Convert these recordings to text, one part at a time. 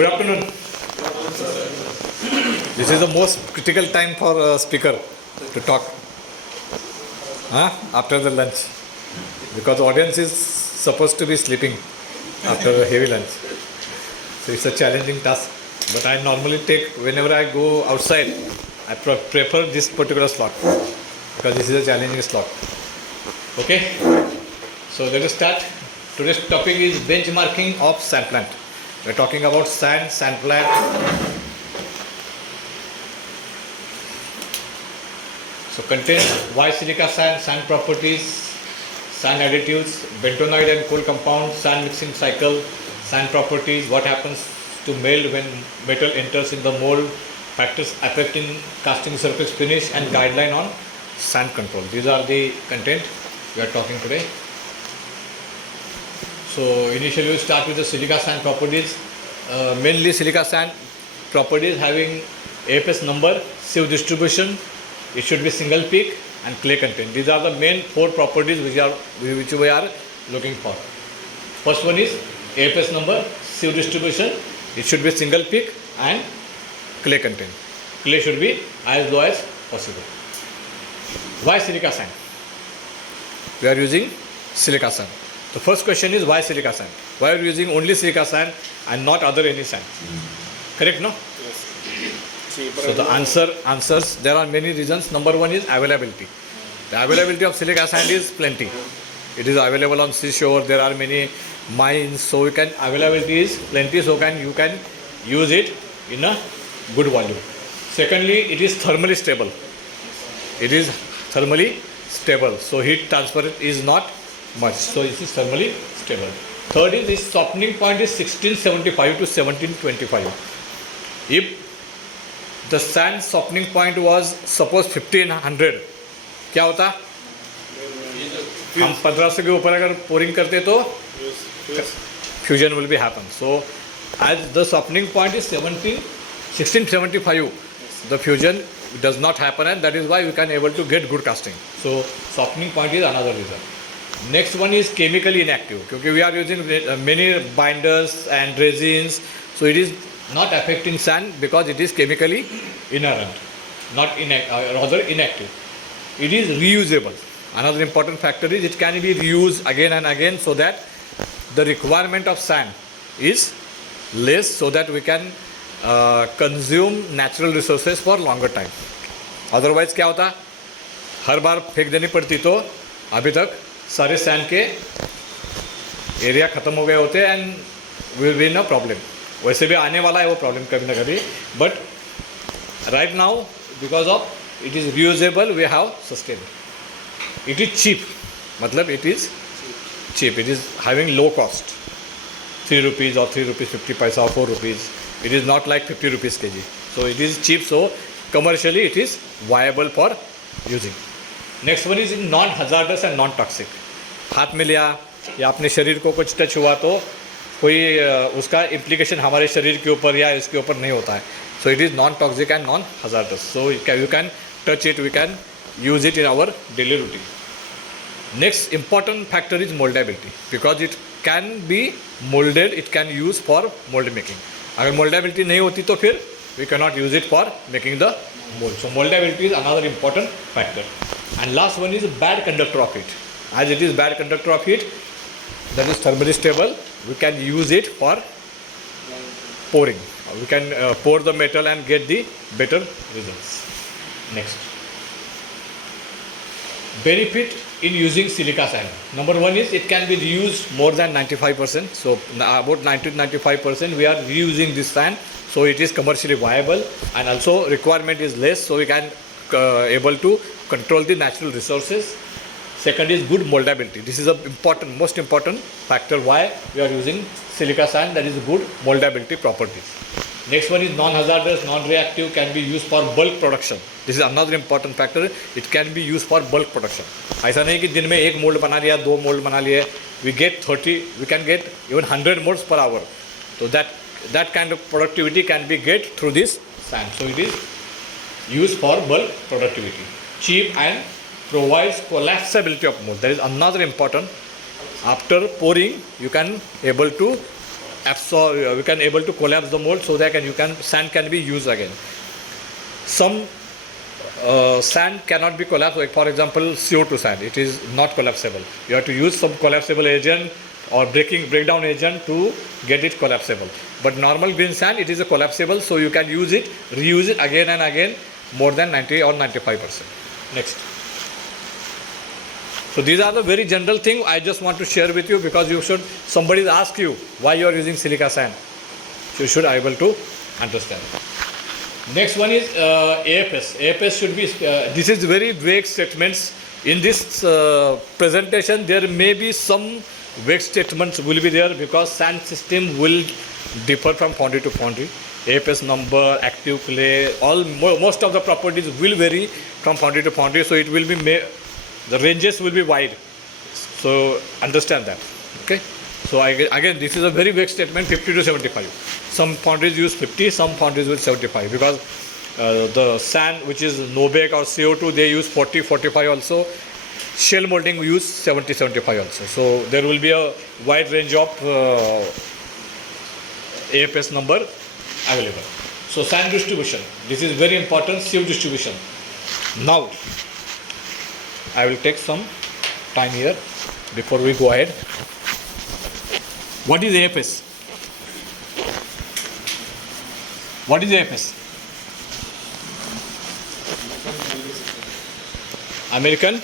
Good afternoon. This is the most critical time for a speaker to talk after the lunch, because the audience is supposed to be sleeping after a heavy lunch. So it's a challenging task. But I normally take, whenever I go outside, I prefer this particular slot because this is a challenging slot. Okay? So let us start. Today's topic is benchmarking of sand plant. We are talking about sand plant. So content, why silica sand properties, sand additives, bentonite and coal compound, sand mixing cycle, sand properties, what happens to melt when metal enters in the mold, factors affecting casting surface finish, and guideline on sand control. These are the content we are talking today. So initially we start with the silica sand properties. Mainly silica sand properties having AFS number, sieve distribution, it should be single peak, and clay content. These are the main four properties which we are looking for. First one is AFS number, sieve distribution, it should be single peak, and clay content. Clay should be as low as possible. Why silica sand? We are using silica sand. The first question is why silica sand? Why are you using only silica sand and not other any sand? Correct, no? Yes. So the answers, there are many reasons. Number one is availability. The availability of silica sand is plenty. It is available on seashore. There are many mines, so availability is plenty. So you can use it in a good volume. Secondly, it is thermally stable. It is thermally stable. So heat transfer is not much. So it is thermally stable. Third is its softening point is 1675 to 1725. If the sand softening point was suppose 1500, क्या होता? हम 1500 के ऊपर अगर pouring करते तो fusion will be happen. So as the softening point is 1675, the fusion does not happen, and that is why we can able to get good casting. So softening point is another reason. Next one is chemically inactive, because we are using many binders and resins, so it is not affecting sand because it is chemically inherent, rather inactive. It is reusable. Another important factor is it can be reused again and again, so that the requirement of sand is less, so that we can consume natural resources for longer time. Otherwise क्या होता, हर बार फेंक देनी पड़ती तो अभी तक सारे sand के एरिया ख़त्म हो गए होते and will be no problem. वैसे भी आने वाला है वो प्रॉब्लम कभी ना कभी, but right now because of it is reusable we have sustain. It is cheap, मतलब it is cheap, it is having low cost, 3 rupees or 3 rupees 50 paisa or 4 rupees. It is not like 50 rupees kg. So it is cheap, so commercially it is viable for using. Next one is non-hazardous and non-toxic. हाथ में लिया या अपने शरीर को कुछ touch हुआ तो कोई उसका इम्प्लीकेशन हमारे शरीर के ऊपर या इसके ऊपर नहीं होता है. So it is non-toxic and non-hazardous. So you can touch it, we can use it in our daily routine. Next important factor is moldability, because it can be molded, it can use for mold making. अगर moldability नहीं होती तो फिर we cannot use it for making the mold. So moldability is another important factor. And last one is bad conductor of heat. As it is bad conductor of heat, that is thermally stable, we can use it for pouring. We can pour the metal and get the better results. Next. Benefit in using silica sand. Number one is it can be reused more than 95%. So about 90-95% we are reusing this sand. So it is commercially viable, and also requirement is less. So we can able to control the natural resources. Second is good moldability. This is a most important factor why we are using silica sand, that is good moldability properties. Next one is non-hazardous, non-reactive, can be used for bulk production. This is another important factor. It can be used for bulk production. ऐसा नहीं कि दिन में एक mould बना लिया, दो mould बना लिए. We can get even 100 molds per hour. So that kind of productivity can be get through this sand. So it is used for bulk productivity. Cheap and provides collapsibility of mold. That is another important. After pouring, you can able to absorb, we can able to collapse the mold so that sand can be used again. Some sand cannot be collapsed, like for example CO2 sand, it is not collapsible. You have to use some collapsible agent or breakdown agent to get it collapsible. But normal green sand, it is a collapsible, so you can use it, reuse it again and again, more than 90 or 95%. Next. So these are the very general thing I just want to share with you, because somebody ask you why you are using silica sand. So you should be able to understand. Next one is AFS. AFS should be, this is very vague statements. In this presentation, there may be some vague statements will be there, because sand system will differ from foundry to foundry. AFS number, active clay, most of the properties will vary from foundry to foundry. So it will be, the ranges will be wide. So understand that. Okay. So again, this is a very vague statement, 50 to 75. Some foundries use 50, some foundries use 75, because the sand which is no bake or CO2, they use 40, 45 also. Shell molding use 70, 75 also. So there will be a wide range of AFS number available. So sand distribution, this is very important, sieve distribution. Now, I will take some time here before we go ahead. What is AFS? What is AFS? American?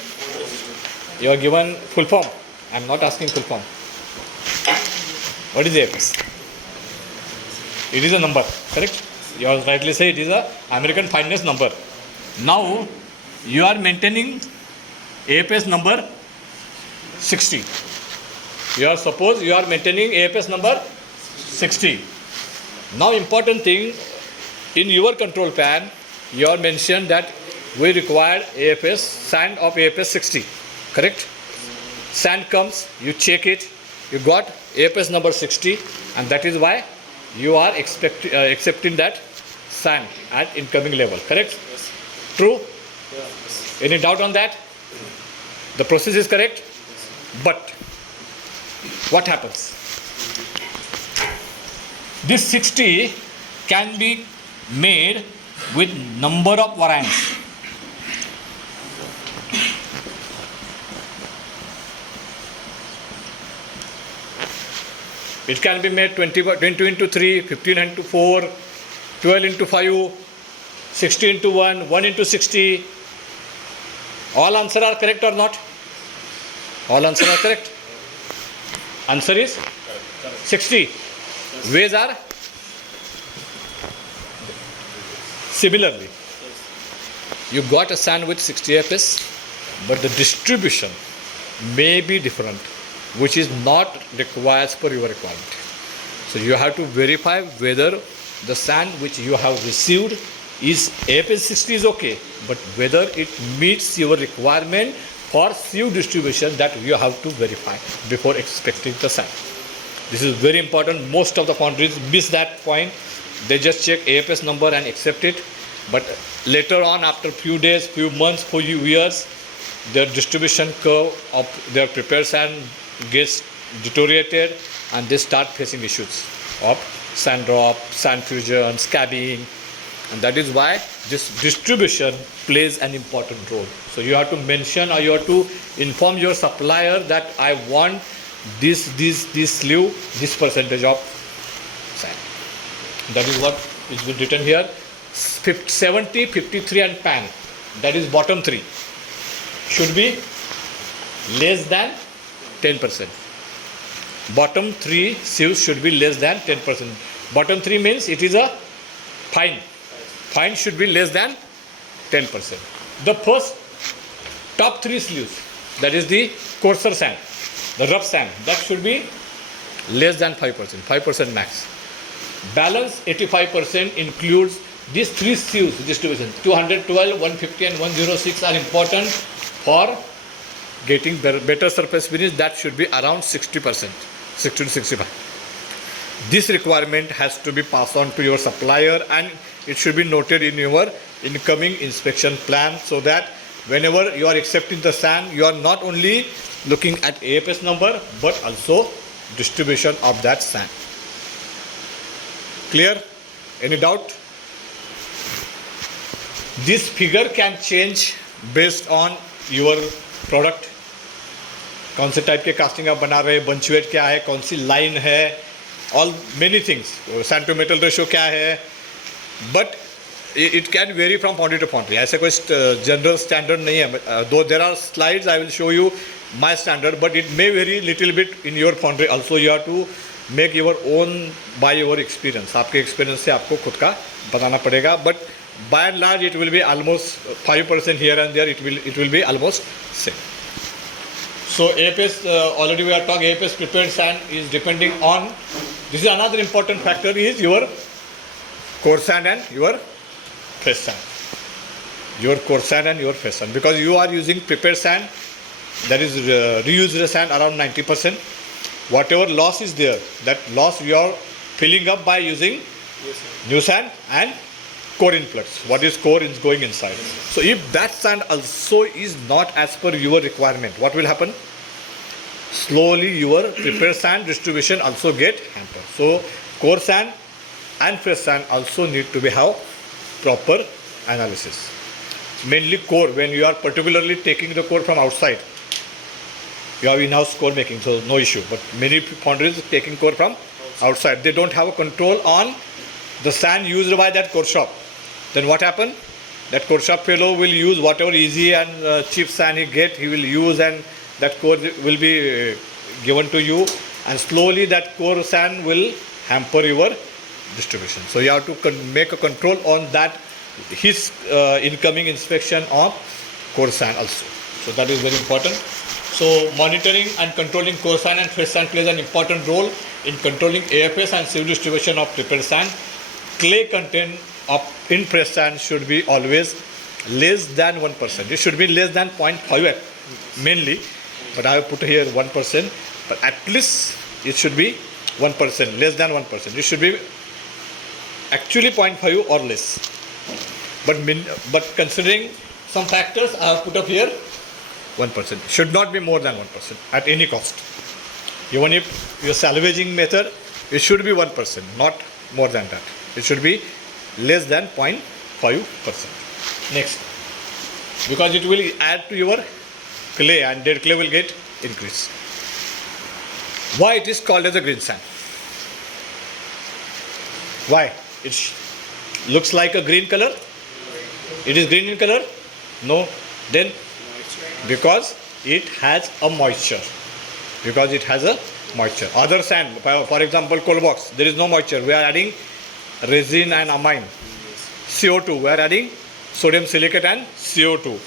You are given full form. I am not asking full form. What is AFS? It is a number, correct? You are rightly say it is a American fineness number. Now you are maintaining AFS number 60. Suppose you are maintaining AFS number 60. Now important thing, in your control pan, you are mentioned that we require AFS, sand of AFS 60, correct? Sand comes, you check it, you got AFS number 60, and that is why you are accepting that sand at incoming level, correct? Yes. True? Yes. Any doubt on that? The process is correct? But what happens? This 60 can be made with number of variants. It can be made 20 into 3, 15 into 4, 12 into 5, 60 into 1, 1 into 60. All answers are correct or not? All answers are correct. Answer is 60. Ways are similarly. You got a sand with 60 AFS, but the distribution may be different, which is not required per your requirement. So you have to verify whether the sand which you have received is AFS 60 is okay, but whether it meets your requirement for sieve distribution, that you have to verify before expecting the sand. This is very important. Most of the foundries miss that point. They just check AFS number and accept it. But later on, after few days, few months, few years, their distribution curve of their prepared sand gets deteriorated, and they start facing issues of sand drop, sand fusion, scabbing, and that is why this distribution plays an important role. So you have to mention, or you have to inform your supplier that I want this sleeve, this percentage of sand. That is what is been written here. 70, 53 and pan, that is bottom 3, should be less than 10%. Bottom 3 sieves should be less than 10%. Bottom 3 means it is a fine. Fine should be less than 10%. The first top 3 sleeves, that is the coarser sand, the rough sand, that should be less than 5%, 5% max. Balance 85% includes these 3 sieves distribution. 212, 150 and 106 are important for getting better surface finish. That should be around 60%, 60 to 65. This requirement has to be passed on to your supplier, and it should be noted in your incoming inspection plan, so that whenever you are accepting the sand, you are not only looking at AFS number but also distribution of that sand. Clear? Any doubt? This figure can change based on your product. कौन से type के casting आप बना रहे हैं, bunch wait क्या है, कौन सी लाइन है, all many things, sand to metal ratio क्या है, but it can vary from foundry to foundry. ऐसे कोई जनरल स्टैंडर्ड नहीं है. Though there are slides, I will show you my standard, but it may vary little bit in your foundry also. You have to make your own by your experience. आपके experience से आपको खुद का बताना पड़ेगा. But by and large, it will be almost 5% here and there. It will be almost same. So AFS, already we are talking. AFS prepared sand is depending on. This is another important factor is your core sand and your fresh sand. Your core sand and your fresh sand, because you are using prepared sand, that is reused sand around 90%. Whatever loss is there, that loss you are filling up by using new sand and core influx. What is core is going inside. So if that sand also is not as per your requirement, what will happen? Slowly your prepared sand distribution also get hampered. So core sand and fresh sand also need to be have proper analysis. Mainly core, when you are particularly taking the core from outside, you have in-house core making, so no issue. But many foundries taking core from outside, they don't have a control on the sand used by that core shop. Then what happen? That core shop fellow will use whatever easy and cheap sand he get, he will use, and that core will be given to you, and slowly that core sand will hamper your distribution. So you have to make a control on that, his incoming inspection of core sand also. So that is very important. So monitoring and controlling core sand and fresh sand plays an important role in controlling AFS and sieve distribution of prepared sand. Clay content of in fresh sand should be always less than 1%. It should be less than 0.5 mainly, but I have put here 1%. But at least it should be 1%, less than 1%. It should be actually 0.5 or less. But considering some factors, I have put up here 1%. Should not be more than 1% at any cost. Even if your salvaging method, it should be 1%, not more than that. It should be less than 0.5%. Next, because it will add to your clay, and dead clay will get increased. Why it is called as a green sand? Why? It looks like a green color. It is green in color? No. Then because it has a moisture. Because it has a moisture. Other sand, for example, coal box, there is no moisture. We are adding resin and amine. CO2, we are adding sodium silicate and CO2.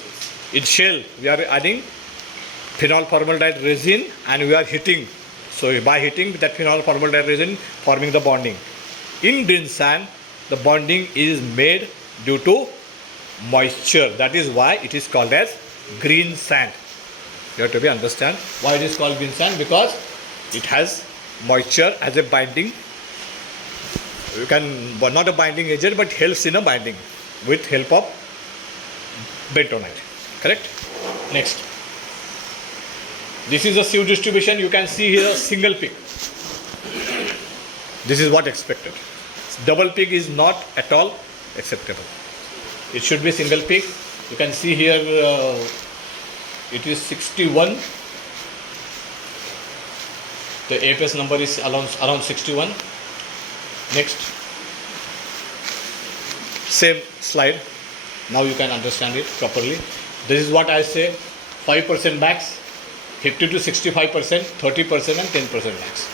In shell, we are adding phenol formaldehyde resin, and we are heating. So by heating that phenol formaldehyde resin, forming the bonding. In green sand, the bonding is made due to moisture. That is why it is called as green sand. You have to be understand why it is called green sand, because it has moisture as a binding. You can, not a binding agent, but helps in a binding with help of bentonite. Correct? Next. This is a sieve distribution. You can see here a single peak. This is what expected. Double peak is not at all acceptable. It should be single peak. You can see here it is 61. The APS number is around 61. Next. Same slide. Now you can understand it properly. This is what I say. 5% max, 50 to 65%, 30% and 10% max.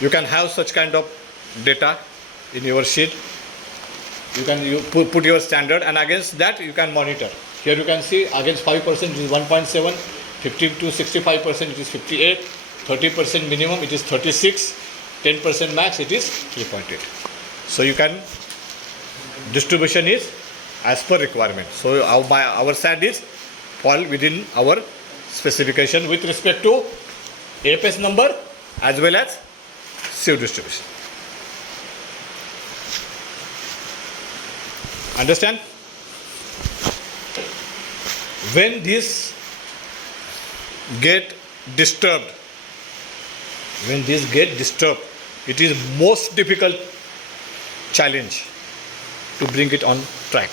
You can have such kind of data in your sheet. You can put your standard, and against that you can monitor. Here you can see against 5% it is 1.7, 50 to 65% it is 58, 30% minimum it is 36, 10% max it is 3.8. So you can, distribution is as per requirement. So our sand is fall within our specification with respect to APS number as well as sieve distribution. Understand? When this get disturbed, it is most difficult challenge to bring it on track.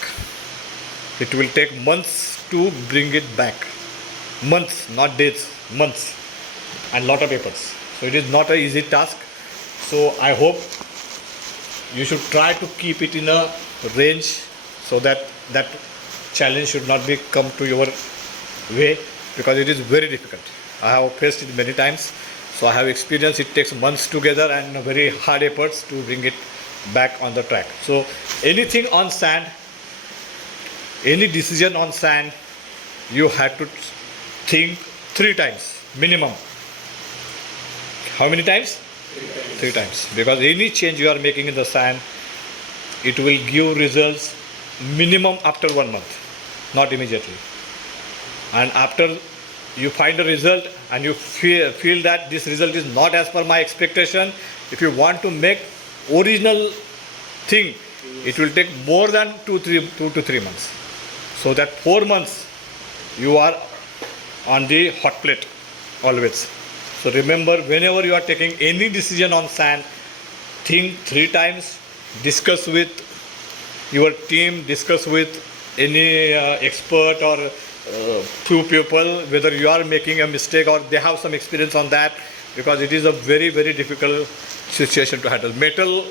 It will take months to bring it back. Months, not days, months, and lot of efforts. So it is not an easy task. So I hope you should try to keep it in a range so that that challenge should not be come to your way, because it is very difficult. I have faced it many times, so I have experienced it takes months together and very hard efforts to bring it back on the track. So anything on sand, any decision on sand, you have to think 3 times minimum. How many times? 3 times. Because any change you are making in the sand, it will give results minimum after 1 month, not immediately. And after you find a result and you feel that this result is not as per my expectation, if you want to make original thing, it will take more than 2 to 3 months. So that 4 months you are on the hot plate always. So remember, whenever you are taking any decision on sand, think 3 times, discuss with your team, discuss with any expert or few people whether you are making a mistake or they have some experience on that, because it is a very, very difficult situation to handle. Metal,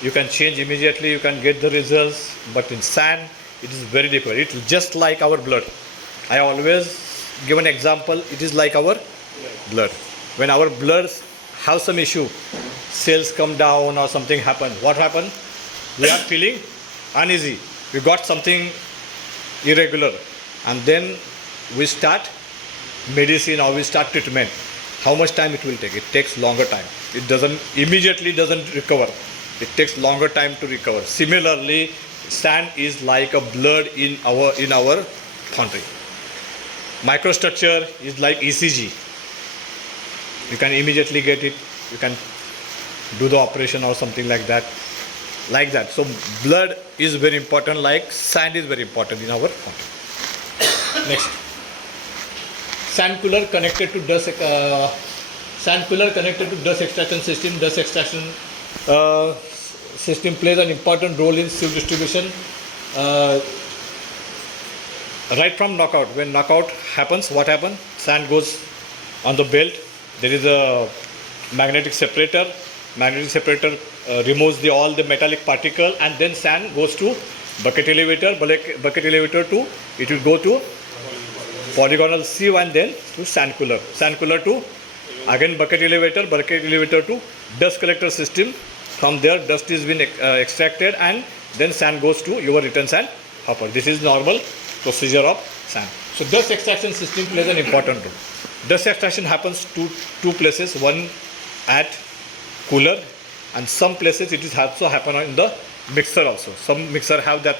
you can change immediately, you can get the results, but in sand, it is very difficult. It's just like our blood. I always give an example, it is like our blood. When our blood have some issue, cells come down or something happen, what happen? We are feeling uneasy. We got something irregular, and then we start medicine or we start treatment. How much time it will take? It takes longer time. It doesn't recover. It takes longer time to recover. Similarly, sand is like a blood in our country. Microstructure is like ECG. You can immediately get it. You can do the operation or something like that. So blood is very important, like sand is very important in our country. Next, sand cooler connected to dust extraction system. Dust extraction system plays an important role in sieve distribution. Right from knockout, when knockout happens, what happens? Sand goes on the belt. There is a magnetic separator. Magnetic separator removes all the metallic particle, and then sand goes to bucket elevator. Bucket elevator to, it will go to polygonal sieve and then to sand cooler. Sand cooler to again bucket elevator to dust collector system. From there, dust is been extracted, and then sand goes to your return sand hopper. This is normal procedure of sand. So dust extraction system plays an important role. Dust extraction happens to 2 places. One at cooler, and some places it is also happen in the mixer also. Some mixer have that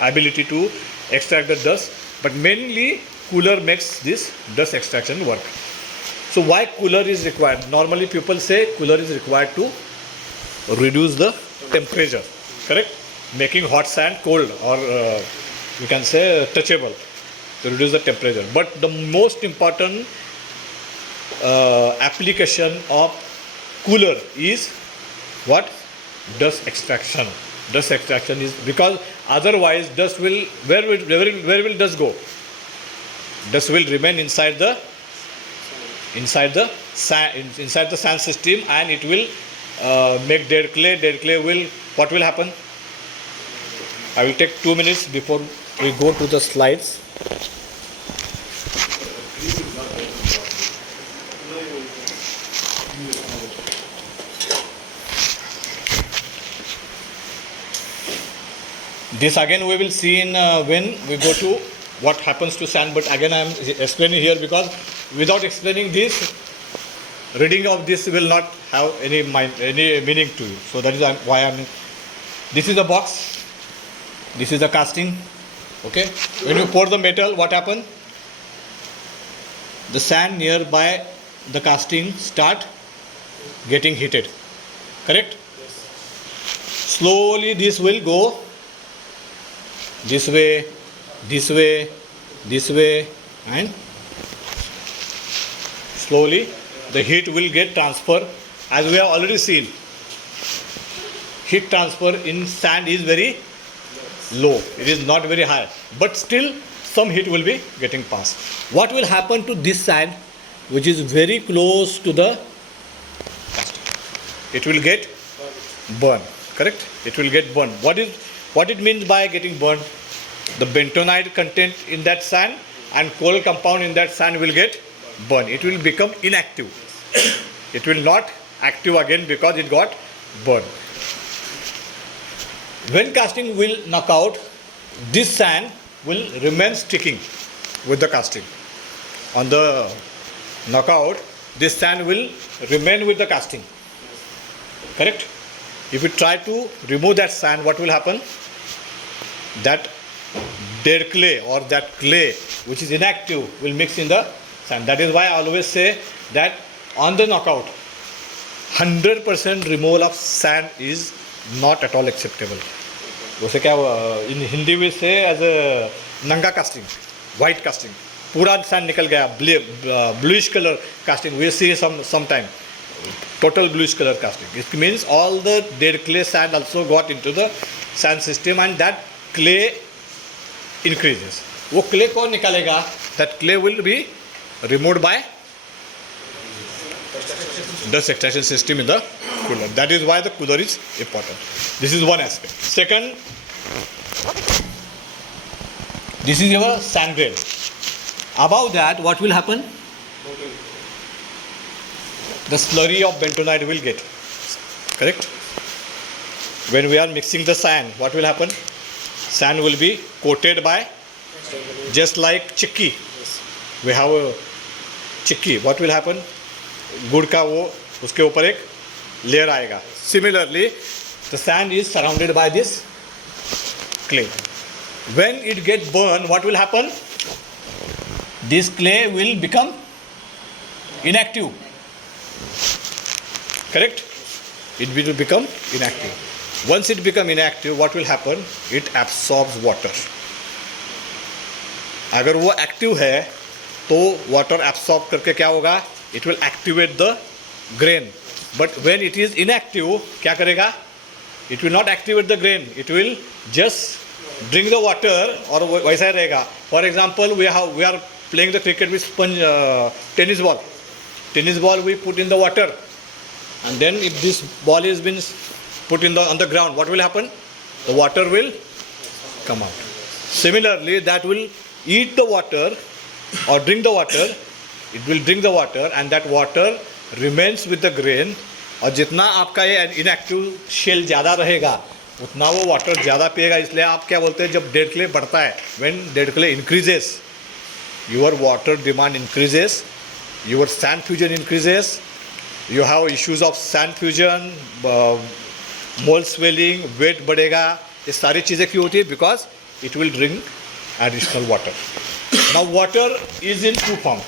ability to extract the dust, but mainly cooler makes this dust extraction work. So why cooler is required? Normally people say cooler is required to reduce the temperature, correct? Making hot sand cold, or you can say touchable, to reduce the temperature. But the most important application of cooler is what? Dust extraction. Dust extraction is because otherwise dust will, where will dust go? Dust will remain inside the sand system, and it will make dead clay. Dead clay will, what will happen? I will take 2 minutes before we go to the slides. This again we will see in when we go to what happens to sand, but again I am explaining here because without explaining this, reading of this will not have any meaning to you. So that is why I am. This is the box. This is the casting. Okay. When you pour the metal, what happens? The sand nearby the casting start getting heated. Correct? Yes. Slowly this will go this way, this way, this way, and slowly the heat will get transferred. As we have already seen, heat transfer in sand is very low. It is not very high. But still, some heat will be getting passed. What will happen to this sand, which is very close to the casting? It will get burned. Correct? It will get burned. What it means by getting burned? The bentonite content in that sand and coal compound in that sand will get burned. It will become inactive. It will not active again because it got burned. When casting will knock out, this sand will remain sticking with the casting. On the knockout, this sand will remain with the casting. Correct? If you try to remove that sand, what will happen? That dead clay or that clay which is inactive will mix in the sand. That is why I always say that on the knockout, 100% removal of sand is not at all acceptable. वैसे क्या in Hindi we say as a nanga casting, white casting. पूरा sand निकल गया, bluish color casting we see sometime. Total bluish color casting. It means all the dead clay sand also got into the sand system and that clay increases. वो clay कौन निकालेगा? That clay will be removed by dust extraction system in the cooler. That is why the cooler is important. This is one aspect. Second, this is your sand grain. Above that, what will happen? The slurry of bentonite will get. Correct? When we are mixing the sand, what will happen? Sand will be coated by, just like chikki. We have a chikki. What will happen? गुड़ का वो उसके ऊपर एक layer आएगा. Similarly, the sand is surrounded by this clay. When it gets burned, what will happen? This clay will become inactive. Correct? It will become inactive. Once it becomes inactive, what will happen? It absorbs water. अगर वो active है तो water absorb करके क्या होगा? It will activate the grain. But when it is inactive, क्या करेगा? It will not activate the grain. It will just drink the water और वैसा ही रहेगा. For example, we are playing the cricket with sponge tennis ball. Tennis ball we put in the water, and then if this ball is been put on the ground, what will happen? The water will come out. Similarly, that will eat the water or drink the water. It will drink the water and that water remains with the grain. और जितना आपका ये inactive shell ज़्यादा रहेगा उतना वो water ज़्यादा पिएगा. इसलिए आप क्या बोलते हैं जब डेड क्ले बढ़ता है, when dead clay increases, your water demand increases, your sand fusion increases, you have issues of sand fusion, mold swelling, weight बढ़ेगा. ये सारी चीज़ें क्यों होती है? Because it will drink additional water. Now water is in two forms.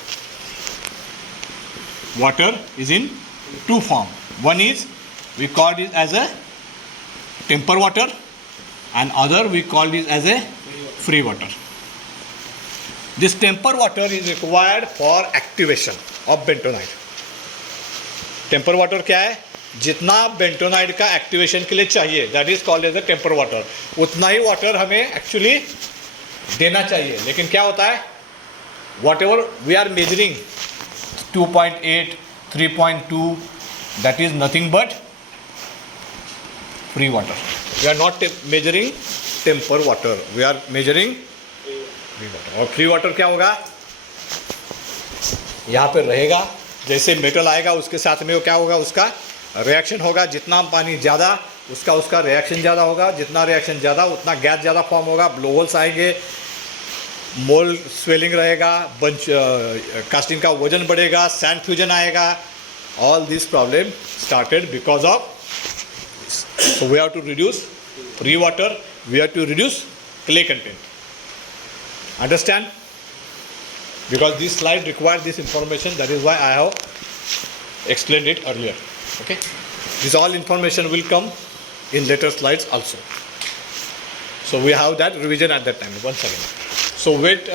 Water is in two forms. One is we call it as a temper water and other we call it as a free water. This temper water is required for activation of bentonite. Temper water क्या है? जितना bentonite का activation के लिए चाहिए, that is called as a temper water. उतना ही water हमें actually देना चाहिए. लेकिन क्या होता है? Whatever we are measuring 2.8, 3.2, that is nothing but free water. We are not measuring temper water. We are measuring free water. और free water क्या होगा? यहाँ पे रहेगा. जैसे मेटल आएगा उसके साथ में वो क्या होगा? उसका रिएक्शन होगा. जितना पानी ज़्यादा उसका रिएक्शन ज़्यादा होगा. जितना रिएक्शन ज़्यादा उतना गैस ज़्यादा फॉर्म होगा. ब्लो होल्स आएंगे, मोल स्वेलिंग रहेगा, बंच कास्टिंग का वजन बढ़ेगा, सैंड फ्यूजन आएगा. All this problem started because of. So we have to reduce free water, we have to reduce clay content. Understand? Because this slide requires this information, that is why I have explained it earlier. Okay? This all information will come in later slides also. So we have that revision at that time. Once again. So weight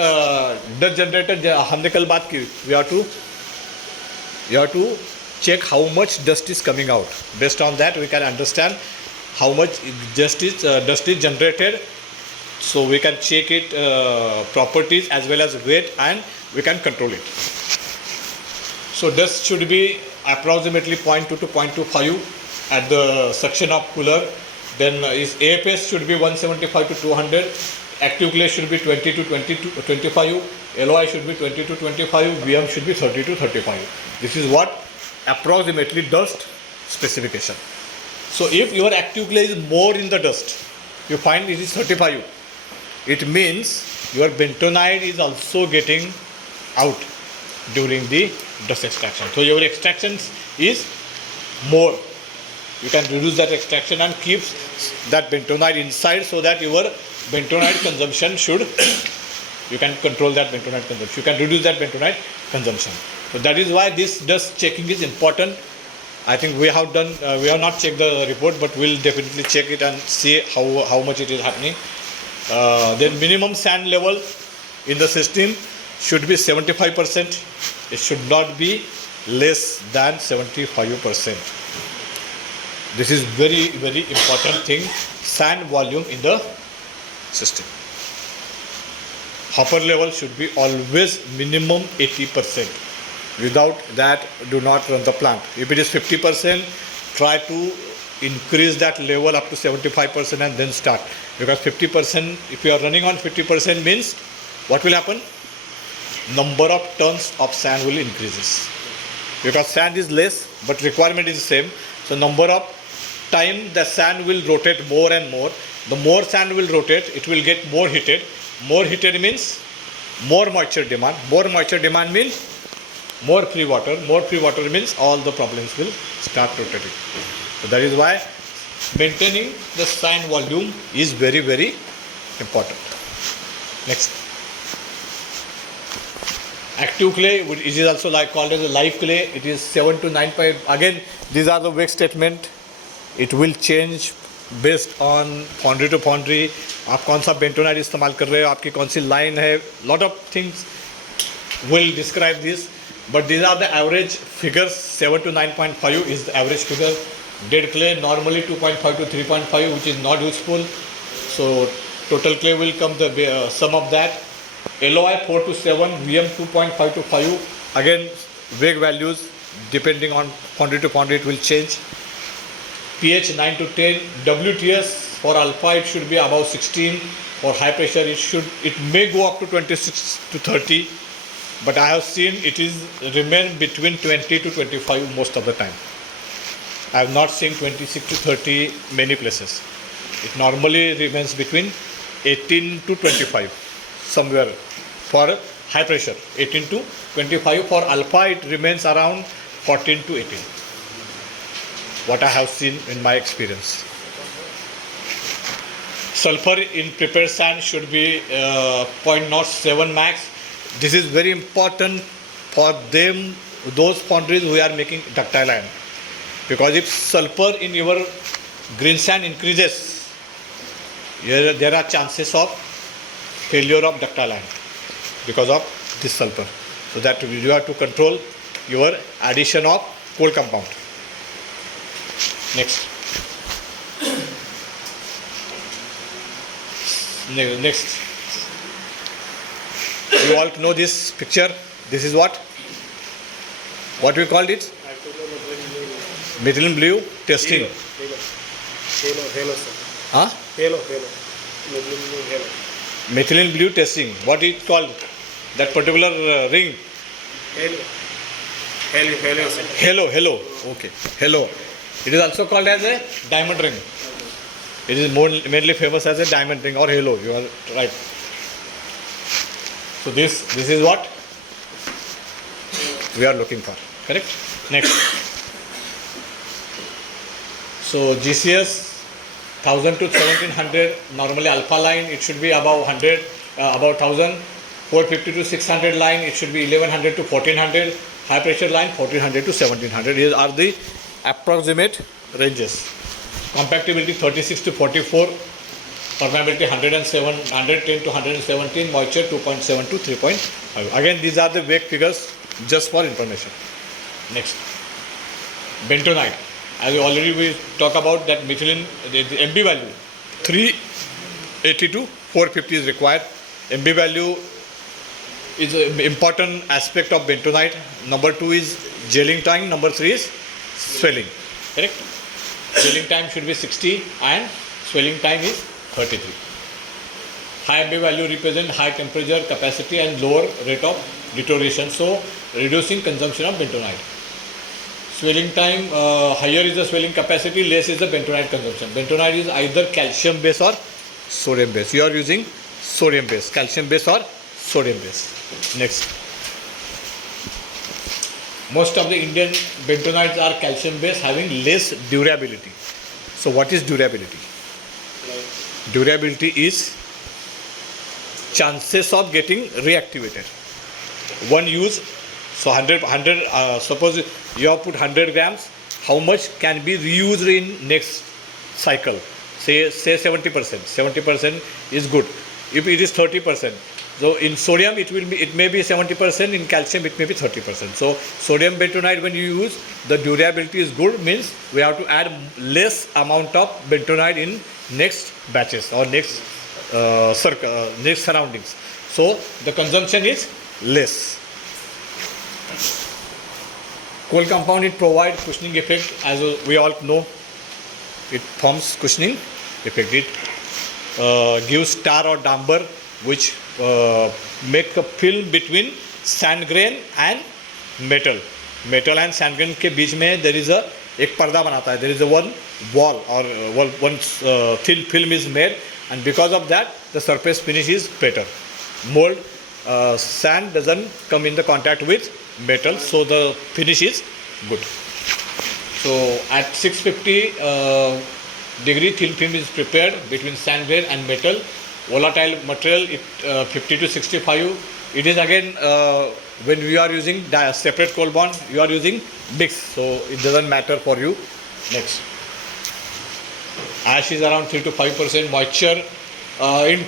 dust generator हमने कल बात की. You have to check how much dust is coming out. Based on that we can understand how much dust is generated, so we can check it properties as well as weight, and we can control it. So dust should be approximately 0.2 to 0.25 at the suction of cooler. Then is AFS should be 175 to 200. Active clay should be 20 to 25. LOI should be 20 to 25. VM should be 30 to 35. This is what approximately dust specification. So if your active clay is more in the dust, you find it is 35. It means your bentonite is also getting out during the dust extraction. So your extraction is more. You can reduce that extraction and keep that bentonite inside, so that your bentonite consumption you can control that bentonite consumption. You can reduce that bentonite consumption. So that is why this dust checking is important. I think we have not checked the report, but we'll definitely check it and see how much it is happening. Then minimum sand level in the system should be 75%. It should not be less than 75%. This is very, very important thing. Sand volume in the system. Hopper level should be always minimum 80%. Without that, do not run the plant. If it is 50%, try to increase that level up to 75% and then start. Because 50%, if you are running on 50%, means what will happen? Number of tons of sand will increases. Because sand is less, but requirement is the same. So number of time the sand will rotate more and more. The more sand will rotate, it will get more heated. More heated means more moisture demand. More moisture demand means more free water. More free water means all the problems will start rotating. So that is why maintaining the sand volume is very, very important. Next. Active clay, which is also called as a live clay. It is 7 to 9. Again, these are the weight statement. It will change based on foundry to foundry. आप कौन सा bentonite इस्तेमाल कर रहे हो, आपकी कौन सी line है. Lot of things will describe this. But these are the average figures. 7 to 9.5 is the average figure. Dead clay normally 2.5 to 3.5, which is not useful. So total clay will come the sum of that. LOI 4 to 7, VM 2.5 to 5. Again, vague values depending on foundry to foundry, it will change. pH 9 to 10. WTS for alpha it should be above 16. For high pressure it may go up to 26 to 30. But I have seen it is remain between 20 to 25 most of the time. I have not seen 26 to 30 many places. It normally remains between 18 to 25 somewhere for high pressure. 18 to 25 for alpha it remains around 14 to 18. What I have seen in my experience. Sulfur in prepared sand should be 0.07 max. This is very important for them, those foundries who are making ductile iron. Because if sulfur in your green sand increases, there are chances of failure of ductile iron because of this sulfur. So that you have to control your addition of coal compound. Next. Next. You all know this picture. This is what? What we called it? Methylene blue testing. Halo, sir. Huh? Halo. Halo. Methylene blue testing. What it called? That particular ring. Halo, sir. Halo. Okay. Halo. It is also called as a diamond ring. It is mainly famous as a diamond ring or halo. You are right. So this is what we are looking for. Correct? Next. So GCS 1000 to 1700. Normally alpha line it should be above 100, about 1000. 450 to 600 line it should be 1100 to 1400. High pressure line 1400 to 1700. These are the approximate ranges. Compactability 36 to 44. Permeability 110 to 117. Moisture 2.7 to 3.5. Again, these are the vague figures just for information. Next. Bentonite. as already we talk about that methylene, the MB value 380 to 450 is required. MB value is an important aspect of bentonite. Number 2 is gelling time. Number 3 is swelling. Correct? Gelling time should be 60 and swelling time is 33. High MB value represent high temperature, capacity and lower rate of deterioration. So reducing consumption of bentonite. Swelling time, higher is the swelling capacity, less is the bentonite consumption. Bentonite is either calcium base or sodium base. You are using sodium base, calcium base or sodium base. Next. Most of the Indian bentonites are calcium base having less durability. So what is durability? Durability is chances of getting reactivated. One use, so 100 suppose you have put 100 grams, how much can be reused in next cycle? Say 70%. 70% is good. If it is 30%, so in sodium it may be 70%, in calcium it may be 30%. So sodium bentonite when you use, the durability is good, means we have to add less amount of bentonite in next batches or next next surroundings. So the consumption is less. Coal compound, it provides cushioning effect, as we all know. It forms cushioning effect. It gives tar or damper, which make a film between sand grain and metal. Metal and sand grain के बीच में there is a एक पर्दा बनाता है. There is a one wall or one thin film is made, and because of that the surface finish is better. Mold, sand doesn't come in the contact with metal, so the finish is good. So at 650 degree thin film is prepared between sand grain and metal. Volatile material, 50 to 65. It is again when we are using separate coal bond, you are using mix, so it doesn't matter for you. Next, ash is around 3 to 5% moisture. In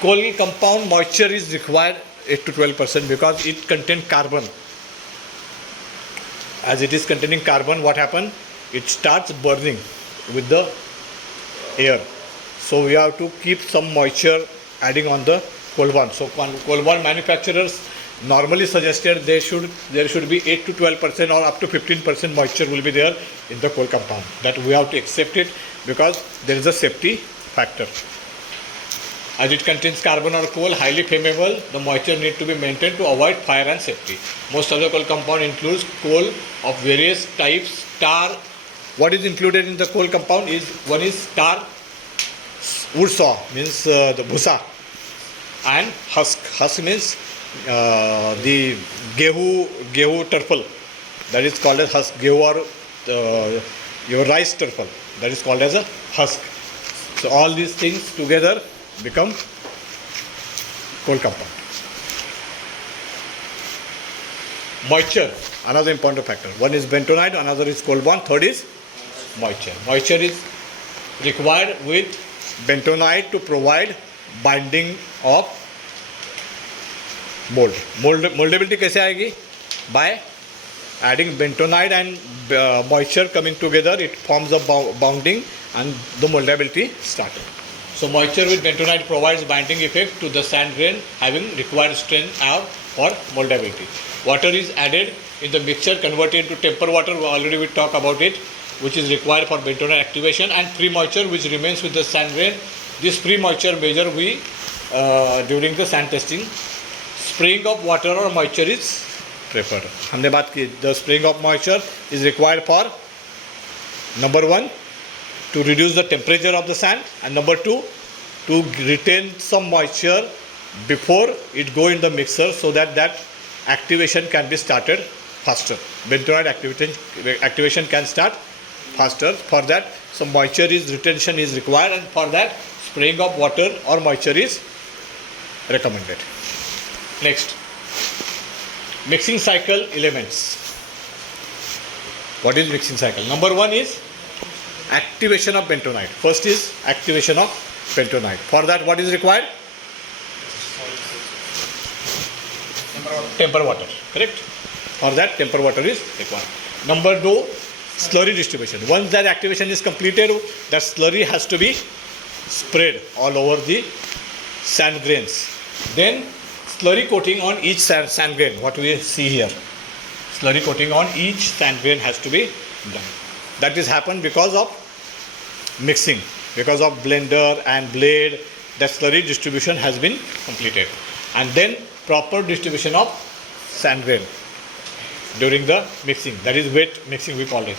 coal compound, moisture is required 8 to 12% because it contains carbon. As it is containing carbon, what happens? It starts burning with the air. So we have to keep some moisture adding on the coal bond. So coal bond manufacturers normally suggested there should be 8 to 12% or up to 15% moisture will be there in the coal compound. That we have to accept it because there is a safety factor. As it contains carbon or coal, highly flammable, the moisture need to be maintained to avoid fire and safety. Most of the coal compound includes coal of various types. Tar, what is included in the coal compound is, one is tar, wood saw means the bhusa, and husk. Husk means the gehu turfal, that is called as husk. Gehu or your rice turfal, that is called as a husk. So all these things together become coal compound. Moisture, another important factor. One is bentonite, another is coal bond, third is moisture. Moisture is required with bentonite to provide binding of mold. Moldability कैसे आएगी? By adding bentonite and moisture coming together, it forms a bounding and the moldability started. So moisture with bentonite provides binding effect to the sand grain, having required strength for moldability. Water is added in the mixture, converted into temper water. Already we talked about it, which is required for bentonite activation, and free moisture which remains with the sand grain. This free moisture measure we during the sand testing. Spraying of water or moisture is preferred. हमने बात की, the spraying of moisture is required for number 1 to reduce the temperature of the sand, and number 2 to retain some moisture before it go in the mixer, so that activation can be started faster. Bentonite activation can start faster. For that some moisture retention is required, and for that spraying of water or moisture is recommended. Next, mixing cycle elements. What is mixing cycle? Number 1 is activation of bentonite. First is activation of bentonite. For that what is required? Temper water. Correct? For that temper water is required. Number 2, slurry distribution. Once that activation is completed, that slurry has to be spread all over the sand grains. Then slurry coating on each sand grain, what we see here. Slurry coating on each sand grain has to be done. That is happened because of mixing, because of blender and blade. The slurry distribution has been completed, and then proper distribution of sand grain during the mixing, that is wet mixing we call it,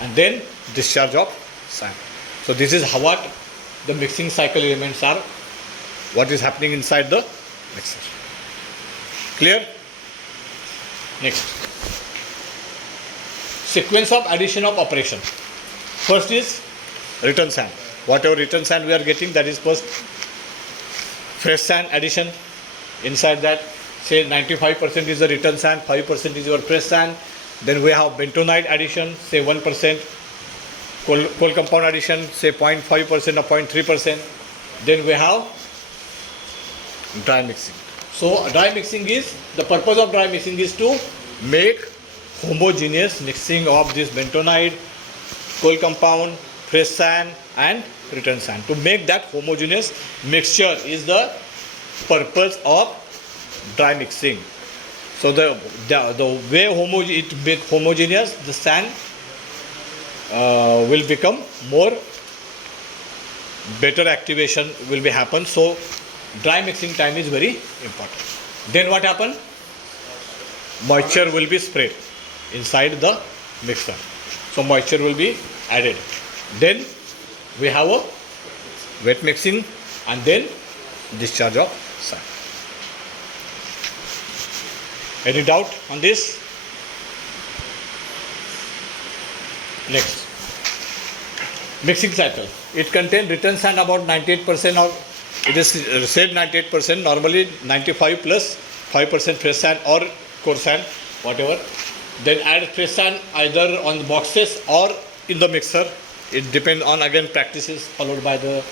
and then discharge of sand. So this is how what the mixing cycle elements are, what is happening inside the mixer. Clear? Next, sequence of addition of operation. First is return sand. Whatever return sand we are getting, that is first fresh sand addition. Inside that, say 95% is the return sand, 5% is your fresh sand. Then we have bentonite addition, say 1%. Coal compound addition, say 0.5% or 0.3%. Then we have dry mixing. So dry mixing is, the purpose of dry mixing is to make homogeneous mixing of this bentonite, coal compound, fresh sand and return sand. To make that homogeneous mixture is the purpose of dry mixing. So the way it be homogeneous, the sand will become more, better activation will be happen. So dry mixing time is very important. Then what happen? Moisture will be sprayed inside the mixer. So moisture will be added. Then we have a wet mixing and then discharge of sand. Any doubt on this? Next, mixing cycle. It contains return sand about 98%, or it is said 98%, normally 95 plus 5% fresh sand or coarse sand, whatever. Then add fresh sand either on the boxes or in the mixer. It depends on, again, practices followed by the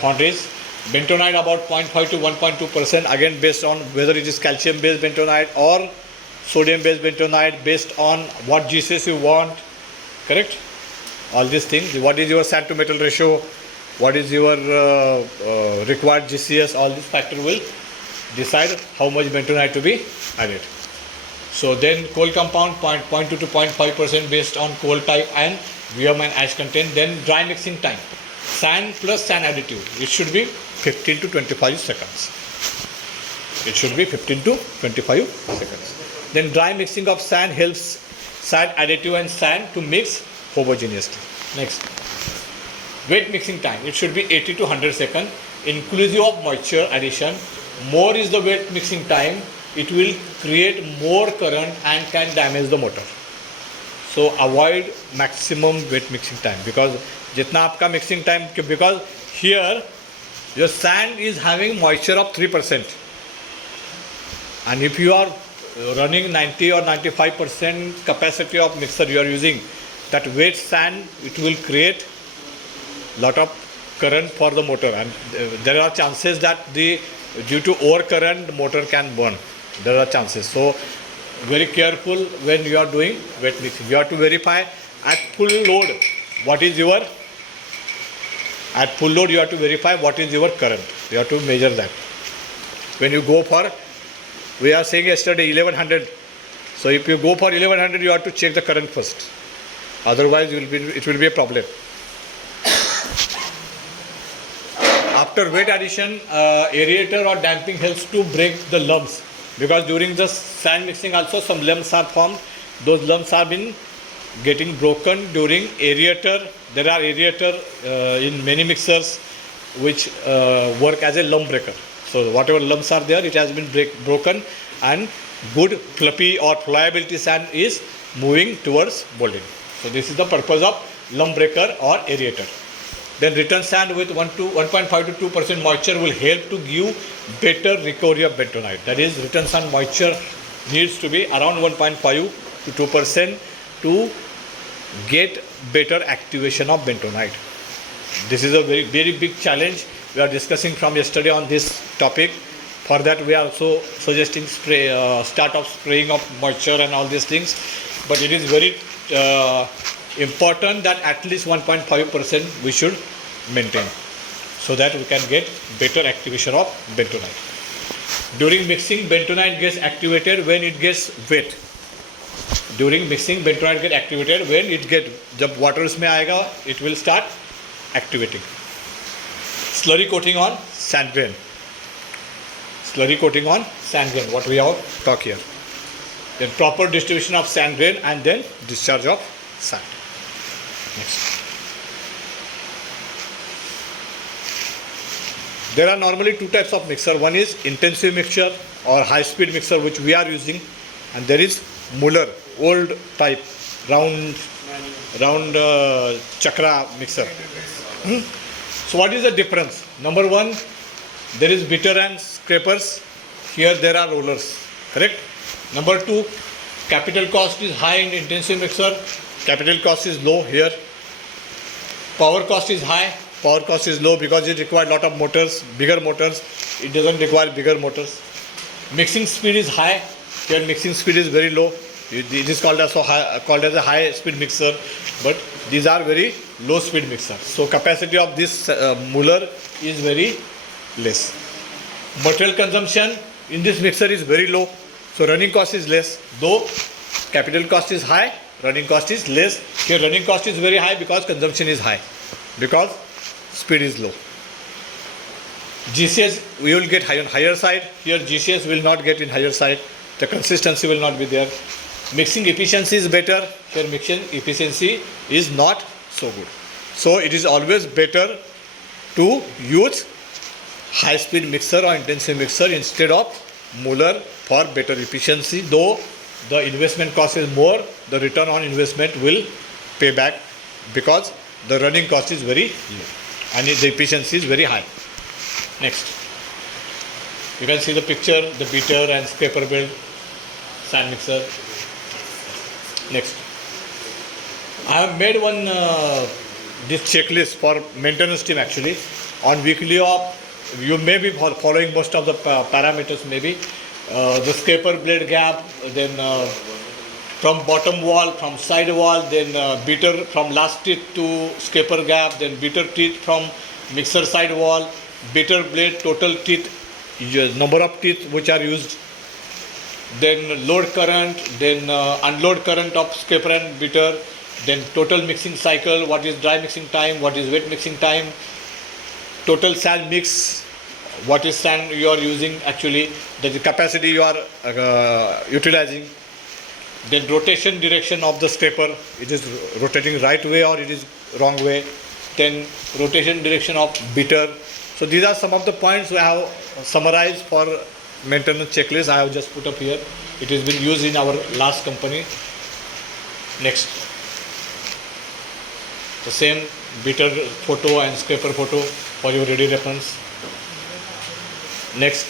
foundries. Bentonite about 0.5 to 1.2%, again based on whether it is calcium based bentonite or sodium based bentonite, based on what GCS you want. Correct? All these things. What is your sand to metal ratio? What is your required GCS? All these factors will decide how much bentonite to be added. So then coal compound 0.2 to 0.5% based on coal type and VM and ash content. Then dry mixing time. Sand plus sand additive. It should be 15 to 25 seconds. It should be 15 to 25 seconds. Then dry mixing of sand helps sand additive and sand to mix homogeneously. Next, wet mixing time. It should be 80 to 100 seconds, inclusive of moisture addition. More is the wet mixing time, it will create more current and can damage the motor. So avoid maximum wet mixing time, because jitna aapka mixing time, because here your sand is having moisture of 3%, and if you are running 90 or 95% capacity of mixer you are using, that wet sand, it will create lot of current for the motor, and there are chances that due to overcurrent the motor can burn. There are chances. So very careful when you are doing wet mixing. You have to verify at full load what is your, at full load you have to verify what is your current. You have to measure that. When you go for, we are saying yesterday 1100. So if you go for 1100, you have to check the current first. Otherwise it will be a problem. After wet addition, aerator or damping helps to break the lumps, because during the sand mixing also some lumps are formed. Those lumps have been getting broken during aerator. There are aerator in many mixers which work as a lump breaker. So whatever lumps are there, it has been broken, and good fluffy or pliability sand is moving towards molding. So this is the purpose of lump breaker or aerator. Then return sand with 1.5 to 2% moisture will help to give better recovery of bentonite. That is, return sand moisture needs to be around 1.5 to 2% to get better activation of bentonite. This is a very big challenge. We are discussing from yesterday on this topic. For that we are also suggesting start of spraying of moisture and all these things. But it is very important that at least 1.5% we should maintain, so that we can get better activation of bentonite. During mixing, bentonite gets activated when it gets wet. During mixing, bentonite get activated when it get, जब water इसमें आएगा, it will start activating. Slurry coating on sand grain. Slurry coating on sand grain, what we have talked here. Then proper distribution of sand grain and then discharge of sand. Next. There are normally two types of mixer. One is intensive mixture or high speed mixer, which we are using, and there is Muller, old type, round chakra mixer. So what is the difference? Number one, there is bitter and scrapers. Here there are rollers, correct? Number two, capital cost is high in intensive mixer, capital cost is low here. Power cost is high, power cost is low because it requires lot of motors, bigger motors. It doesn't require bigger motors. Mixing speed is high, here mixing speed is very low. It is called as a high speed mixer, but these are very low speed mixer. So capacity of this Muller is very less. Material consumption in this mixer is very low, so running cost is less. Though capital cost is high, running cost is less. Here running cost is very high because consumption is high, because speed is low. GCS we will get high on higher side. Here GCS will not get in higher side. The consistency will not be there. Mixing efficiency is better. Here mixing efficiency is not so good. So it is always better to use high speed mixer or intensive mixer instead of Muller for better efficiency. Though the investment cost is more, the return on investment will pay back because the running cost is very low and the efficiency is very high. Next, you can see the picture, the beater and scraper bed sand mixer. Next, I have made one this checklist for maintenance team actually. On weekly op, you may be following most of the parameters maybe. The scraper blade gap, then from bottom wall, from side wall, then beater from last teeth to scraper gap, then beater teeth from mixer side wall, beater blade total teeth, number of teeth which are used, then load current, then unload current of scraper and beater, then total mixing cycle, what is dry mixing time, what is wet mixing time, total sand mix, what is sand you are using actually, the capacity you are utilizing, then rotation direction of the scraper, it is rotating right way or it is wrong way, then rotation direction of beater. So these are some of the points we have summarized for maintenance checklist. I have just put up here. It has been used in our last company. Next, the same beater photo and scraper photo for your ready reference. Next,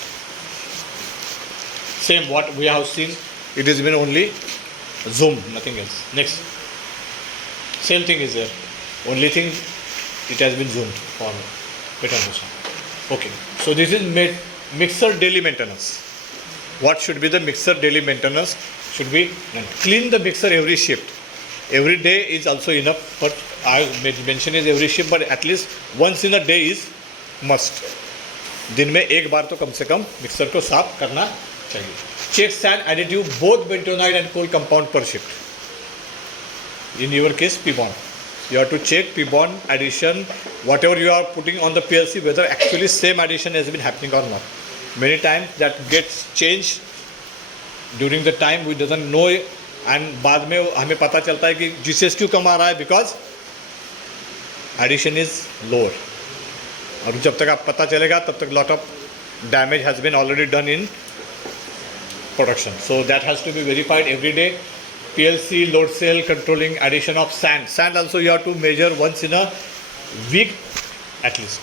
same what we have seen. It has been only zoomed, nothing else. Next, same thing is there. Only thing it has been zoomed for better understand. Okay, so this is mixer daily maintenance. What should be the mixer daily maintenance? Should be clean the mixer every shift. Every day is also enough, but I mention is every shift, but at least once in a day is must. दिन में एक बार तो कम से कम mixer को साफ करना चाहिए. Check sand additive both bentonite and coal compound per shift. In your case, P-bond. You have to check P-bond addition, whatever you are putting on the PLC, whether actually same addition has been happening or not. Many times that gets changed during the time we doesn't know, and बाद में हमें पता चलता है कि GCS क्यों कम आ रहा है, because addition is lower. और जब तक आप पता चलेगा तब तक lot of damage has been already done in production. So that has to be verified every day. PLC load cell controlling addition of sand. Sand also you have to measure once in a week at least.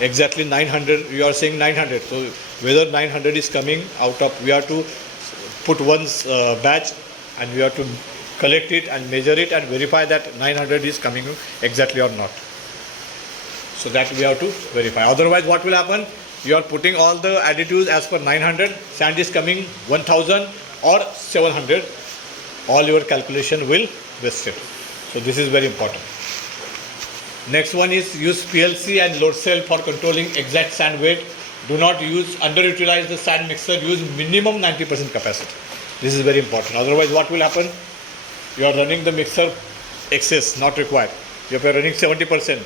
Exactly 900, you are saying 900. So whether 900 is coming out of, we have to put one batch and we have to collect it and measure it and verify that 900 is coming exactly or not. So that we have to verify. Otherwise what will happen? You are putting all the additives as per 900, sand is coming 1000 or 700 all your calculation will wasted. So this is very important. Next one is use PLC and load cell for controlling exact sand weight. Do not underutilize the sand mixer. Use minimum 90% capacity. This is very important. Otherwise, what will happen? You are running the mixer excess, not required. If you are running 70%,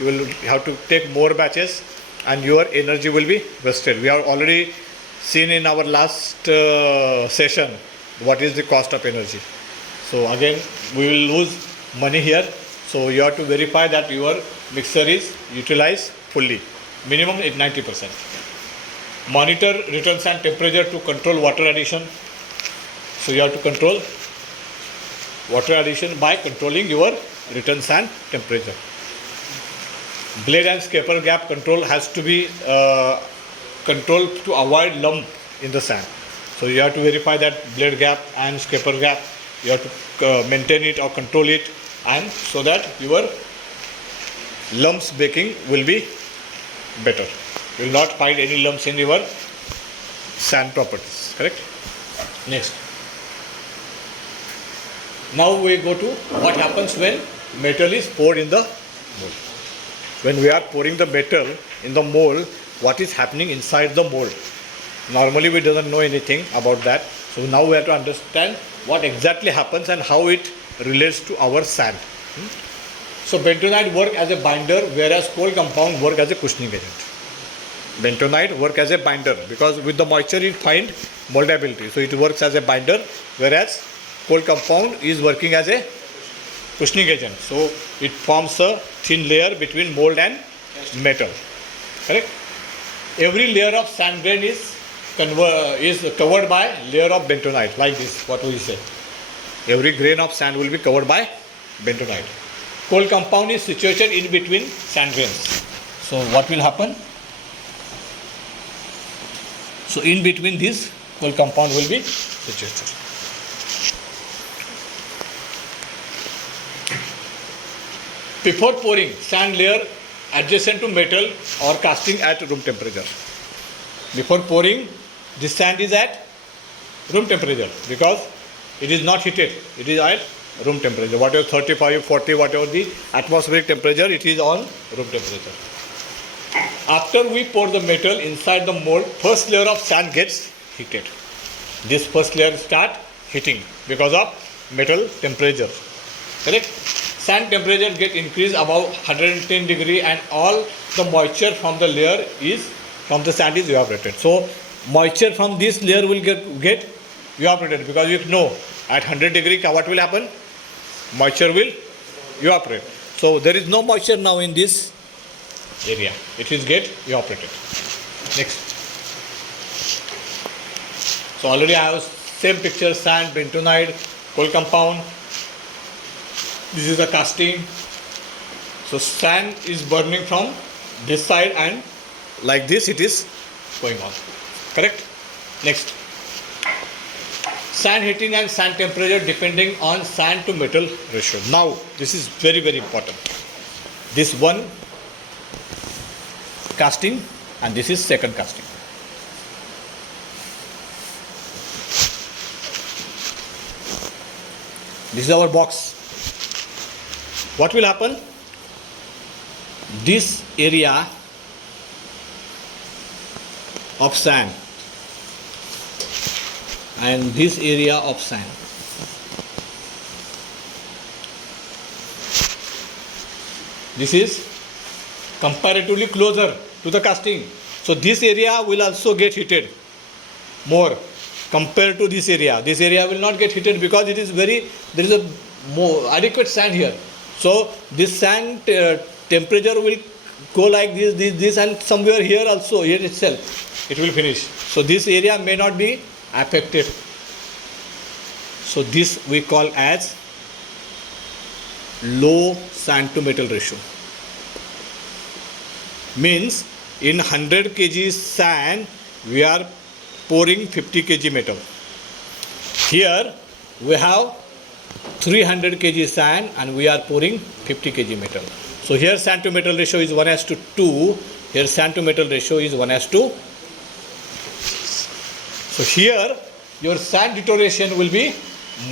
you will have to take more batches and your energy will be wasted. We have already seen in our last session what is the cost of energy. So again, we will lose money here. So you have to verify that your mixer is utilized fully. Minimum is 90%. Monitor return sand temperature to control water addition. So you have to control water addition by controlling your return sand temperature. Blade and scraper gap control has to be controlled to avoid lump in the sand. So you have to verify that blade gap and scraper gap. You have to maintain it or control it, and so that your lumps baking will be better. You will not find any lumps in your sand properties. Correct? Next. Now we go to what happens when metal is poured in the mold. When we are pouring the metal in the mold, what is happening inside the mold? Normally we don't know anything about that. So now we have to understand what exactly happens and how it relates to our sand. So bentonite work as a binder, whereas coal compound work as a cushioning agent. Bentonite work as a binder because with the moisture it finds moldability. So it works as a binder, whereas coal compound is working as a cushioning agent. So it forms a thin layer between mold and metal. Correct? Every layer of sand grain is covered by layer of bentonite, like this, what we say. Every grain of sand will be covered by bentonite. Coal compound is situated in between sand grains. So what will happen? So in between this, coal compound will be situated. Before pouring, sand layer adjacent to metal or casting at room temperature. Before pouring, this sand is at room temperature because it is not heated. It is at room temperature. Whatever 35, 40, whatever the atmospheric temperature, it is on room temperature. After we pour the metal inside the mold, first layer of sand gets heated. This first layer start heating because of metal temperature. Correct? Sand temperature get increased above 110 degree and all the moisture from the layer is from the sand is evaporated. So moisture from this layer will get evaporated because you know at 100 degree what will happen? Moisture will evaporate. So there is no moisture now in this area. It is get evaporated. Next. So already I have same picture: sand, bentonite, coal compound. This is a casting. So sand is burning from this side and like this it is going on. Correct? Next. Sand heating and sand temperature depending on sand to metal ratio. Now this is very, very important. This one casting and this is second casting. This is our box. What will happen? This area of sand and this area of sand. This is comparatively closer to the casting. So this area will also get heated more compared to this area. This area will not get heated because it is there is a more adequate sand here. So this sand temperature will go like this and somewhere here also, here itself, it will finish. So this area may not be affected. So this we call as low sand to metal ratio. Means in 100 kg sand we are pouring 50 kg metal. Here we have 300 kg sand and we are pouring 50 kg metal. So here sand to metal ratio is 1:2. Here sand to metal ratio is 1:. So here your sand deterioration will be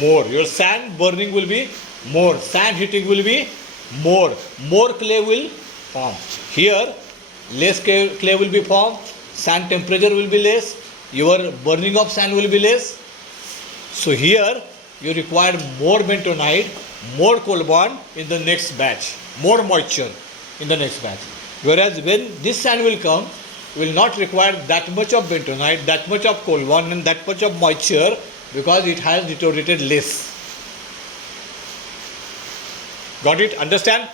more. Your sand burning will be more. Sand heating will be more. More clay will form. Here, less clay will be formed. Sand temperature will be less. Your burning of sand will be less. So here, you require more bentonite, more coal bond in the next batch, more moisture in the next batch. Whereas when this sand will come, will not require that much of bentonite, that much of coal bond and that much of moisture because it has deteriorated less. Got it? Understand?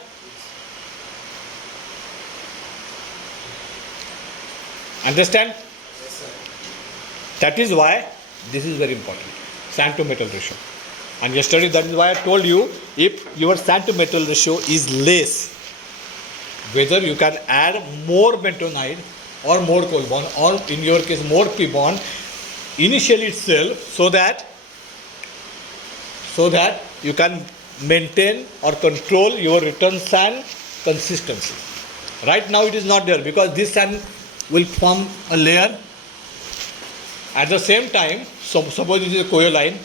Understand? That is why this is very important. Sand to metal ratio. And yesterday that is why I told you if your sand to metal ratio is less, whether you can add more bentonite or more coal bond or in your case more P bond initially itself so that you can maintain or control your return sand consistency. Right now it is not there because this sand will form a layer. At the same time, so suppose this is a coil line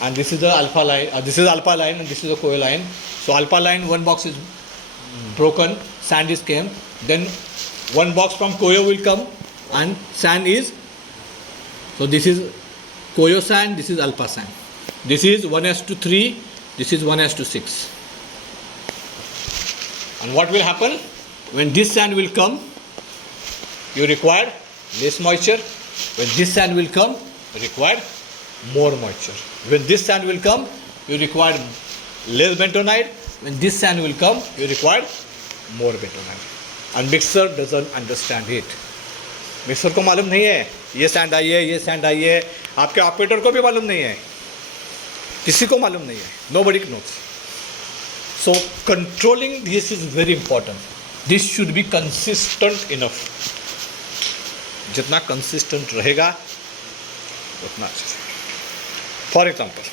and this is the alpha line, this is alpha line and this is a coil line. So alpha line, one box is broken, sand is came, then one box from coil will come and sand is, so this is coil sand, this is alpha sand. This is 1:3, this is 1:6. And what will happen? When this sand will come, you require less moisture. When this sand will come, you require more moisture. When this sand will come, you require less bentonite. When this sand will come, you require more bentonite. And mixer doesn't understand it. Mixer को मालूम नहीं है ये sand आई है, ये sand आई है, आपके operator को भी मालूम नहीं है, किसी को मालूम नहीं है. Nobody knows. So controlling this is very important. This should be consistent enough. जितना consistent रहेगा उतना अच्छा. For example,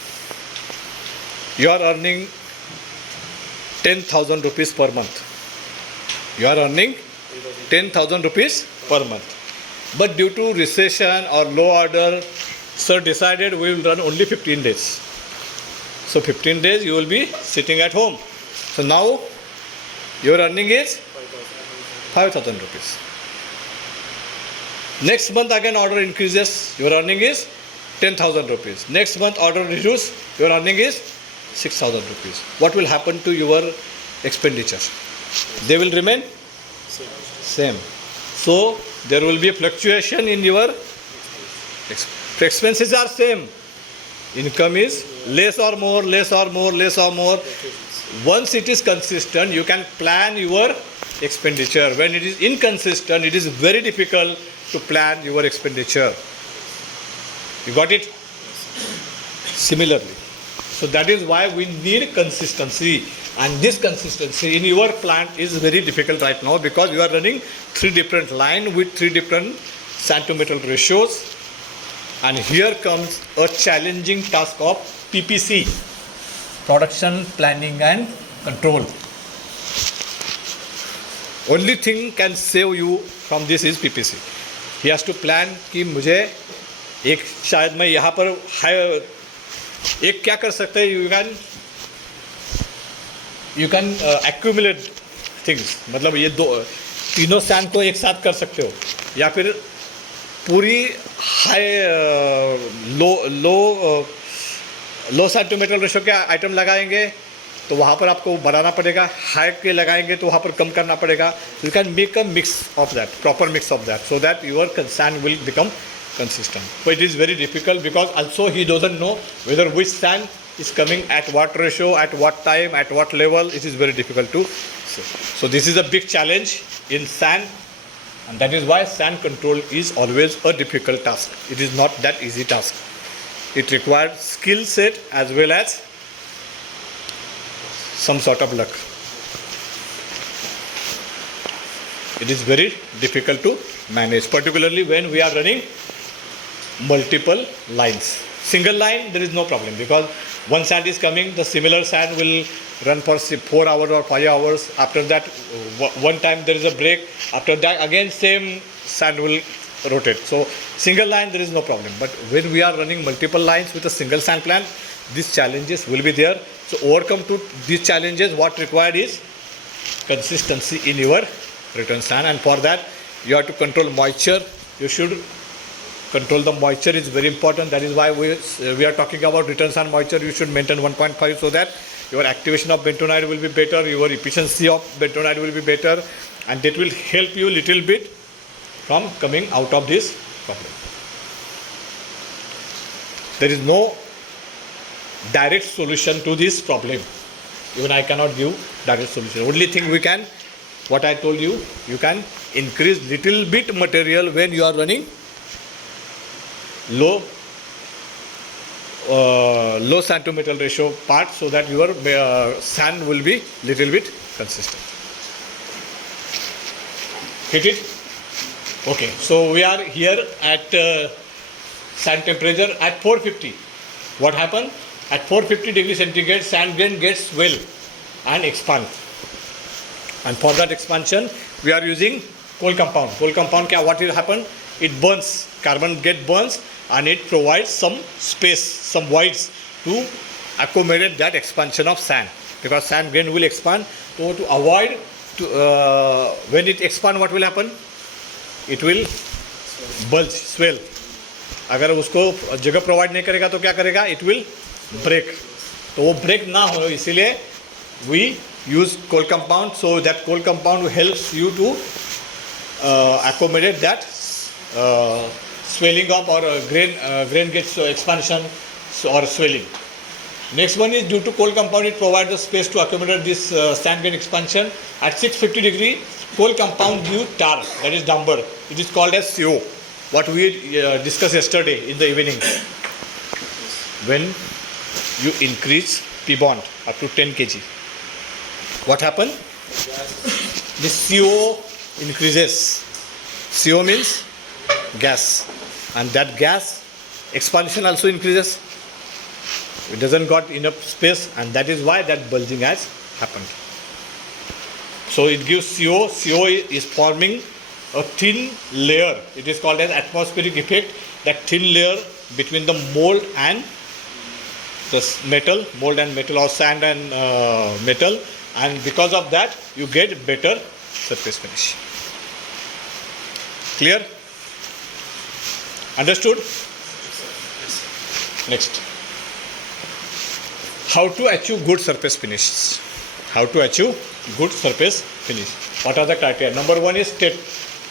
you are earning 10,000 rupees per month. You are earning 10,000 rupees per month. But due to recession or low order, sir decided we will run only 15 days. So 15 days you will be sitting at home. So now your earning is 5,000 rupees. Next month again order increases, your earning is 10,000 rupees. Next month order reduces, your earning is 6,000 rupees. What will happen to your expenditure? They will remain same. So there will be a fluctuation in your expenses are same. Income is less or more, less or more, less or more. Once it is consistent, you can plan your expenditure. When it is inconsistent, it is very difficult to plan your expenditure. You got it? Similarly. So that is why we need consistency. And this consistency in your plant is very difficult right now because you are running 3 different lines with 3 different sand to metal ratios. And here comes a challenging task of PPC, production planning and control. Only thing can save you from this is PPC. He has to plan कि मुझे एक शायद मैं यहाँ पर एक क्या कर सकते हैं, you can accumulate things. मतलब ये तीनों सैंड को एक साथ कर सकते हो या फिर पूरी high low sand to metal ratio के आइटम लगाएंगे तो वहाँ पर आपको बनाना पड़ेगा, हाई के लगाएंगे तो वहाँ पर कम करना पड़ेगा. You can make a mix of that, proper mix of that, so that your sand will become consistent. But it is very difficult because also he doesn't know whether which sand is coming at what ratio, at what time, at what level. It is very difficult to say. So this is a big challenge in sand, and that is why sand control is always a difficult task. It is not that easy task. It requires skill set as well as some sort of luck. It is very difficult to manage, particularly when we are running multiple lines. Single line, there is no problem because one sand is coming, the similar sand will run for 4 hours or 5 hours. After that, one time there is a break. After that, again same sand will rotate. So single line, there is no problem. But when we are running multiple lines with a single sand plant, these challenges will be there. So overcome to these challenges, what required is consistency in your return sand, and for that you have to control moisture. You should control the moisture, is very important. That is why we are talking about return sand moisture. You should maintain 1.5 so that your activation of bentonite will be better, your efficiency of bentonite will be better, and that will help you little bit from coming out of this problem. There is no direct solution to this problem. Even I cannot give direct solution. Only thing we can, what I told you, you can increase little bit material when you are running low sand to metal ratio part, so that your sand will be little bit consistent. Hit it? Okay, so we are here at sand temperature at 450. What happened? At 450 degrees centigrade, sand grain gets swell and expand. And for that expansion, we are using coal compound. Coal compound, what will happen? It burns, carbon get burns, and it provides some space, some voids to accommodate that expansion of sand. Because sand grain will expand, so to avoid, when it expands, what will happen? It will bulge, swell. अगर उसको जगह provide नहीं करेगा तो क्या करेगा? It will break. तो वो break ना हो, इसीलिए we use coal compound, so that coal compound helps you to accommodate that swelling up, or grain gets expansion or swelling. Next one is, due to coal compound, it provides the space to accommodate this sand grain expansion. At 650 degree, coal compound gives tar, that is dumber. It is called as CO. What we discussed yesterday in the evening. When you increase P bond up to 10 kg, what happens? This CO increases. CO means gas, and that gas expansion also increases. It doesn't got enough space, and that is why that bulging has happened. So it gives CO. CO is forming a thin layer. It is called as atmospheric effect. That thin layer between the mold and the metal, mold and metal, or sand and metal, and because of that you get better surface finish. Clear? Understood? Next. How to achieve good surface finish? How to achieve good surface finish? What are the criteria? Number one is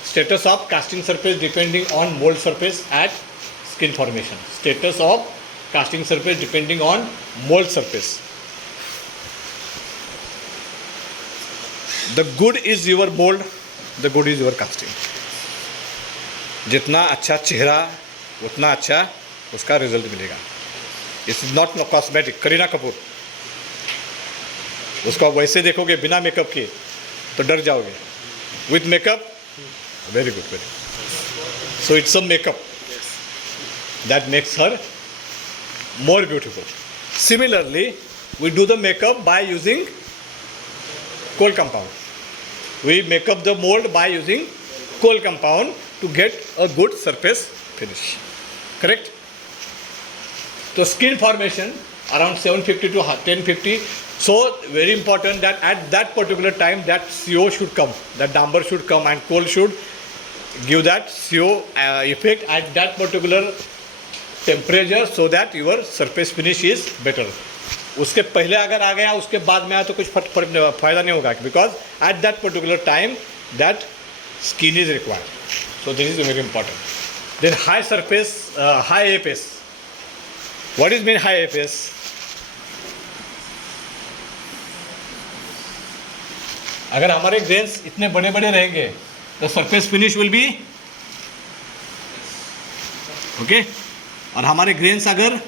status of casting surface depending on mold surface at skin formation. Status of casting surface depending on mold surface. The good is your mold, the good is your casting. जितना अच्छा चेहरा उतना अच्छा उसका result मिलेगा. It's not cosmetic. Kareena Kapoor, उसको आप वैसे देखोगे बिना मेकअप के तो डर जाओगे. With makeup, very good, very. So it's a makeup that makes her more beautiful. Similarly, we do the makeup by using coal compound. We make up the mold by using coal compound to get a good surface finish. Correct? So skin formation around 750 to 1050. So very important that at that particular time that CO should come, that damper should come, and coal should give that CO effect at that particular temperature, so that your surface finish is better. उसके पहले अगर आ गया उसके बाद में आया तो कुछ फायदा नहीं होगा, because at that particular time that skin is required. So this is very important. Then high surface, high AFS. What is mean high AFS? अगर हमारे ग्रेन्स इतने बड़े बड़े रहेंगे तो surface finish will be okay. और हमारे ग्रेन्स अगर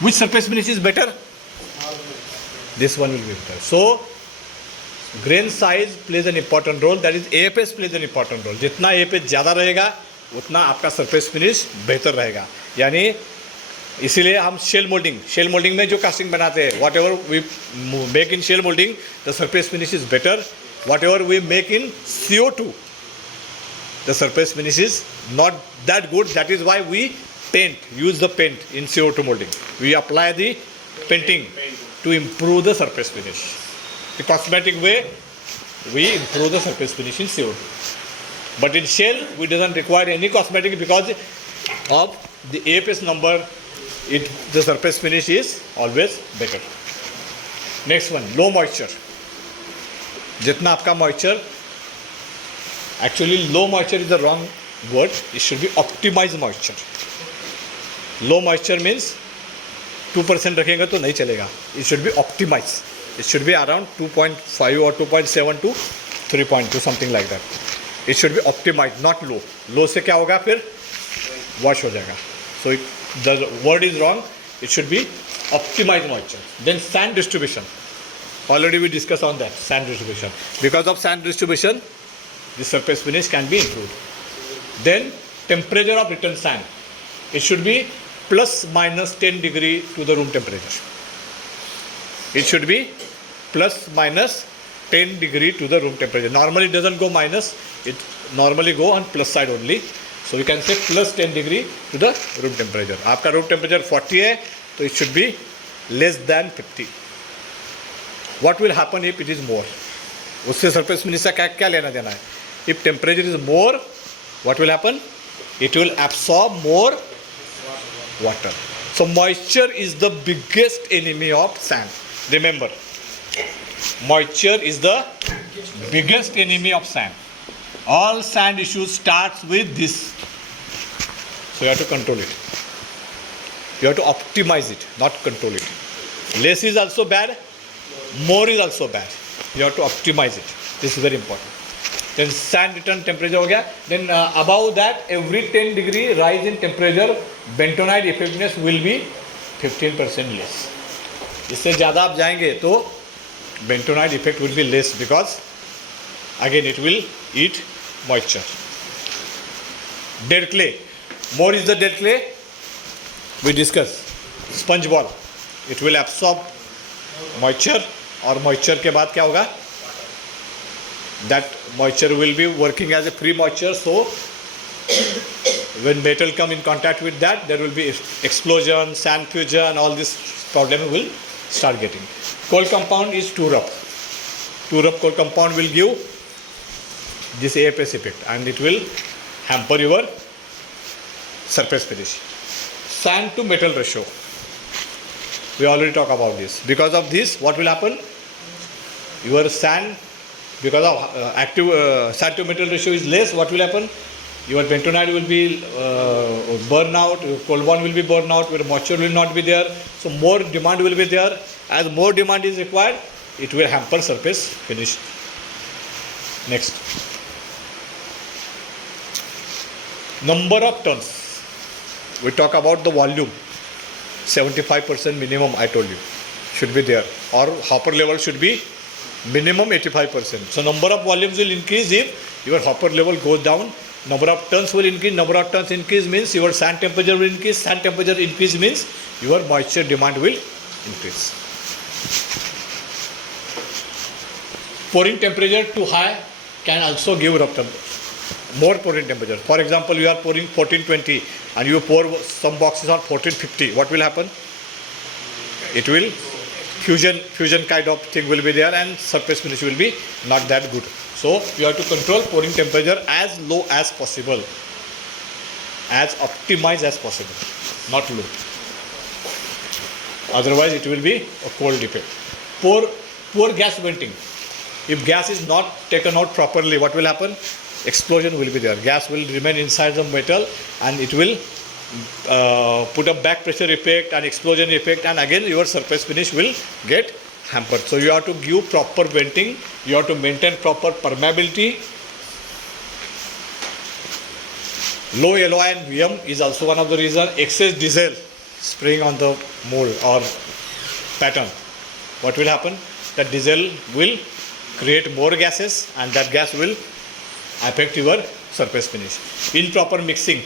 which surface finish is better? This one will be better. So grain size plays an important role, that is AFS plays an important role. जितना AFS ज़्यादा रहेगा उतना आपका surface finish बेहतर रहेगा. यानी इसीलिए हम शेल मोल्डिंग में जो कास्टिंग बनाते हैं, whatever we make in shell moulding the surface finish is better. Whatever we make in CO2 the surface finish is not that good. That is why we paint, use the paint in CO2 molding. We apply the painting to improve the surface finish. The cosmetic way, we improve the surface finish in CO2. But in shell, we doesn't require any cosmetic because of the AFS number, the surface finish is always better. Next one, low moisture. जितना आपका moisture, actually low moisture is the wrong word. It should be optimized moisture. Low moisture means 2% रखेंगे तो नहीं चलेगा. It should be optimized. It should be around 2.5 or 2.7 to 3.2, something like that. It should be optimized, not low. Low से क्या होगा फिर wash हो जाएगा. So the word is wrong. It should be optimized moisture. Then sand distribution. Already we discussed on that, sand distribution. Because of sand distribution, the surface finish can be improved. Then temperature of return sand. It should be plus minus 10 degree to the room temperature. It should be plus minus 10 degree to the room temperature. Normally it doesn't go minus, it normally go on plus side only. So we can say plus 10 degree to the room temperature. आपका room temperature 40 है, तो it should be less than 50. What will happen if it is more? उससे surface finish का क्या लेना देना है? If temperature is more, what will happen? It will absorb more water. So moisture is the biggest enemy of sand. Remember, moisture is the biggest enemy of sand. All sand issues starts with this. So you have to control it. You have to optimize it, not control it. Less is also bad, more is also bad. You have to optimize it. This is very important. Then sand return temperature हो गया. Then above that, every 10 degree rise in temperature, bentonite effectiveness will be 15% less. इससे ज़्यादा आप जाएंगे तो bentonite effect will be less because again it will eat moisture. Dead clay. More is the dead clay. We discuss. Sponge ball. It will absorb moisture और moisture के बाद क्या होगा? That moisture will be working as a free moisture. So when metal come in contact with that, there will be explosion, sand fusion, all this problem will start getting. Cold compound is too rough. Too rough cold compound will give this AFS effect and it will hamper your surface finish. Sand to metal ratio. We already talked about this. Because of this, what will happen? Your sand, because of active sand to metal ratio is less, what will happen? Your bentonite will be burned out, cold bond will be burned out, where moisture will not be there. So more demand will be there. As more demand is required, it will hamper surface finish. Next. Number of tons. We talk about the volume. 75% minimum, I told you, should be there. Or hopper level should be minimum 85%. So number of volumes will increase if your hopper level goes down. Number of tons will increase. Number of tons increase means your sand temperature will increase. Sand temperature increase means your moisture demand will increase. Pouring temperature too high can also give more pouring temperature. For example, you are pouring 1420 and you pour some boxes on 1450. What will happen? It will fusion kind of thing will be there and surface finish will be not that good. So you have to control pouring temperature as low as possible, as optimized as possible, not low. Otherwise it will be a cold effect. Poor gas venting. If gas is not taken out properly, what will happen? Explosion will be there. Gas will remain inside the metal and it will put a back pressure effect and explosion effect, and again your surface finish will get hampered. So you have to give proper venting, you have to maintain proper permeability. Low LOI and VM is also one of the reasons. Excess diesel spraying on the mold or pattern. What will happen? That diesel will create more gases and that gas will affect your surface finish. Improper mixing.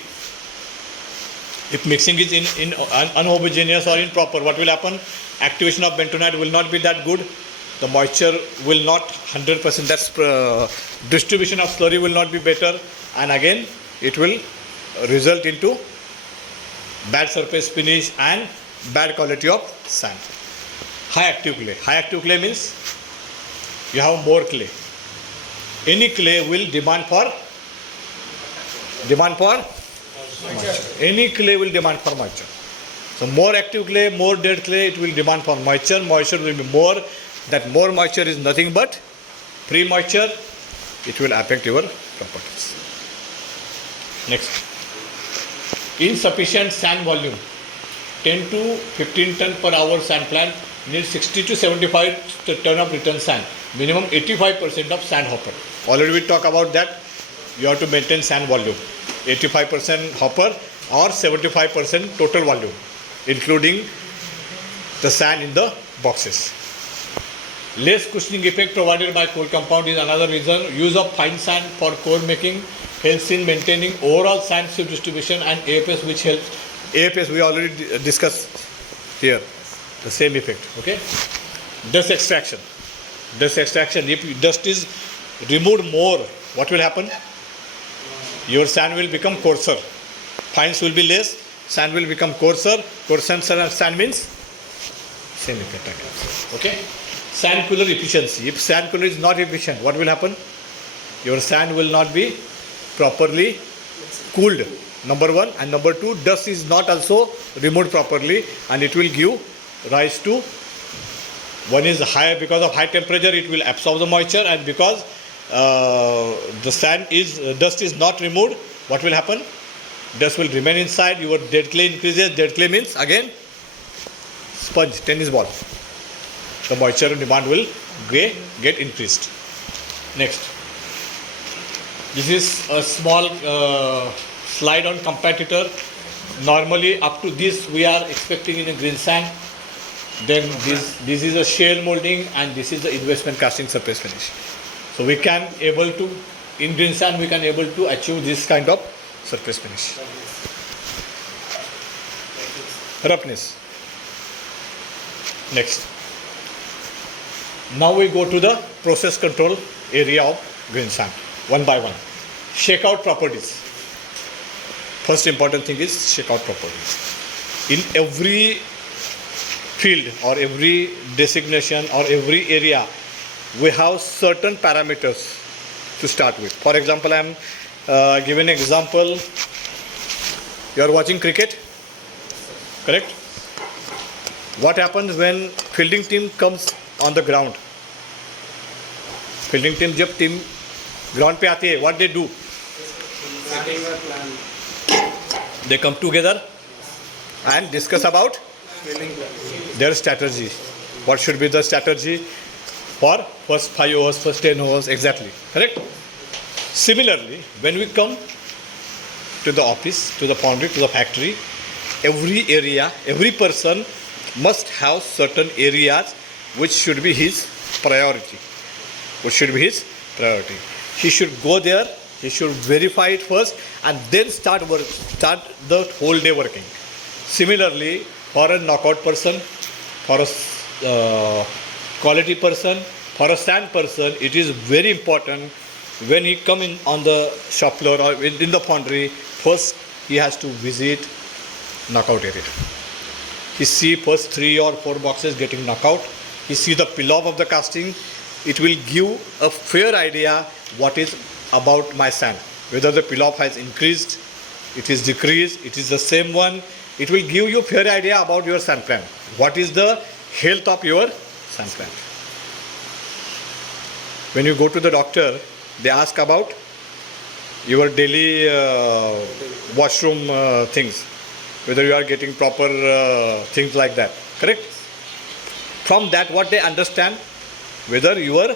If mixing is in unhomogeneous or improper, what will happen? Activation of bentonite will not be that good. The moisture will not 100%. That distribution of slurry will not be better, and again it will result into bad surface finish, and bad quality of sand. High active clay. High active clay means you have more clay. Any clay will demand for moisture. Any clay will demand for moisture. So more active clay, more dead clay, it will demand for moisture. Moisture will be more. That more moisture is nothing but free moisture. It will affect your properties. Next. Insufficient sand volume. 10 to 15 ton per hour sand plant needs 60 to 75 ton of return sand. Minimum 85% of sand hopper. Already we talk about that. You have to maintain sand volume. 85% hopper or 75% total volume, including the sand in the boxes. Less cushioning effect provided by core compound is another reason. Use of fine sand for core making helps in maintaining overall sand distribution, and AFS which helps. AFS we already discussed here. The same effect. Okay. Dust extraction. Dust extraction. If dust is removed more, what will happen? Your sand will become coarser. Fines will be less. Sand will become coarser. Coarser sand means same effect again. Okay. Sand cooler efficiency. If sand cooler is not efficient, what will happen? Your sand will not be properly cooled. Number one, and number two, dust is not also removed properly, and it will give rise to, one is high, because of high temperature it will absorb the moisture, and because the dust is not removed, what will happen? Dust will remain inside. Your dead clay increases. Dead clay means again sponge, tennis ball. The moisture demand will get increased. Next, this is a small slide on competitor. Normally up to this we are expecting in a green sand. Then this is a shell molding, and this is the investment casting surface finish. So we can able to, in green sand we can able to achieve this kind of surface finish. Roughness. Next. Now we go to the process control area of green sand, one by one. Shakeout properties. First important thing is shakeout properties. In every field or every designation or every area, we have certain parameters to start with. For example, I am giving an example. You are watching cricket, correct? What happens when fielding team comes on the ground? Fielding team जब team ground पे आती है, what they do? They come together and discuss about their strategy. What should be the strategy for first 5 overs, first 10 overs, exactly, correct? Similarly, when we come to the office, to the foundry, to the factory, every area, every person must have certain areas which should be his priority. Which should be his priority. He should go there, he should verify it first, and then start the whole day working. Similarly, for a knockout person, for a quality person, for a sand person, it is very important when he come in on the shop floor or in the foundry, first he has to visit knockout area. He see first 3 or 4 boxes getting knockout. He see the peel-off of the casting. It will give a fair idea what is about my sand. Whether the peel-off has increased, it is decreased, it is the same one. It will give you a fair idea about your sand plant. What is the health of your sand plant? When you go to the doctor, they ask about your daily washroom things, whether you are getting proper things like that, correct? From that, what they understand, whether your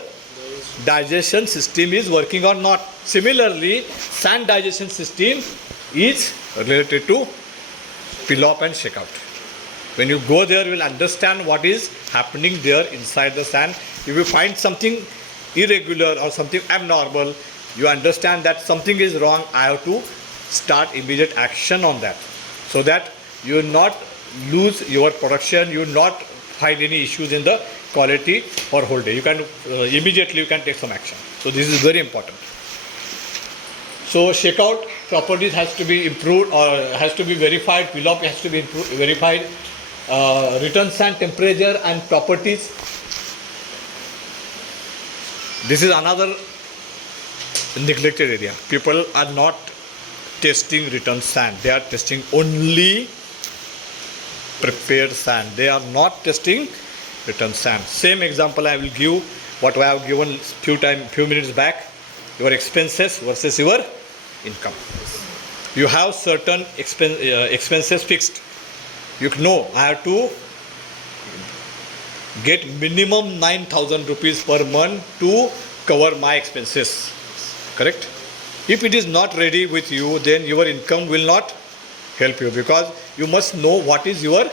digestion system is working or not. Similarly, sand digestion system is related to peel-off and shakeout. When you go there, you will understand what is happening there inside the sand. If you find something irregular or something abnormal, you understand that something is wrong. I have to start immediate action on that, so that you will not lose your production, you will not find any issues in the quality for whole day. You can immediately you can take some action. So this is very important. So shakeout properties has to be improved or has to be verified, PLOP has to be verified, return sand temperature and properties. This is another neglected area. People are not testing return sand. They are testing only prepared sand. They are not testing return sand. Same example I will give what I have given few minutes back. Your expenses versus your income. You have certain expenses fixed. You know I have to get minimum 9,000 rupees per month to cover my expenses. Correct? If it is not ready with you, then your income will not help you, because you must know what is your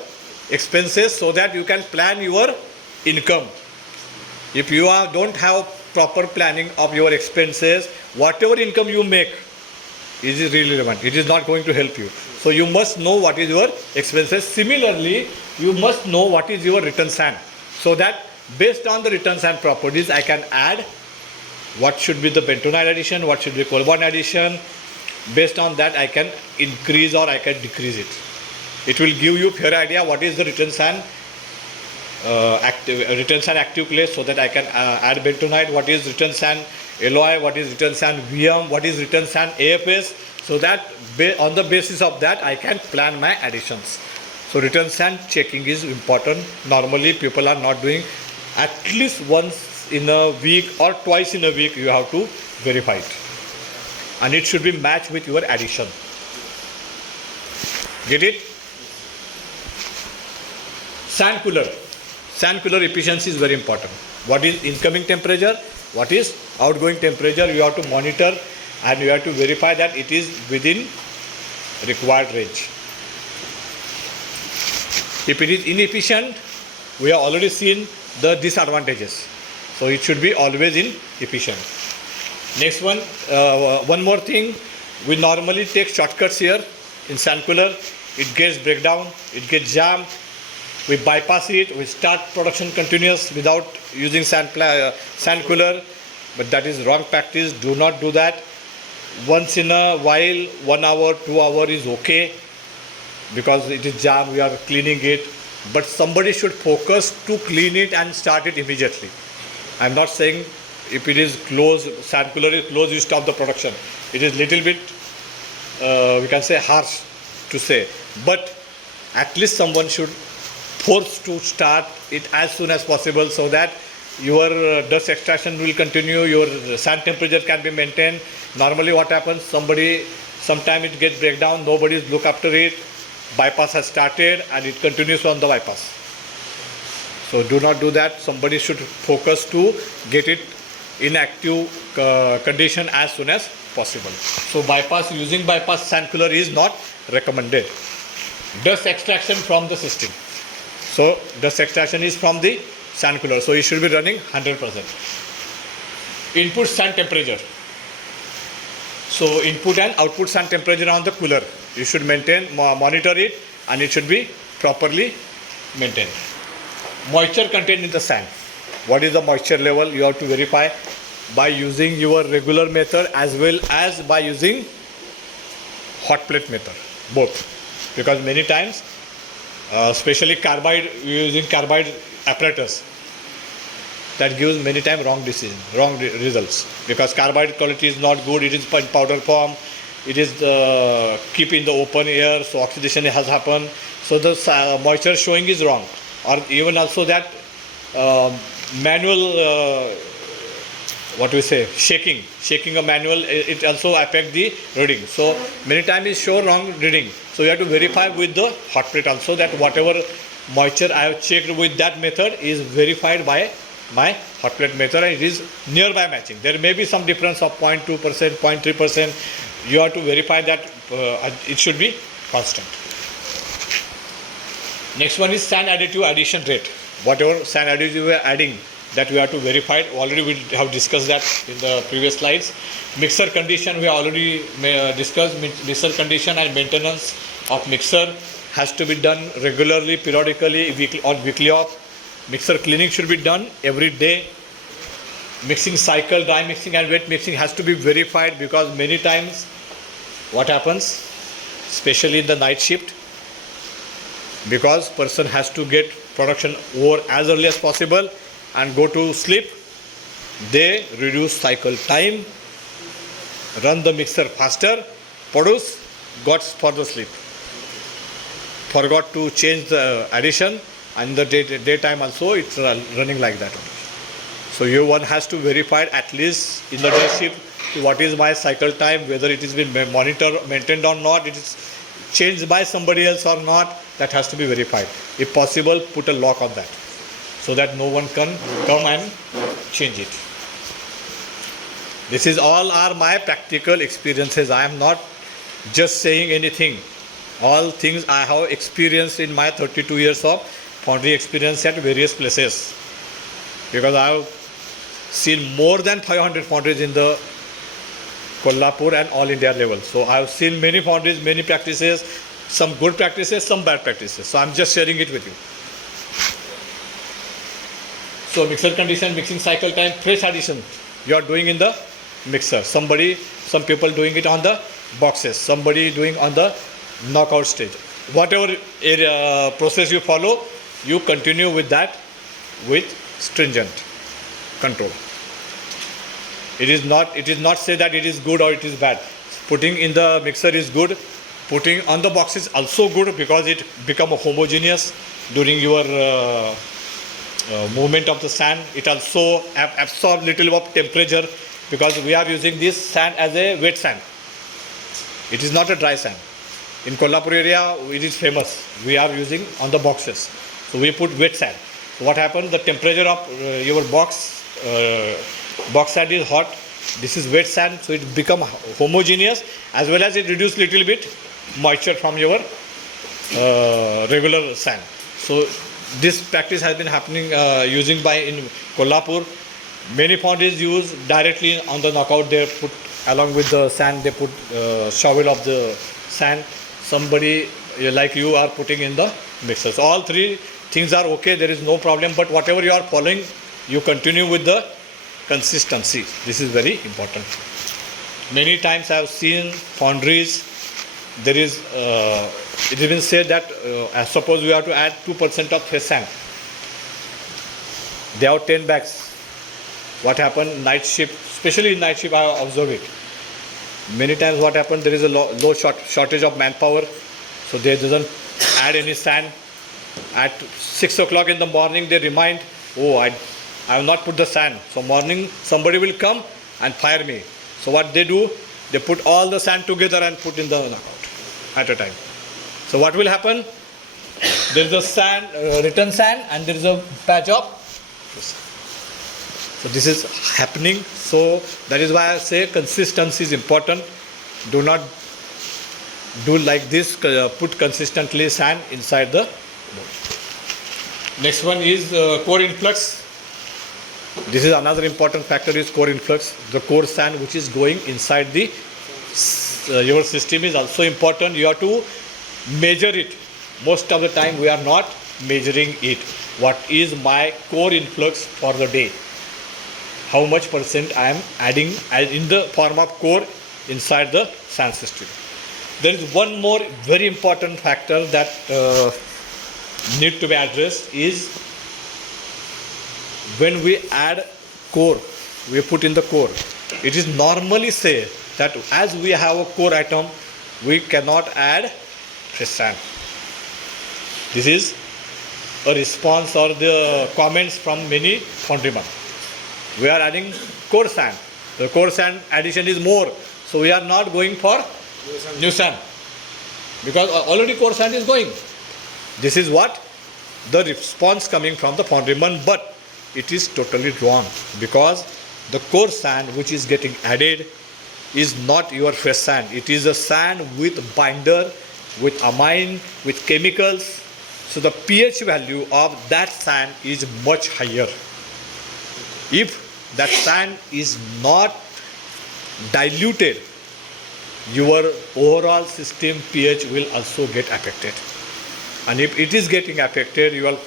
expenses so that you can plan your income. If you don't have proper planning of your expenses, whatever income you make is irrelevant. It is not going to help you. So you must know what is your expenses. Similarly, you must know what is your return sand, so that based on the return sand properties, I can add what should be the bentonite addition, what should be carbon addition. Based on that, I can increase or I can decrease it. It will give you fair idea what is the return sand active clay, so that I can add bentonite, what is return sand LOI, what is return sand VM, what is return sand AFS, so that on the basis of that I can plan my additions. So return sand checking is important. Normally people are not doing. At least once in a week or twice in a week you have to verify it, and it should be matched with your addition. Get it? Sand cooler. Sand cooler efficiency is very important. What is incoming temperature? What is outgoing temperature? You have to monitor and you have to verify that it is within required range. If it is inefficient, we have already seen the disadvantages. So it should be always inefficient. Next one, one more thing. We normally take shortcuts here in sand cooler. It gets breakdown, it gets jammed. We bypass it, we start production continuous without using sand cooler, but that is wrong practice. Do not do that. Once in a while, 1 hour, 2 hours is okay, because it is jam, we are cleaning it, but somebody should focus to clean it and start it immediately. I am not saying if it is closed, sand cooler is closed, you stop the production. It is little bit, we can say harsh to say, but at least someone should force to start it as soon as possible, so that your dust extraction will continue, your sand temperature can be maintained. Normally what happens, sometime it gets breakdown, nobody look after it, bypass has started and it continues on the bypass. So do not do that. Somebody should focus to get it in active condition as soon as possible. So using bypass sand cooler is not recommended. Dust extraction from the system. So dust extraction is from the sand cooler, so it should be running 100%. Input sand temperature. So input and output sand temperature on the cooler, you should monitor it, and it should be properly maintained. Moisture content in the sand. What is the moisture level? You have to verify by using your regular method as well as by using hot plate method, both. Because many times, especially carbide, using carbide apparatus, that gives many times wrong results, because carbide quality is not good. It is in powder form, it is keep in the open air, so oxidation has happened, so the moisture showing is wrong. Or even also that manual shaking a manual, it also affect the reading. So many times it show wrong reading, so you have to verify with the hot plate also that whatever moisture I have checked with that method is verified by my hot plate method, and it is nearby matching. There may be some difference of 0.2%, 0.3%. You have to verify that it should be constant. Next one is sand additive addition rate. Whatever sand additive we are adding, that we have to verify. Already we have discussed that in the previous slides. Mixer condition, we have already discussed. Mixer condition and maintenance of mixer has to be done regularly, periodically, weekly off. Mixer cleaning should be done every day. Mixing cycle, dry mixing and wet mixing has to be verified, because many times what happens, especially in the night shift, because person has to get production over as early as possible and go to sleep, they reduce cycle time, run the mixer faster, produce, got for the sleep. Forgot to change the addition, and the daytime also it's running like that only. So you one has to verify at least in the day shift what is my cycle time, whether it is been monitored, maintained or not, it is changed by somebody else or not, that has to be verified. If possible, put a lock on that so that no one can come and change it. This is all are my practical experiences. I am not just saying anything. All things I have experienced in my 32 years of foundry experience at various places, because I have seen more than 500 foundries in the Kolhapur and all India level. So I have seen many foundries, many practices, some good practices, some bad practices. So I'm just sharing it with you. So mixer condition, mixing cycle time, fresh addition you are doing in the mixer. Some people doing it on the boxes, somebody doing on the knockout stage. Whatever area, process you follow, you continue with that with stringent control. It is not say that it is good or it is bad. Putting in the mixer is good. Putting on the box is also good, because it become homogeneous during your movement of the sand. It also absorb little of temperature, because we are using this sand as a wet sand. It is not a dry sand. In Kolhapur area, it is famous. We are using on the boxes. So we put wet sand. So what happens? The temperature of your box sand is hot. This is wet sand, so it become homogeneous, as well as it reduce little bit moisture from your regular sand. So this practice has been happening using by in Kolhapur. Many foundries use directly on the knockout. They put along with the sand. They put shovel of the sand. Somebody like you are putting in the mixer. So all three things are okay. There is no problem. But whatever you are following, you continue with the consistency. This is very important. Many times I have seen foundries. There is it has been said that suppose we have to add 2% of fresh sand. They have 10 bags. What happened? Night shift, especially in night shift, I have observed it. Many times what happened, there is a shortage of manpower, so they doesn't add any sand. At 6 o'clock in the morning, they remind, oh, I have not put the sand. So morning, somebody will come and fire me. So what they do, they put all the sand together and put in the knockout at a time. So what will happen? There is a sand, return sand, and there is a patch of. So this is happening. So that is why I say consistency is important. Do not do like this. Put consistently sand inside the mold. Next one is core influx. This is another important factor, is core influx. The core sand which is going inside the your system is also important. You have to measure it. Most of the time we are not measuring it. What is my core influx for the day? How much percent I am adding in the form of core inside the sand system. There is one more very important factor that need to be addressed, is when we add core, we put in the core. It is normally say that as we have a core item, we cannot add fresh sand. This is a response or the comments from many foundrymen. We are adding core sand. The core sand addition is more, so we are not going for new sand, because already core sand is going. This is what the response coming from the foundryman, but it is totally wrong, because the core sand which is getting added is not your fresh sand. It is a sand with binder, with amine, with chemicals. So the pH value of that sand is much higher. If that sand is not diluted, your overall system pH will also get affected. And if it is getting affected, you are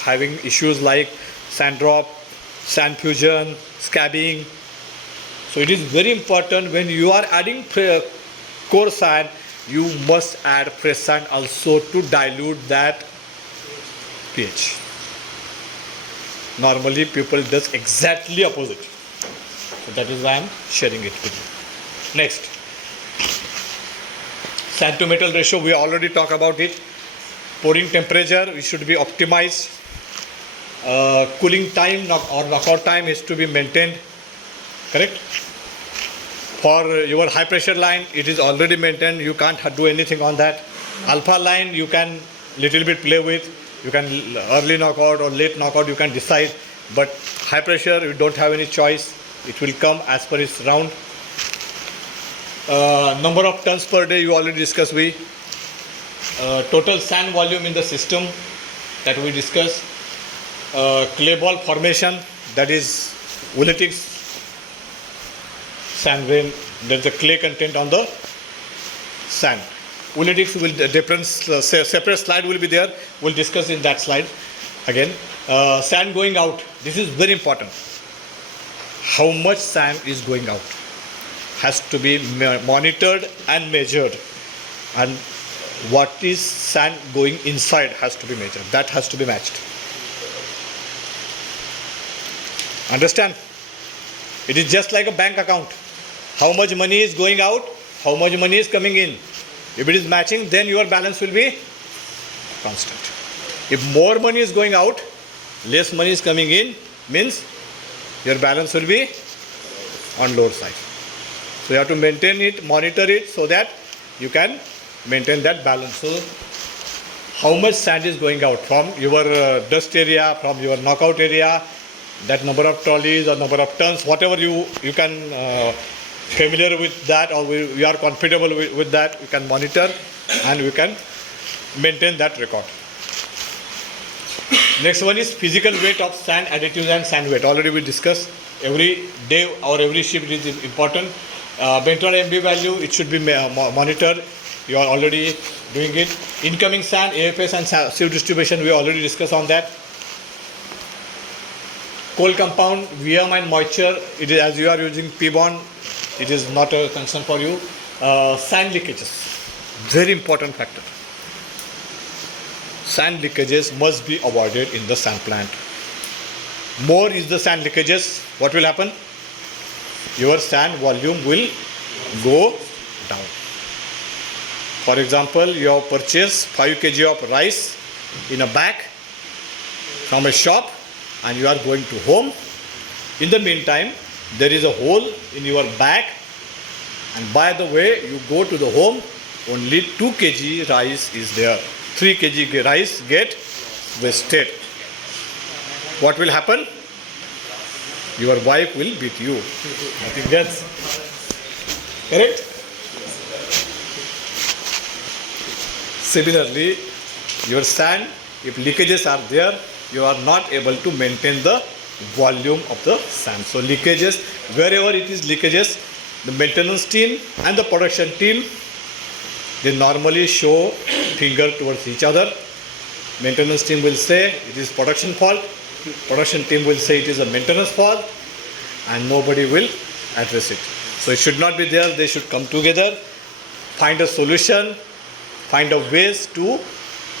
having issues like sand drop, sand fusion, scabbing. So it is very important when you are adding coarse sand, you must add fresh sand also to dilute that pH. Normally people does exactly opposite. So that is why I am sharing it with you. Next, sand to metal ratio, we already talked about it. Pouring temperature, it should be optimized. Cooling time or knockout time is to be maintained. Correct? For your high pressure line, it is already maintained. You can't do anything on that. Alpha line, you can little bit play with. You can early knockout or late knockout, you can decide. But high pressure, you don't have any choice. It will come as per its round. Number of tons per day, you already discussed. We total sand volume in the system that we discussed. Clay ball formation, that is oolitics sand rain. There's a clay content on the sand. Oolitics will different separate slide will be there. We'll discuss in that slide again. Sand going out. This is very important. How much sand is going out has to be monitored and measured, and what is sand going inside has to be measured. That has to be matched. Understand? It is just like a bank account. How much money is going out, how much money is coming in. If it is matching, then your balance will be constant. If more money is going out, less money is coming in, means your balance will be on lower side. So you have to maintain it, monitor it, so that you can maintain that balance. So how much sand is going out from your dust area, from your knockout area, that number of trolleys or number of tons, whatever you can familiar with that, or we are comfortable with that, we can monitor and we can maintain that record. Next one is physical weight of sand additives and sand weight. Already we discussed. Every day or every shift is important. Benton MB value, it should be monitored. You are already doing it. Incoming sand, AFS and sieve distribution, we already discussed on that. Coal compound, VM and moisture, it is as you are using P-bond, it is not a concern for you. Sand leakages, very important factor. Sand leakages must be avoided in the sand plant. More is the sand leakages, what will happen? Your sand volume will go down. For example, you have purchased 5 kg of rice in a bag from a shop and you are going to home. In the meantime, there is a hole in your bag, and by the way you go to the home, only 2 kg rice is there. 3 kg rice get wasted. What will happen? Your wife will beat you. I think that's correct. Similarly, your sand, if leakages are there, you are not able to maintain the volume of the sand. So leakages, wherever it is leakages, the maintenance team and the production team, they normally show finger towards each other. Maintenance team will say it is production fault, production team will say it is a maintenance fault, and nobody will address it. So it should not be there. They should come together, find a solution, find a ways to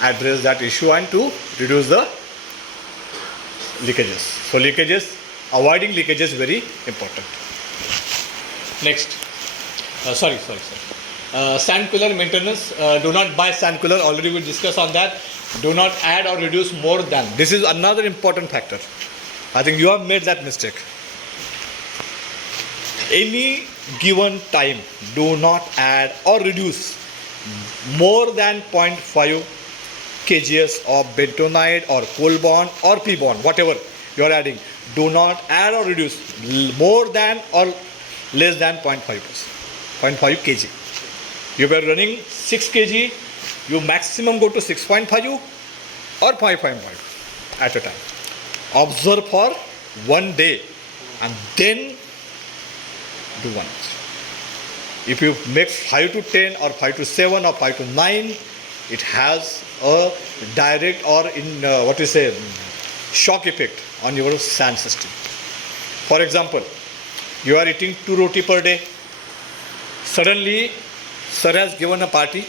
address that issue and to reduce the leakages. So leakages, avoiding leakages is very important. Next, sand cooler maintenance. Do not buy sand cooler. Already we discussed on that. Do not add or reduce more than. This is another important factor. I think you have made that mistake. Any given time, do not add or reduce more than 0.5 kgs of bentonite or coal bond or P bond, whatever you are adding. Do not add or reduce more than or less than 0.5 kg. You were running 6 kg, you maximum go to 6.5 or 5.5 at a time. Observe for 1 day and then do one. If you make 5 to 10 or 5 to 7 or 5 to 9, it has a direct or shock effect on your sand system. For example, you are eating 2 roti per day. Suddenly sir has given a party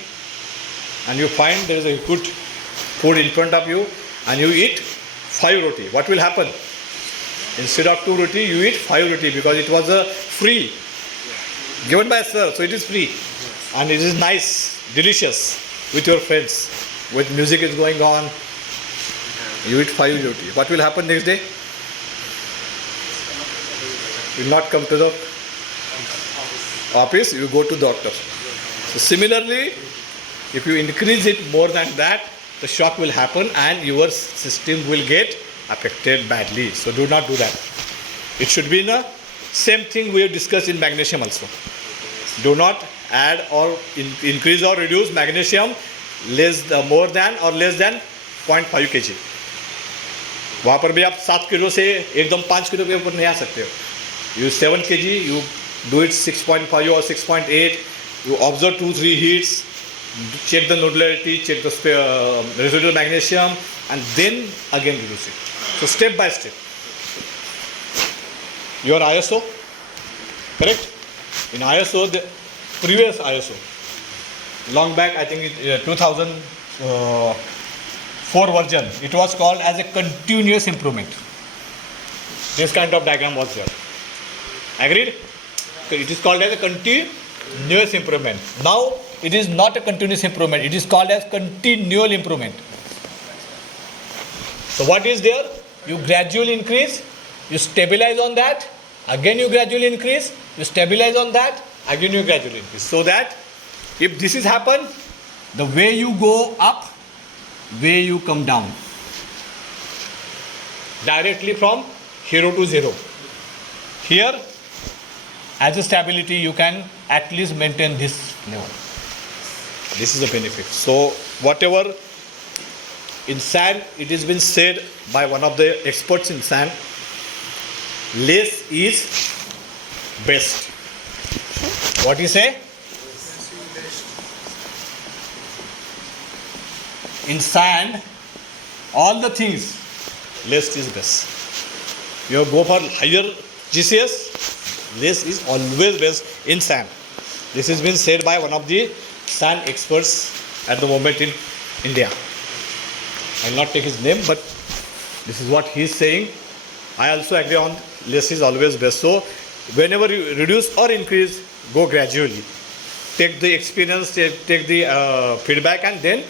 and you find there is a good food in front of you and you eat 5 roti. What will happen? Instead of 2 roti, you eat 5 roti because it was a free given by sir, so it is free and it is nice, delicious with your friends. With music is going on, you eat 5 roti. What will happen next day? You will not come to the office, you go to doctor. So similarly, if you increase it more than that, the shock will happen and your system will get affected badly. So do not do that. It should be the same thing we have discussed in magnesium also. Do not add or increase or reduce magnesium more than or less than 0.5 kg. वहाँ पर भी आप 7 kilo से एकदम 5 kilo के ऊपर नहीं आ सकते हो. You 7 kg, you do it 6.5 or 6.8. You observe 2-3 heats, check the nodularity, check the residual magnesium, and then again reduce it. So step by step. Your ISO, correct? In ISO, the previous ISO, long back, I think 2004 version, it was called as a continuous improvement. This kind of diagram was there. Agreed? So it is called as a continuous improvement. Now it is not a continuous improvement, it is called as continual improvement. So what is there? You gradually increase, you stabilize on that, again you gradually increase, you stabilize on that, again you gradually increase. So that if this is happen, the way you go up, way you come down. Directly from 0 to 0. Here, as a stability, you can at least maintain this level. This is the benefit. So whatever in sand, it has been said by one of the experts in sand, less is best. What do you say? In sand, all the things, less is best. You go for higher GCS, less is always best in sand. This has been said by one of the sand experts at the moment in India. I will not take his name, but this is what he is saying. I also agree on less is always best. So whenever you reduce or increase, go gradually. Take the experience, take the feedback, and then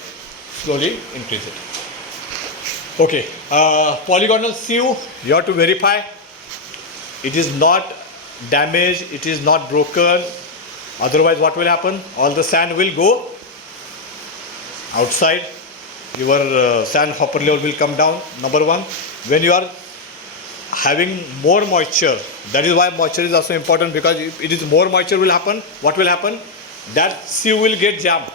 slowly increase it. Okay, polygonal sieve, you have to verify it is not damaged, it is not broken. Otherwise what will happen? All the sand will go outside. Your sand hopper level will come down. Number one, when you are having more moisture, that is why moisture is also important, because if it is more moisture will happen, what will happen? That sieve will get jammed.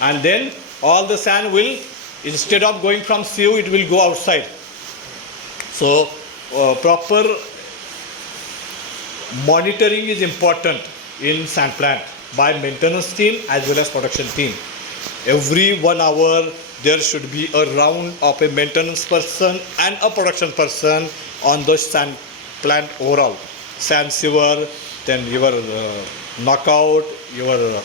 And then all the sand will, instead of going from sieve, it will go outside. So proper monitoring is important in sand plant by maintenance team as well as production team. Every 1 hour there should be a round of a maintenance person and a production person on the sand plant overall. Sand sewer, then your knockout, your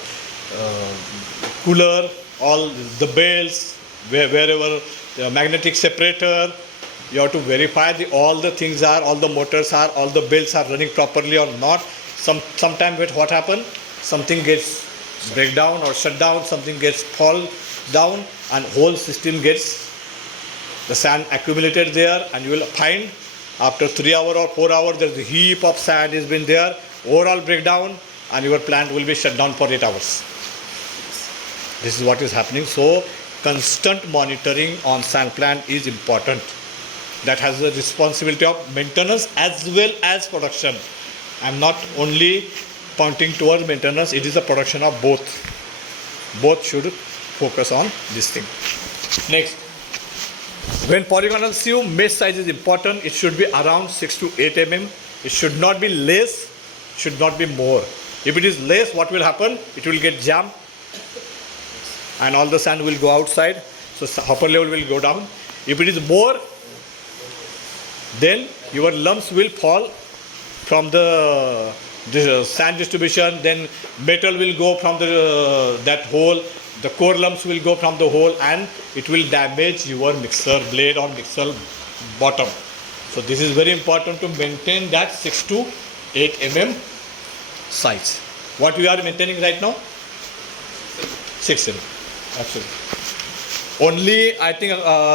cooler, all the belts, wherever the magnetic separator, you have to verify all the things are, all the motors are, all the belts are running properly or not. Sometime what happen? Something gets break down or shut down, something gets fall down, and whole system gets the sand accumulated there, and you will find after 3 hours or 4 hours there's a heap of sand has been there, overall breakdown, and your plant will be shut down for 8 hours. This is what is happening. So constant monitoring on sand plant is important. That has the responsibility of maintenance as well as production. I am not only pointing towards maintenance, it is the production of both. Both should focus on this thing. Next, when polygonal sieve, mesh size is important. It should be around 6 to 8 mm. It should not be less, should not be more. If it is less, what will happen? It will get jammed and all the sand will go outside. So hopper level will go down. If it is more, then your lumps will fall from the the sand distribution, then metal will go from that hole, the core lumps will go from the hole, and it will damage your mixer blade or mixer bottom. So this is very important to maintain that 6 to 8 mm size. What we are maintaining right now? 6 mm. Absolutely. Only I think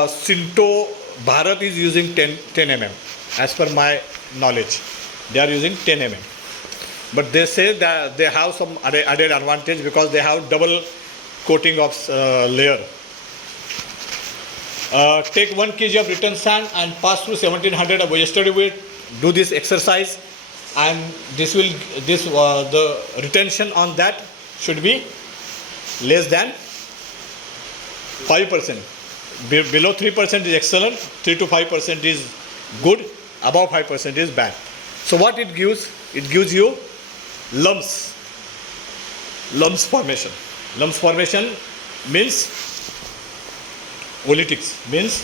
Sinto Bharat is using 10 mm. As per my knowledge, they are using 10 mm. But they say that they have some added advantage because they have double coating of layer. Take 1 kg of return sand and pass through 1700 of yesterday weight. Do this exercise, and the retention on that should be less than 5%. Below 3% is excellent, 3 to 5% is good, above 5% is bad. So what it gives? It gives you lumps formation. Lumps formation means oolitics, means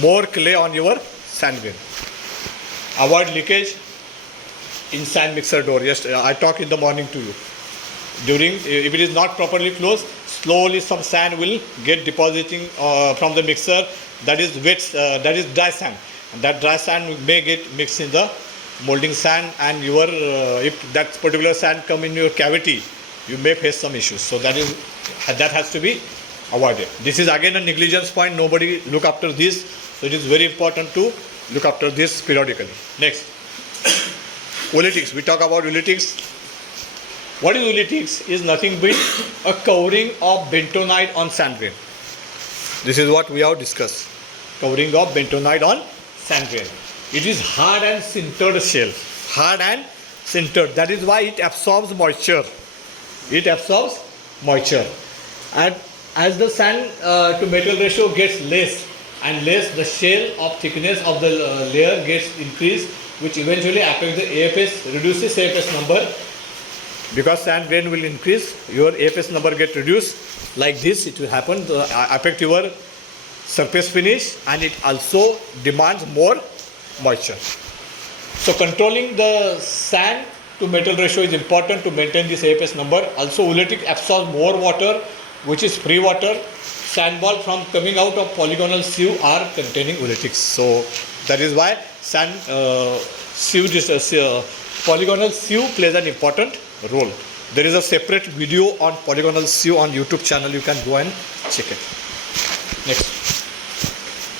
more clay on your sand grain. Avoid leakage in sand mixer door. Yes, I talked in the morning to you. If it is not properly closed, slowly some sand will get depositing from the mixer. That is wet, that is dry sand. And that dry sand may get mixed in the molding sand, and if that particular sand come in your cavity, you may face some issues. So that has to be avoided. This is again a negligence point. Nobody look after this. So it is very important to look after this periodically. Next, oolitics. We talk about oolitics. What is oolitics? Is nothing but a covering of bentonite on sand grain. This is what we have discussed. Covering of bentonite on sand grain. It is hard and sintered shell. Hard and sintered. That is why it absorbs moisture. It absorbs moisture. And as the sand to metal ratio gets less and less, the shell of thickness of the layer gets increased, which eventually affects the AFS, reduces AFS number. Because sand grain will increase, your AFS number get reduced. Like this, it will happen to affect your surface finish, and it also demands more moisture. So controlling the sand to metal ratio is important to maintain this AFS number. Also, oolitic absorbs more water, which is free water. Sand ball from coming out of polygonal sieve are containing oolitics. So that is why polygonal sieve plays an important role. There is a separate video on polygonal sieve on YouTube channel. You can go and check it. Next,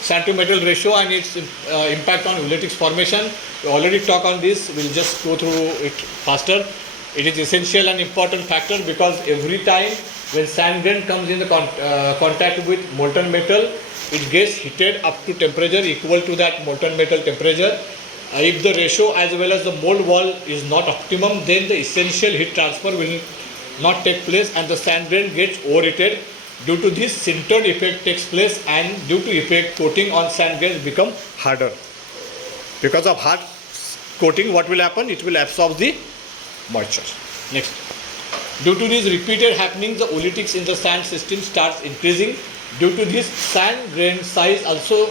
sand to metal ratio and its impact on oolitics formation. We already talked on this. We'll just go through it faster. It is essential and important factor because every time when sand grain comes in the contact with molten metal, it gets heated up to temperature equal to that molten metal temperature. If the ratio as well as the mold wall is not optimum, then the essential heat transfer will not take place and the sand grain gets overheated. Due to this, sintered effect takes place, and due to effect, coating on sand grains become harder. Because of hard coating, what will happen? It will absorb the moisture. Next, due to these repeated happenings, the oolitics in the sand system starts increasing. Due to this, sand grain size also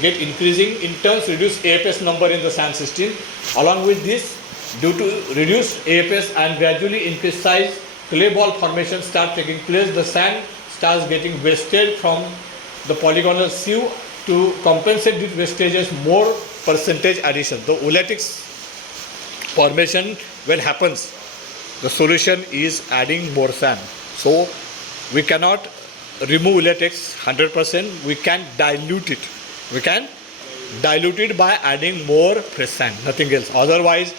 get increasing, in turns reduce AFS number in the sand system. Along with this, due to reduced AFS and gradually increased size, clay ball formation start taking place. The sand starts getting wasted from the polygonal sieve. To compensate these wastages, more percentage addition. The oolitics formation when happens, the solution is adding more sand. So we cannot remove oolitics 100%. We can dilute it. We can dilute it by adding more fresh sand, nothing else. Otherwise,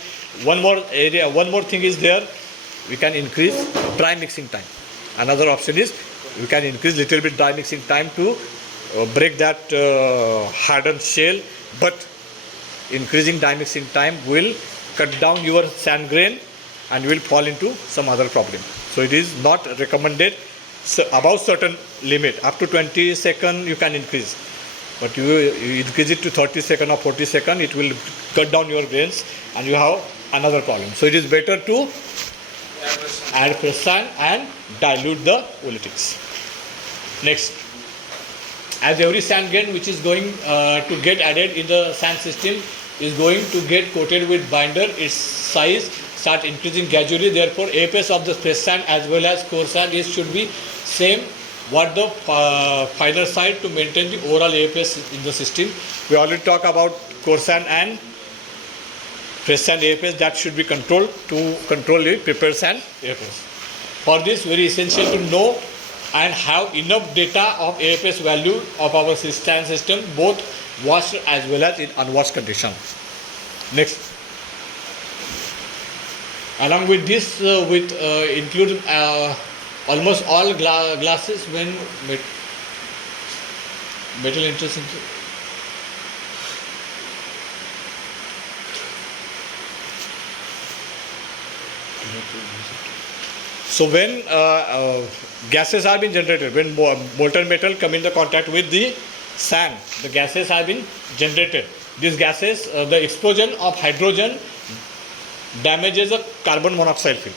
one more thing is there. We can increase dry mixing time. Another option is we can increase little bit dry mixing time to break that hardened shell, but increasing dry mixing time will cut down your sand grain and you will fall into some other problem. So it is not recommended. So above certain limit, up to 20 seconds you can increase, but you increase it to 30 seconds or 40 seconds, it will cut down your grains and you have another problem. So it is better to add fresh sand and dilute the oolitics. Next, as every sand grain which is going to get added in the sand system is going to get coated with binder, its size start increasing gradually. Therefore, APS of the fresh sand as well as core sand should be same what the finer side to maintain the overall APS in the system. We already talked about core sand and fresh sand APS that should be controlled to control the prepared sand APS. For this, very essential to know and have enough data of APS value of our sand system, both washed as well as in unwashed condition. Next, along with this, include almost all glasses when metal enters into. So when gases are being generated, when molten metal come in the contact with the sand, the gases have been generated. These gases, the explosion of hydrogen damages the carbon monoxide film.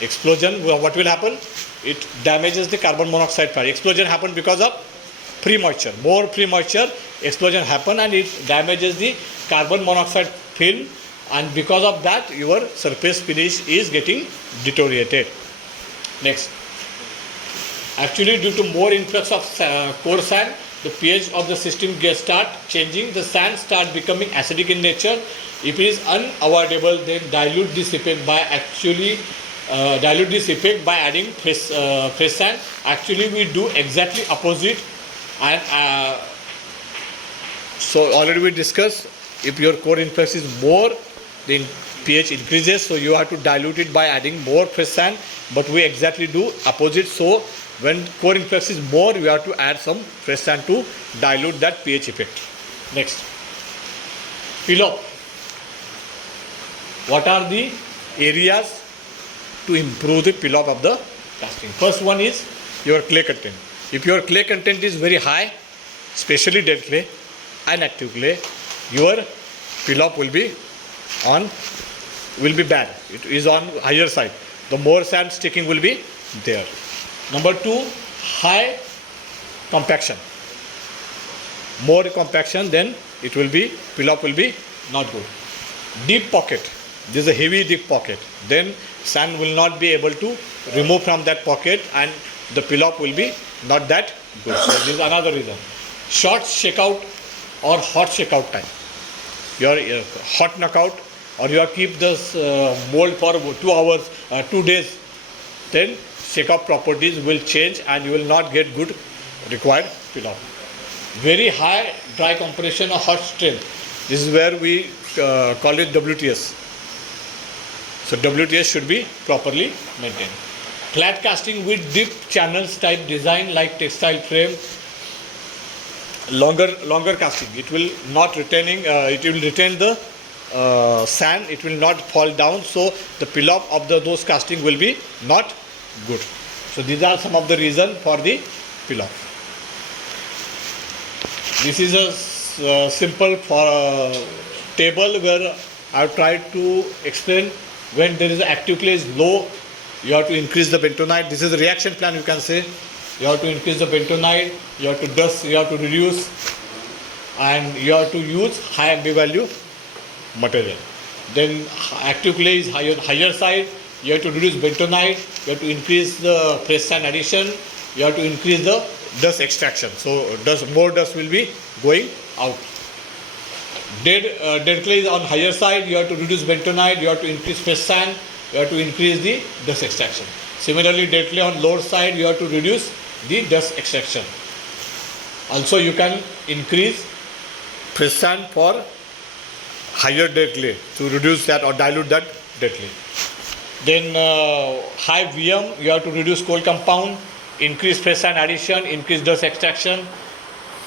Explosion, what will happen? It damages the carbon monoxide part. Explosion happen because of pre-moisture. More pre-moisture, explosion happen and it damages the carbon monoxide film, and because of that your surface finish is getting deteriorated. Next, actually due to more influx of core sand, the pH of the system start changing. The sand start becoming acidic in nature. If it is unavoidable, then dilute this effect by adding fresh sand. Actually, we do exactly opposite, and so already we discussed. If your core influx is more, then pH increases. So you have to dilute it by adding more fresh sand. But we exactly do opposite. So when core influx is more, you have to add some fresh sand to dilute that pH effect. Next, peel-off. What are the areas to improve the peel-off of the casting? First one is your clay content. If your clay content is very high, especially dead clay and active clay, your peel-off will be bad. It is on higher side. The more sand sticking will be there. Number two, high compaction. More compaction, then it will be, peel-off will be not good. Deep pocket. This is a heavy deep pocket. Then sand will not be able to remove from that pocket and the peel-off will be not that good. So this is another reason. Short shakeout or hot shakeout time. Your hot knockout, or you have keep this mold for 2 hours, 2 days, then shakeout properties will change and you will not get good required peel-off. Very high dry compression or hot strain. This is where we call it WTS. So WTS should be properly maintained. Flat casting with deep channels type design like textile frame. Longer casting. It will not retaining. It will retain the sand. It will not fall down. So the peel-off of those casting will be not good. So these are some of the reasons for the peel-off. This is a simple table where I have tried to explain when there is active clay is low, you have to increase the bentonite. This is a reaction plan, you can say. You have to increase the bentonite, you have to dust, you have to reduce, and you have to use high MB value material. Then active clay is higher side, you have to reduce bentonite, you have to increase the fresh sand addition, you have to increase the dust extraction. So more dust will be going out. Dead clay is on higher side, you have to reduce bentonite, you have to increase fresh sand, you have to increase the dust extraction. Similarly, dead clay on lower side, you have to reduce the dust extraction. Also, you can increase fresh sand for higher dead clay to reduce that or dilute that dead clay. Then high VM, you have to reduce coal compound, increase fresh sand addition, increase dust extraction.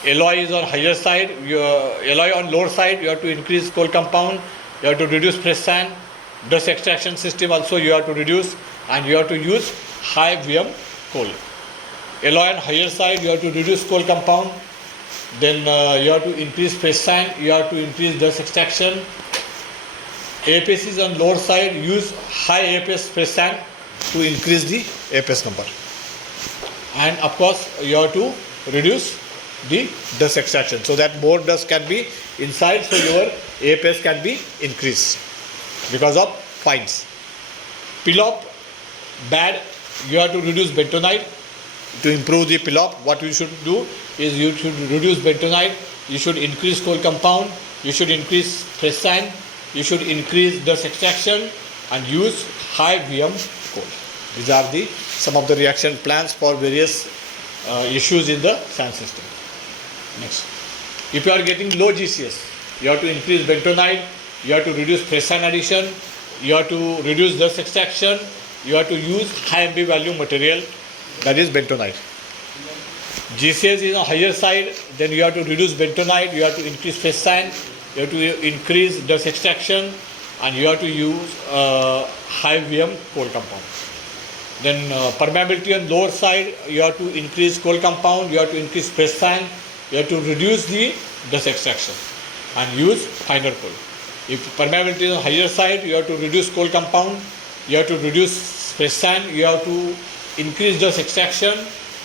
Alloy is on higher side, alloy on lower side, you have to increase coal compound, you have to reduce fresh sand, dust extraction system also you have to reduce, and you have to use high VM coal. Alloy on higher side, you have to reduce coal compound, then you have to increase fresh sand, you have to increase dust extraction. APS is on lower side, use high APS fresh sand to increase the APS number. And of course, you have to reduce the dust extraction, so that more dust can be inside, so your AFS can be increased because of fines. Peel-off, bad. You have to reduce bentonite to improve the peel-off. What you should do is you should reduce bentonite, you should increase coal compound, you should increase fresh sand, you should increase dust extraction and use high VM coal. These are the some of the reaction plans for various issues in the sand system. Next. If you are getting low GCS, you have to increase bentonite, you have to reduce fresh sand addition, you have to reduce dust extraction, you have to use high MB value material, that is bentonite. GCS is on higher side, then you have to reduce bentonite, you have to increase fresh sand, you have to increase dust extraction, and you have to use high VM coal compound. Then permeability on lower side, you have to increase coal compound, you have to increase fresh sand, you have to reduce the dust extraction and use finer coal. If permeability is on higher side, you have to reduce coal compound, you have to reduce fresh sand, you have to increase dust extraction,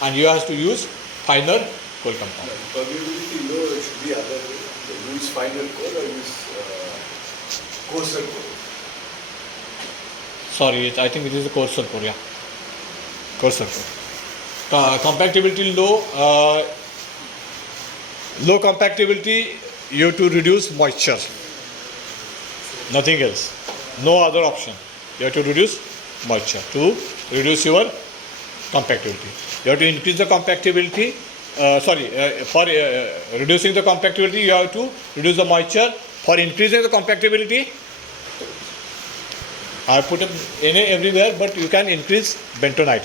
and you have to use finer coal compound. Permeability low, it should be other way. So use finer coal or use coarser coal. Sorry, I think it is the coarser coal, yeah. Coarser coal. Compactability low. Low compactability, you have to reduce moisture. Nothing else. No other option. You have to reduce moisture to reduce your compactability. You have to increase the compactability. For reducing the compactability, you have to reduce the moisture. For increasing the compactability, I put NA everywhere, but you can increase bentonite.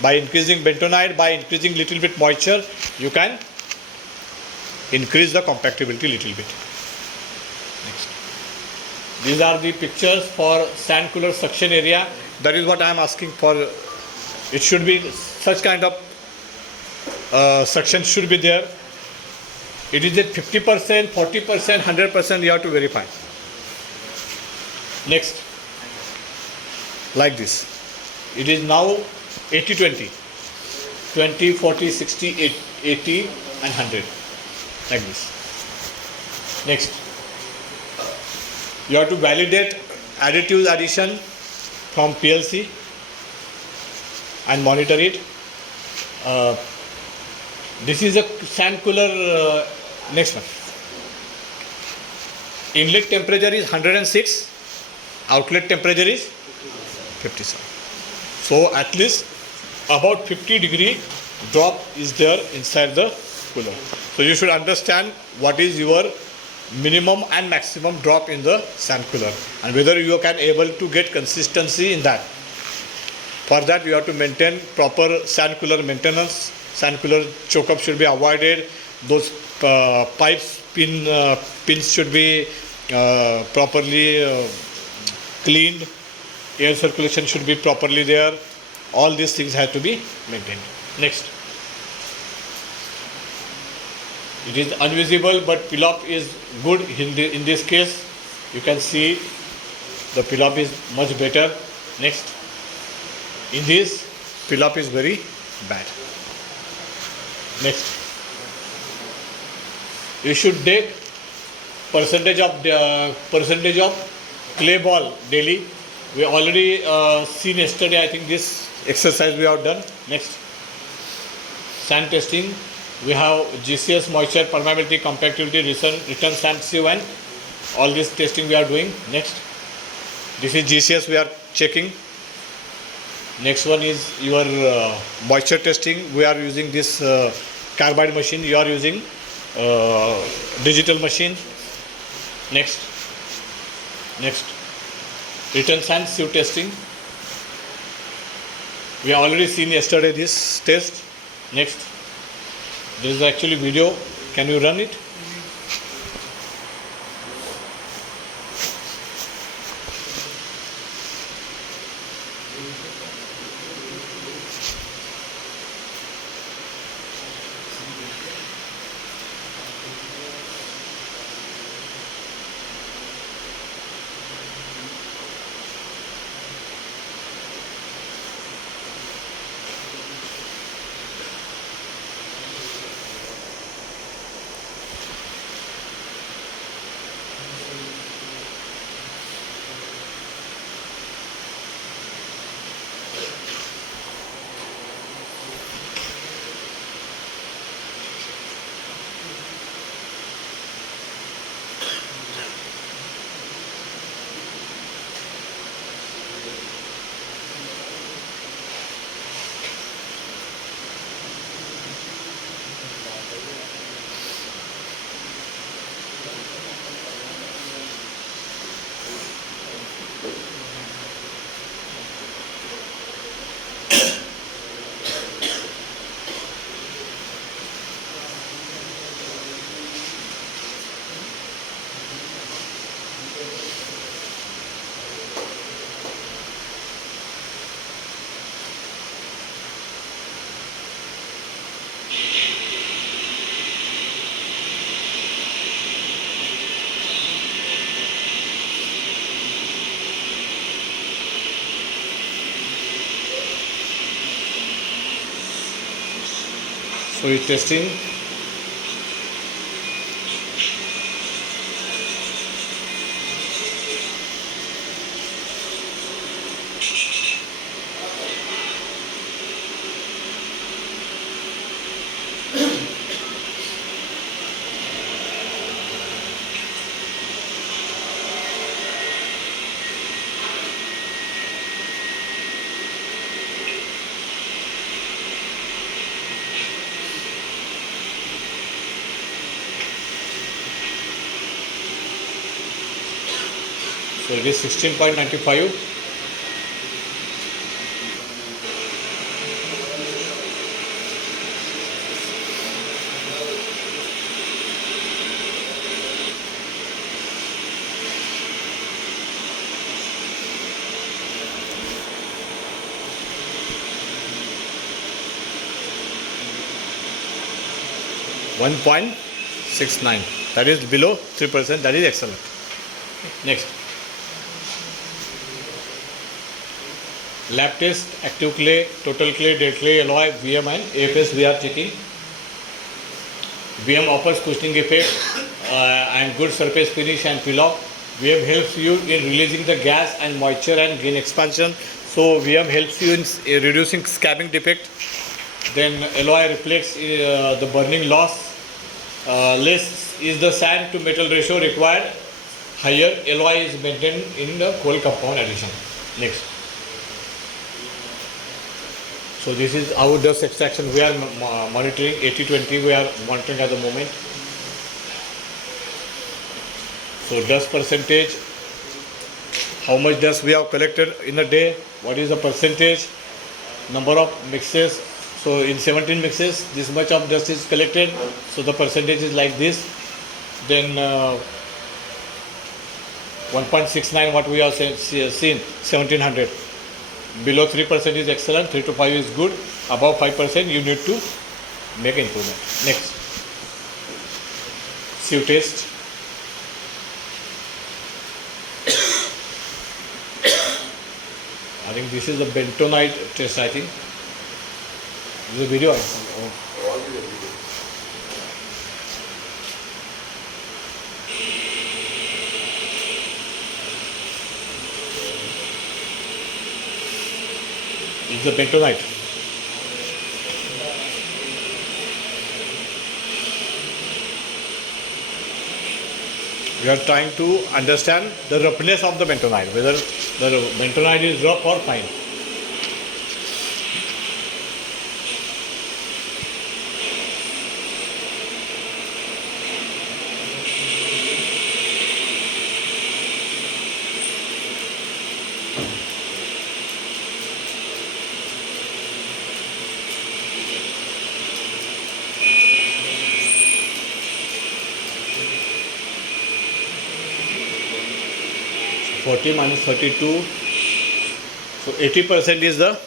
By increasing bentonite, by increasing little bit moisture, you can increase the compactability little bit. Next. These are the pictures for sand cooler suction area. That is what I am asking for. It should be such kind of suction should be there. It is at 50%, 40%, 100%, you have to verify. Next. Like this. It is now 80-20. 20, 40, 60, 80 and 100. Like this. Next. You have to validate additives addition from PLC and monitor it. This is a sand cooler. Next one. Inlet temperature is 106. Outlet temperature is 57. So at least about 50 degree drop is there inside the cooler. So you should understand what is your minimum and maximum drop in the sand cooler and whether you can able to get consistency in that. For that you have to maintain proper sand cooler maintenance. Sand cooler choke up should be avoided. Those pipes pins should be properly cleaned. Air circulation should be properly there. All these things have to be maintained. Next. It is invisible, but peel-off is good in this case. You can see the peel-off is much better. Next. In this, peel-off is very bad. Next. You should take percentage of clay ball daily. We already seen yesterday, I think this exercise we have done. Next. Sand testing. We have GCS, moisture, permeability, compactability, return sand C1. All this testing we are doing. Next. This is GCS we are checking. Next one is your moisture testing. We are using this carbide machine. You are using digital machine. Next. Next. Return sand sieve testing. We have already seen yesterday this test. Next. This is actually video. Can you run it? So it's testing. So it is 16.95. .69. That is below 3%. That is excellent. Next. Lab test, active clay, total clay, dead clay, alloy, VM and AFS we are checking. VM offers cushioning effect and good surface finish and peel off. VM helps you in releasing the gas and moisture and gain expansion. So VM helps you in reducing scabbing defect. Then alloy reflects the burning loss. Less is the sand to metal ratio required. Higher alloy is maintained in the coal compound addition. Next. So this is our dust extraction. We are monitoring 80-20. We are monitoring at the moment. So dust percentage. How much dust we have collected in a day? What is the percentage? Number of mixes. So in 17 mixes, this much of dust is collected. So the percentage is like this. Then 1.69 what we have seen 1700. Below 3% is excellent, 3 to 5 is good. Above 5% you need to make improvement. Next, sieve test. I think this is the bentonite test. I think this is a video. It's the bentonite. We are trying to understand the roughness of the bentonite, whether the bentonite is rough or fine. So 40 minus 32, so 80% is the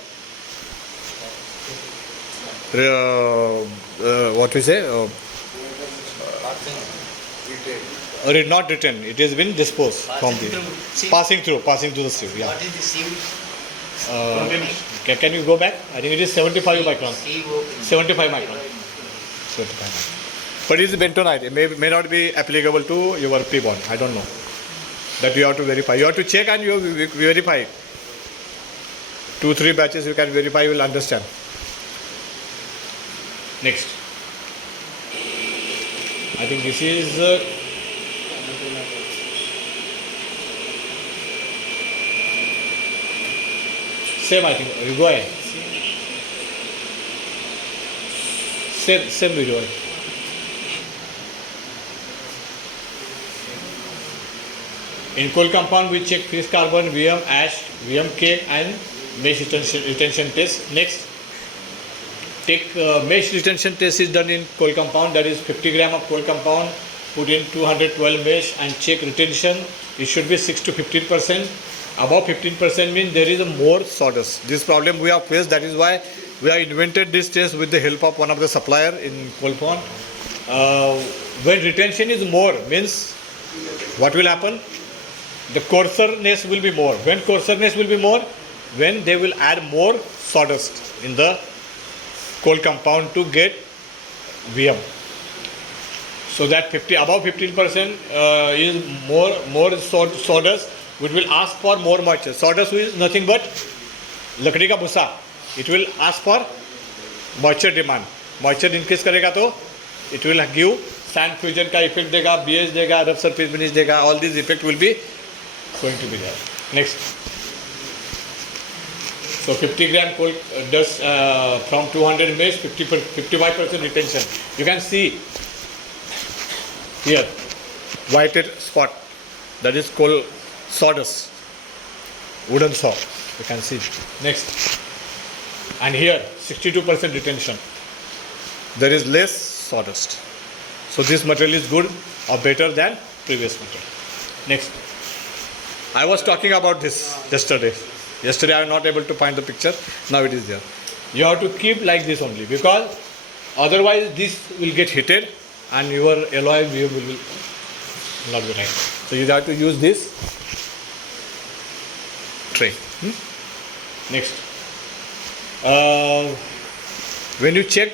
what we say not written. It has been disposed from the passing through the sieve. Yeah. What is the sieve? Can you go back? I think it is 75 micron. Sieve opening. 75 micron. 75 micron. But it is bentonite. It may not be applicable to your P-bond. I don't know. That you have to verify. You have to check and you verify. 2-3 batches you can verify, you will understand. Next. I think this is same. I think you go ahead. Same video. In coal compound, we check fixed carbon, VM, ash, VM cake and mesh retention test. Next, take mesh retention test is done in coal compound. That is 50 gram of coal compound, put in 212 mesh and check retention. It should be 6 to 15%. Above 15% means there is a more sawdust. This problem we have faced. That is why we have invented this test with the help of one of the supplier in coal pond. When retention is more, means what will happen? The coarseness will be more. When coarseness will be more? When they will add more sawdust in the coal compound to get VM. So that 50 above 15% is more sawdust, which will ask for more moisture. Sawdust is nothing but लकड़ी का भूसा. It will ask for moisture demand. Moisture increase करेगा तो it will give sand fusion का effect देगा, BH देगा, rough surface finish देगा. All these effect will be going to be there. Next. So 50 gram coal dust from 200 mesh, 55% retention. You can see here whited spot, that is coal sawdust, wooden saw. You can see. Next. And here 62% retention. There is less sawdust. So this material is good or better than previous material. Next. I was talking about this yesterday. Yesterday I was not able to find the picture. Now it is there. You have to keep like this only, because otherwise this will get heated and your alloy will not be right. So you have to use this tray. Next. When you check,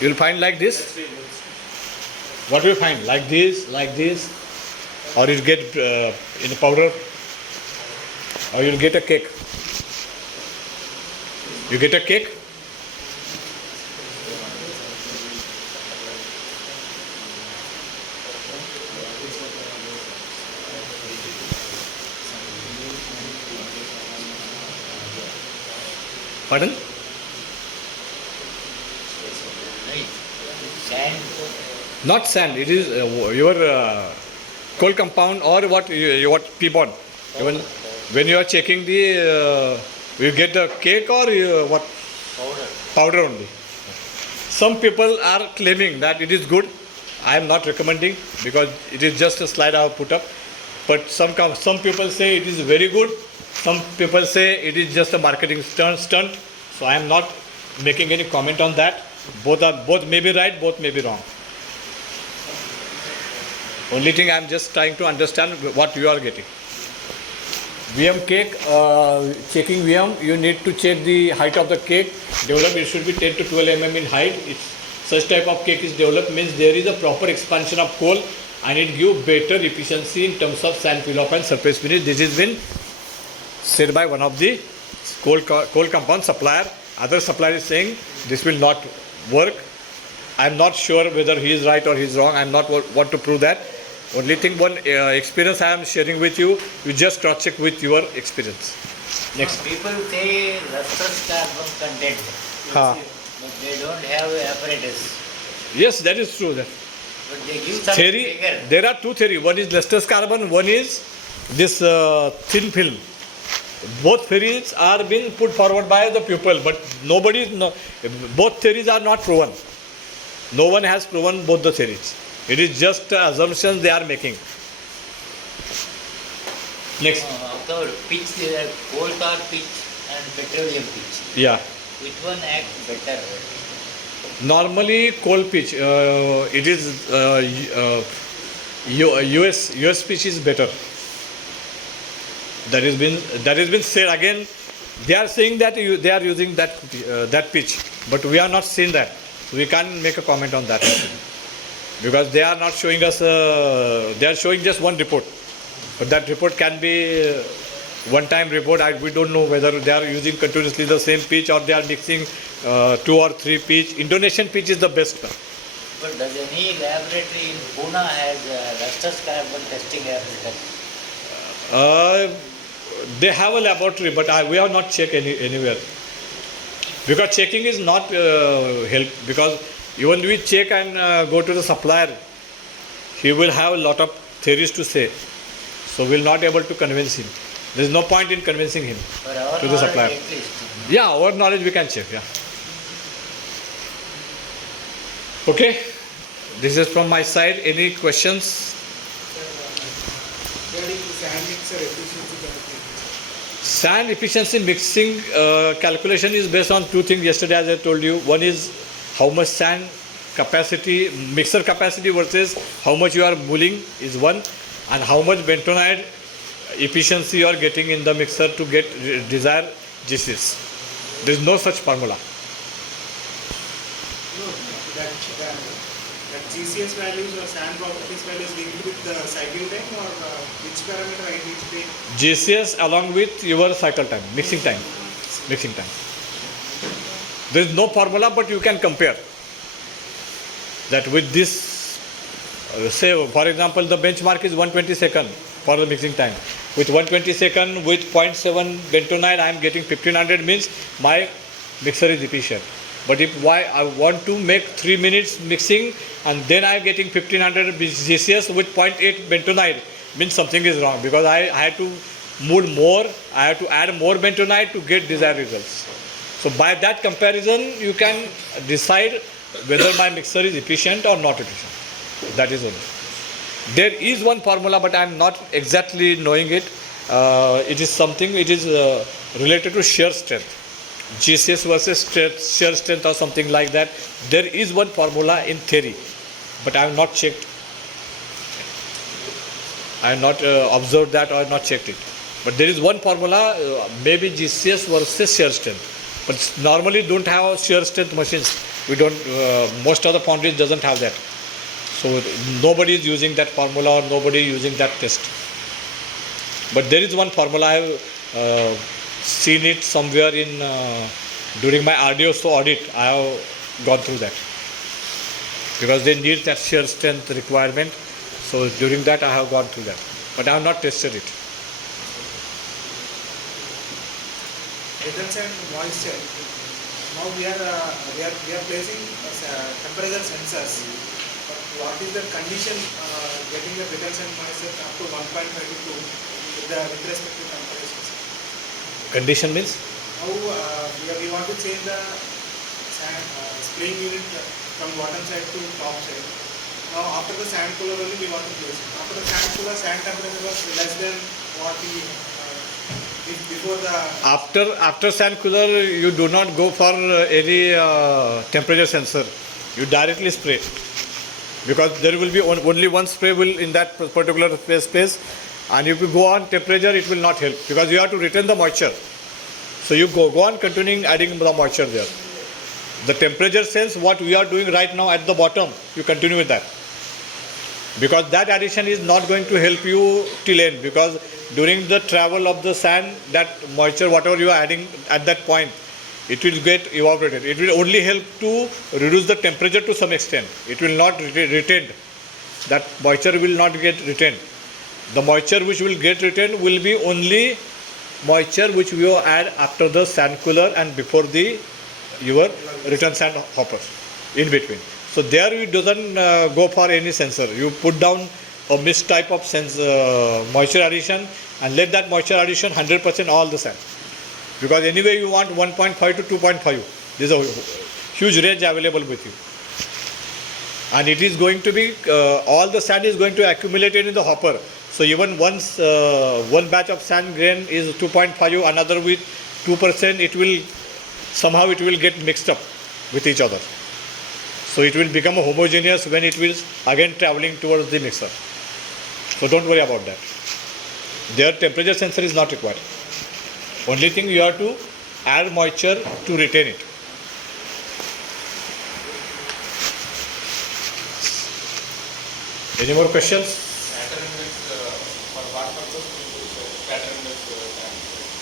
you will find like this. What will you find? Like this, or you get in a powder, or you'll get a cake. You get a cake. Pardon? Sand. Not sand. It is your coal compound or what P bond. Even when you are checking the, you get the cake or what? Powder only. Some people are claiming that it is good. I am not recommending, because it is just a slide I have put up. But some people say it is very good. Some people say it is just a marketing stunt. So I am not making any comment on that. Both may be right, both may be wrong. Only thing I am just trying to understand what you are getting. VM cake, checking VM, you need to check the height of the cake. Developed, it should be 10 to 12 mm in height. Such type of cake is developed means there is a proper expansion of coal and it gives better efficiency in terms of sand peel off and surface finish. This has been said by one of the coal compound supplier. Other supplier is saying this will not work. I am not sure whether he is right or he is wrong. I am not want to prove that. Only thing, one experience I am sharing with you, you just cross check with your experience. Next. People say lustrous carbon content, but they don't have apparatus. Yes, that is true. But they give some Theory, figure. there are two theories. One is lustrous carbon, one is this thin film. Both theories are being put forward by the people, but both theories are not proven. No one has proven both the theories. It is just assumptions they are making. Next. The pitch, coal tar pitch and petroleum pitch. Yeah. Which one acts better? Normally, coal pitch, it is US pitch is better. That has been said again. They are saying that they are using that pitch, but we are not seeing that. We can't make a comment on that because they are not showing us. They are showing just one report, but that report can be one-time report. We don't know whether they are using continuously the same pitch or they are mixing 2 or 3 pitch. Indonesian pitch is the best. But does any laboratory in Pune has lustrous carbon testing apparatus? They have a laboratory, but we have not checked anywhere. Because checking is not help. Because even we check and go to the supplier, he will have a lot of theories to say. So we will not able to convince him. There is no point in convincing him to the supplier. At least. Yeah, our knowledge we can check. Yeah. Okay. This is from my side. Any questions? Sand efficiency mixing calculation is based on 2 things yesterday as I told you. One is how much sand capacity, mixer capacity versus how much you are mulling is one, and how much bentonite efficiency you are getting in the mixer to get desired GCs. There is no such formula. that GCS values or sand properties values linked with the cycle time, or which parameter I need to take? GCS along with your cycle time, mixing time. There is no formula, but you can compare that with this. Say, for example, the benchmark is 120 second for the mixing time. With 120 second, with 0.7 bentonite, I am getting 1500, means my mixer is efficient. But if I want to make 3 minutes mixing and then I am getting 1500 GCS with 0.8 bentonite, means something is wrong, because I had to mold more, I have to add more bentonite to get desired results. So by that comparison, you can decide whether my mixer is efficient or not efficient. That is only. There is one formula, but I am not exactly knowing it. It is something, it is related to shear strength. GCS versus shear strength or something like that. There is one formula in theory, but I have not checked. I have not observed that or not checked it. But there is one formula, maybe GCS versus shear strength. But normally don't have shear strength machines. We don't. Most of the foundries doesn't have that. So nobody is using that formula or nobody is using that test. But there is one formula, I have seen it somewhere in during my RDO audit. I have gone through that because they need that shear strength requirement. So during that I have gone through that, but I have not tested it. Results and moisture. Now we are placing temperature sensors. But what is the condition getting the results and moisture up to 1.5 to 2 with respect to temperature sensor? Condition means? Now we want to change the spraying unit from bottom side to top side. Now after the sand cooler only we want to place it. After the sand cooler, sand temperature was less than what we before the... After sand cooler, you do not go for any temperature sensor. You directly spray. Because there will be only one spray will in that particular space, and if you go on temperature, it will not help, because you have to retain the moisture. So you go on continuing adding the moisture there. The temperature sense, what we are doing right now at the bottom, you continue with that. Because that addition is not going to help you till end, because during the travel of the sand, that moisture, whatever you are adding at that point, it will get evaporated. It will only help to reduce the temperature to some extent. It will not retain. That moisture will not get retained. The moisture which will get retained will be only moisture which we will add after the sand cooler and before your return sand hopper in between. So there it doesn't go for any sensor. You put down a mist type of moisture addition and let that moisture addition 100% all the sand. Because anyway you want 1.5 to 2.5. There is a huge range available with you. And it is going to be, all the sand is going to accumulate in the hopper. So even once one batch of sand grain is 2.5, another with 2%, it will somehow it will get mixed up with each other. So it will become a homogeneous when it will again traveling towards the mixer. So don't worry about that. Their temperature sensor is not required. Only thing you have to add moisture to retain it. Any more questions? Pattern index, for what purpose we use pattern index?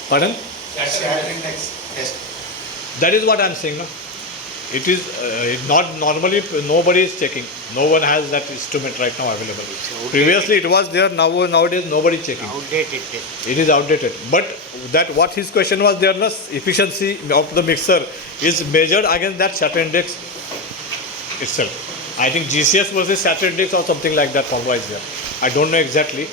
Pardon? Pattern index test. That is what I am saying. No? It is not normally, nobody is checking. No one has that instrument right now available. Previously it was there, nowadays nobody is checking. Outdated test. It is outdated. But that what his question was there, no, efficiency of the mixer is measured against that shatter index itself. I think GCS versus shatter index or something like that formula is there. I don't know exactly.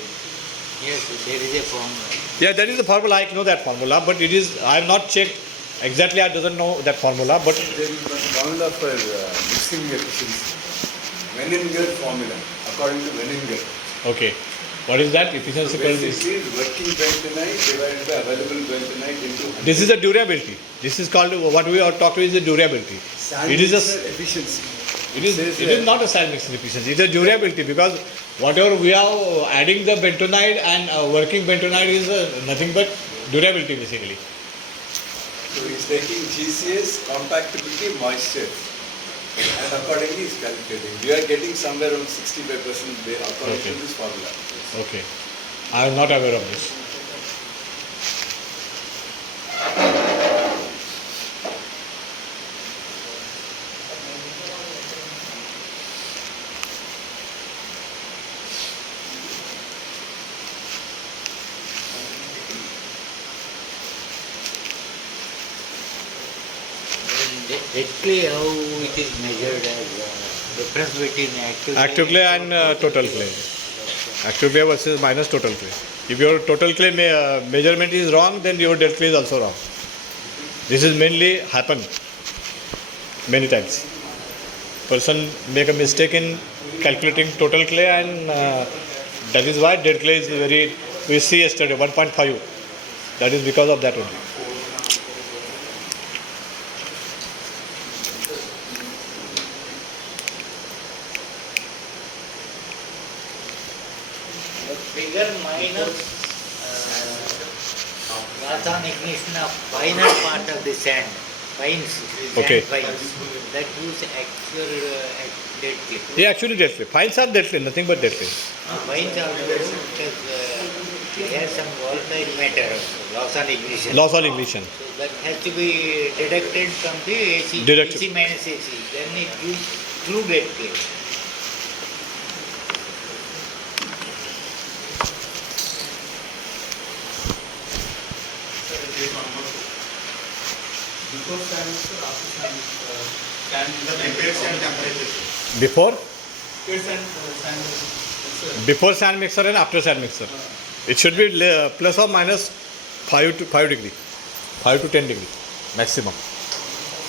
Yes, there is a formula. Yeah, there is a formula. I know that formula, but it is, I have not checked exactly. I doesn't know that formula, but There is one formula for mixing efficiency. Wenninger formula, according to Wenninger. okay. What is that? Efficiency curve is. Basically, working bentonite divided by available bentonite into 100. This is the durability. This is called, what we are talking is the durability. Sand It is mixer a, efficiency. it is not a sand mixing efficiency. It is a durability, because whatever we are adding the bentonite and working bentonite is nothing but durability basically. So it's taking GCS, compactability, moisture. and accordingly is calculating. We are getting somewhere around 65% according Okay. to this formula. Okay. I am not aware of this. Exactly how it is measured as difference between Active clay and total clay. Active clay versus minus total clay. If your total clay measurement is wrong, then your dead clay is also wrong. This is mainly happen many times. Person make a mistake in calculating total clay, and that is why dead clay is very. We see yesterday 1.5. That is because of that only. the figure minus loss on ignition of finer part of the sand, fines, Okay. sand fines, that gives actual dead clay. Yeah, actually dead clay. Fines are dead clay, nothing but dead clay. Fines also because they have some volatile matter, loss on ignition. Loss on ignition. So that has to be deducted from the AC, Deducted. AC minus AC. Then it gives true dead clay. Before sand mixer, after sand sand, the prepared sand temperature. Before? Prepared sand mixer. Before sand mixer and after sand mixer. It should be plus or minus 5 to 5 degree, 5 to 10 degree maximum.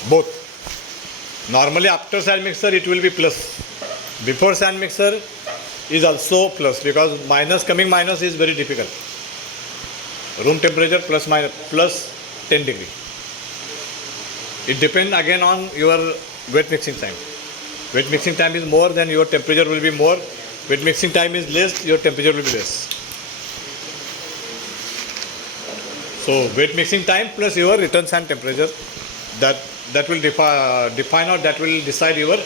Both. Normally after sand mixer it will be plus. Before sand mixer is also plus, because coming minus is very difficult. Room temperature plus 10 degree. It depends again on your wet mixing time. Wet mixing time is more, then your temperature will be more. Wet mixing time is less, your temperature will be less. So wet mixing time plus your return sand temperature, that will define or that will decide your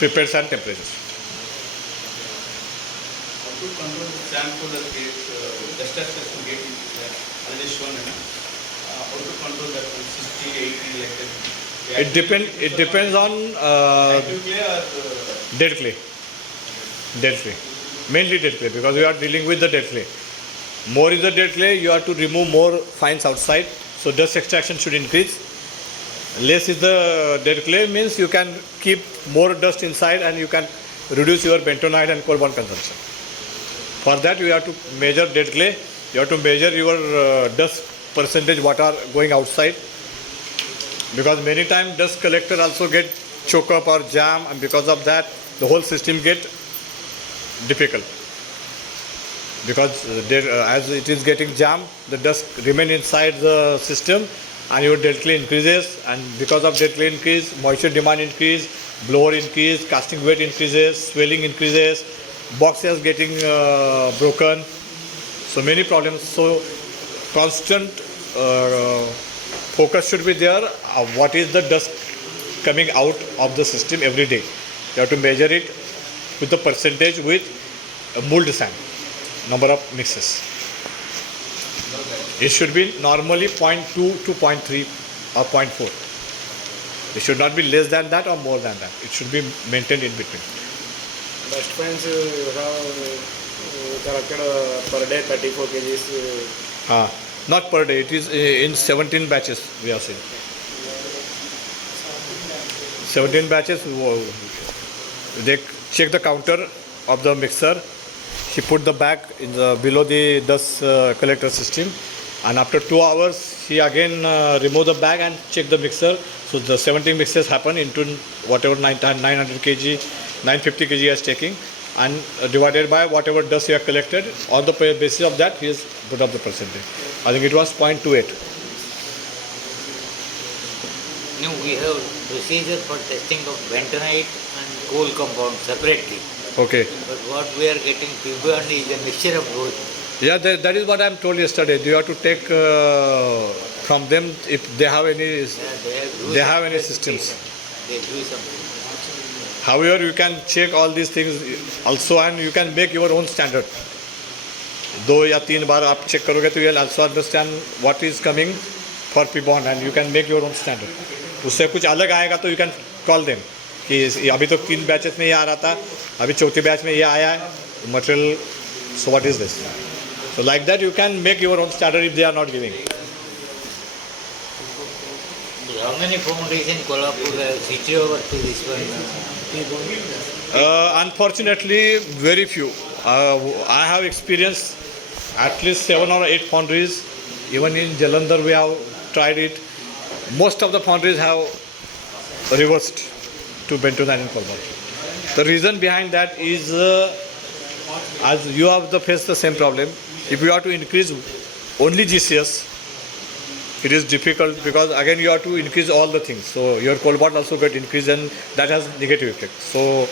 prepared sand temperature. How to control the sand filler gate, dust extraction gate is already shown. How to control that 60, 80 like that? It depends on Active clay or dead clay. Dead clay. Mainly dead clay, because we are dealing with the dead clay. More is the dead clay, you have to remove more fines outside, so dust extraction should increase. Less is the dead clay, means you can keep more dust inside and you can reduce your bentonite and coal bond consumption. For that you have to measure dead clay, you have to measure your dust percentage what are going outside, because many times dust collector also get choke up or jam, and because of that the whole system get difficult, because as it is getting jammed, the dust remain inside the system and your dead clay increases, and because of dead clay increase, moisture demand increase, blower increase, casting weight increases, swelling increases, boxes getting broken, so many problems. So constant focus should be there of what is the dust coming out of the system every day. You have to measure it with the percentage with mold sand, number of mixes. It should be normally 0.2 to 0.3 or 0.4. It should not be less than that or more than that. It should be maintained in between. Dust fines have collected per day 34 kgs. Not per day, it is in 17 batches we are saying. 17 batches, they check the counter of the mixer. She put the bag in below the dust collector system, and after 2 hours she again remove the bag and check the mixer. So the 17 mixes happen into whatever 900 kg, 950 kg he is taking, and divided by whatever dust he has collected. On the basis of that, he has put up the percentage. I think it was 0.28. No, we have procedure for testing of bentonite and coal compound separately. Okay. But what we are getting PBON is a mixture of both. Yeah, that is what I am told yesterday. You have to take from them if they have any Yeah, they have used they have any specification. systems. they do something. However, you can check all these things also and you can make your own standard. 2 या 3 बार आप check करोगे तो you'll also understand what is coming for P-bond and you can make your own standard. उससे कुछ अलग आएगा तो you can call them कि अभी तो 3 बैचेस में ये आ रहा था, अभी चौथी बैच में ये आया है material. So what is this? So like that you can make your own standard if they are not giving. How many foundries in Kolhapur have switched over to this one? Unfortunately, very few. I have experienced at least 7 or 8 foundries. Even in Jalandhar we have tried it. Most of the foundries have reversed to bentonite and cobalt. The reason behind that is as you have to face the same problem. If you have to increase only GCS, it is difficult because again you have to increase all the things. So your cobalt also get increased and that has negative effect. So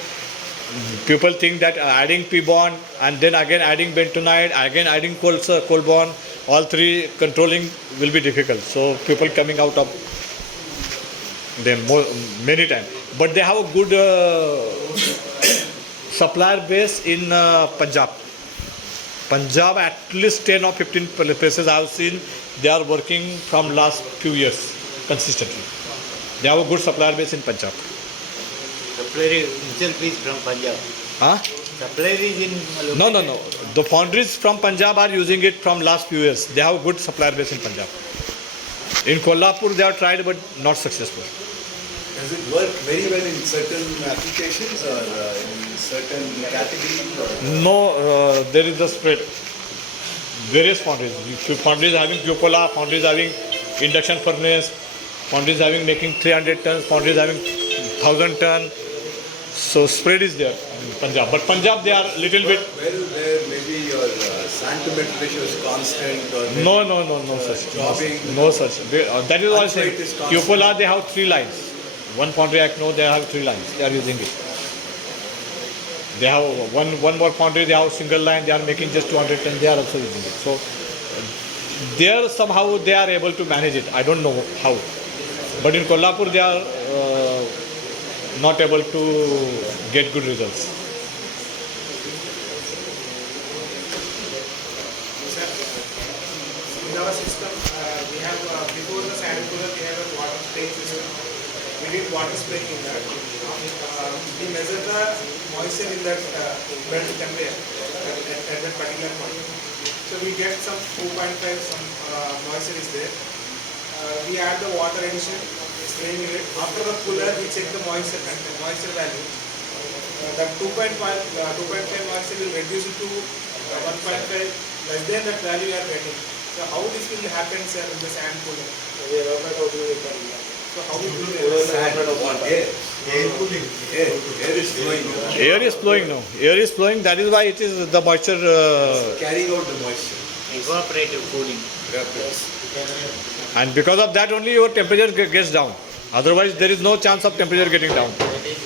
people think that adding P-bond and then again adding bentonite, again adding coal bond, all three controlling will be difficult. So people coming out of them many times. But they have a good supplier base in Punjab. Punjab, at least 10 or 15 places I have seen, they are working from last few years consistently. They have a good supplier base in Punjab. Supplier himself is from Punjab. Huh? Supplier is in... No. The foundries from Punjab are using it from last few years. They have a good supplier base in Punjab. In Kolhapur they have tried but not successful. Does it work very well in certain applications or in certain categories? No, there is a spread. Various foundries. Foundries having cupola, foundries having induction furnace, foundries having making 300 tons, foundries having 1000 ton. So spread is there in Punjab. But Punjab they are little bit. Well, where maybe your sand to metal ratio is constant or maybe No such. jobbing. No such. That is what I say. Unfreight is constant. Cupola they have 3 lines. One foundry I know they have 3 lines. They are using it. They have one more foundry. They have single line. They are making just 200 tons. They are also using it. So there somehow they are able to manage it. I don't know how. But in Kolhapur they are not able to get good results. In our system, we have before the sand cooler, we have a water spraying system. We did water spraying in that. We measure the moisture in that belt temperature at that particular point. So we get some 4.5, some moisture is there. We add the water addition, spraying it. After the cooler, we check the moisture content, moisture value. That 2.5 moisture will reduce it to 1.5, less than that value you are getting. So how this will happen, sir, in the sand cooler? So how we do that? Air is flowing. Air is flowing now. Air is flowing. That is why it is the moisture. Carrying out the moisture. Evaporative cooling. And because of that only your temperature gets down. Otherwise there is no chance of temperature getting down. That is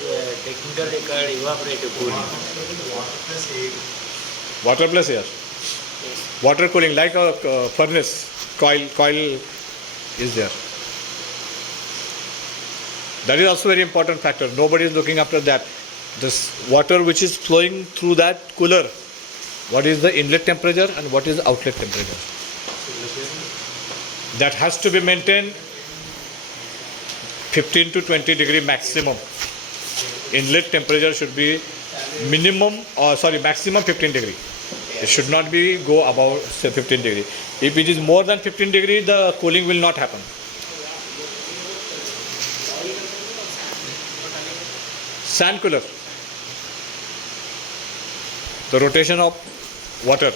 technically called evaporative cooling. Water plus air. Water cooling like a furnace. Coil is there. That is also very important factor. Nobody is looking after that. This water which is flowing through that cooler, what is the inlet temperature and what is the outlet temperature? That has to be maintained 15 to 20 degree maximum. Inlet temperature should be maximum 15 degree. It should not be go above say 15 degree. If it is more than 15 degree, the cooling will not happen. Sand cooler. The rotation of water.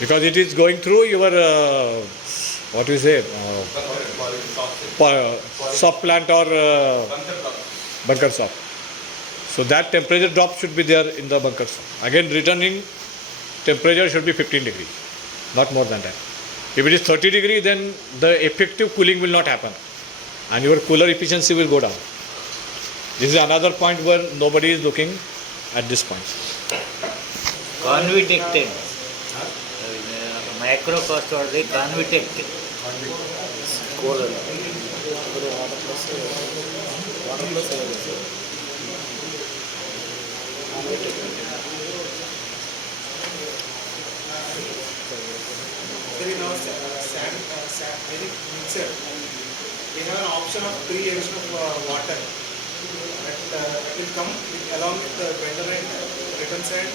Because it is going through your what do you say? Soft plant or bunker shop. So that temperature drop should be there in the bunker shop. Again, returning temperature should be 15 degree, not more than that. If it is 30 degree, then the effective cooling will not happen, and your cooler efficiency will go down. This is another point where nobody is looking at this point. Convitected. Macro cost or the convitected. water plus air. Then in our sand mixer, we have an option of pre-addition of water that will come along with the vendor and return sand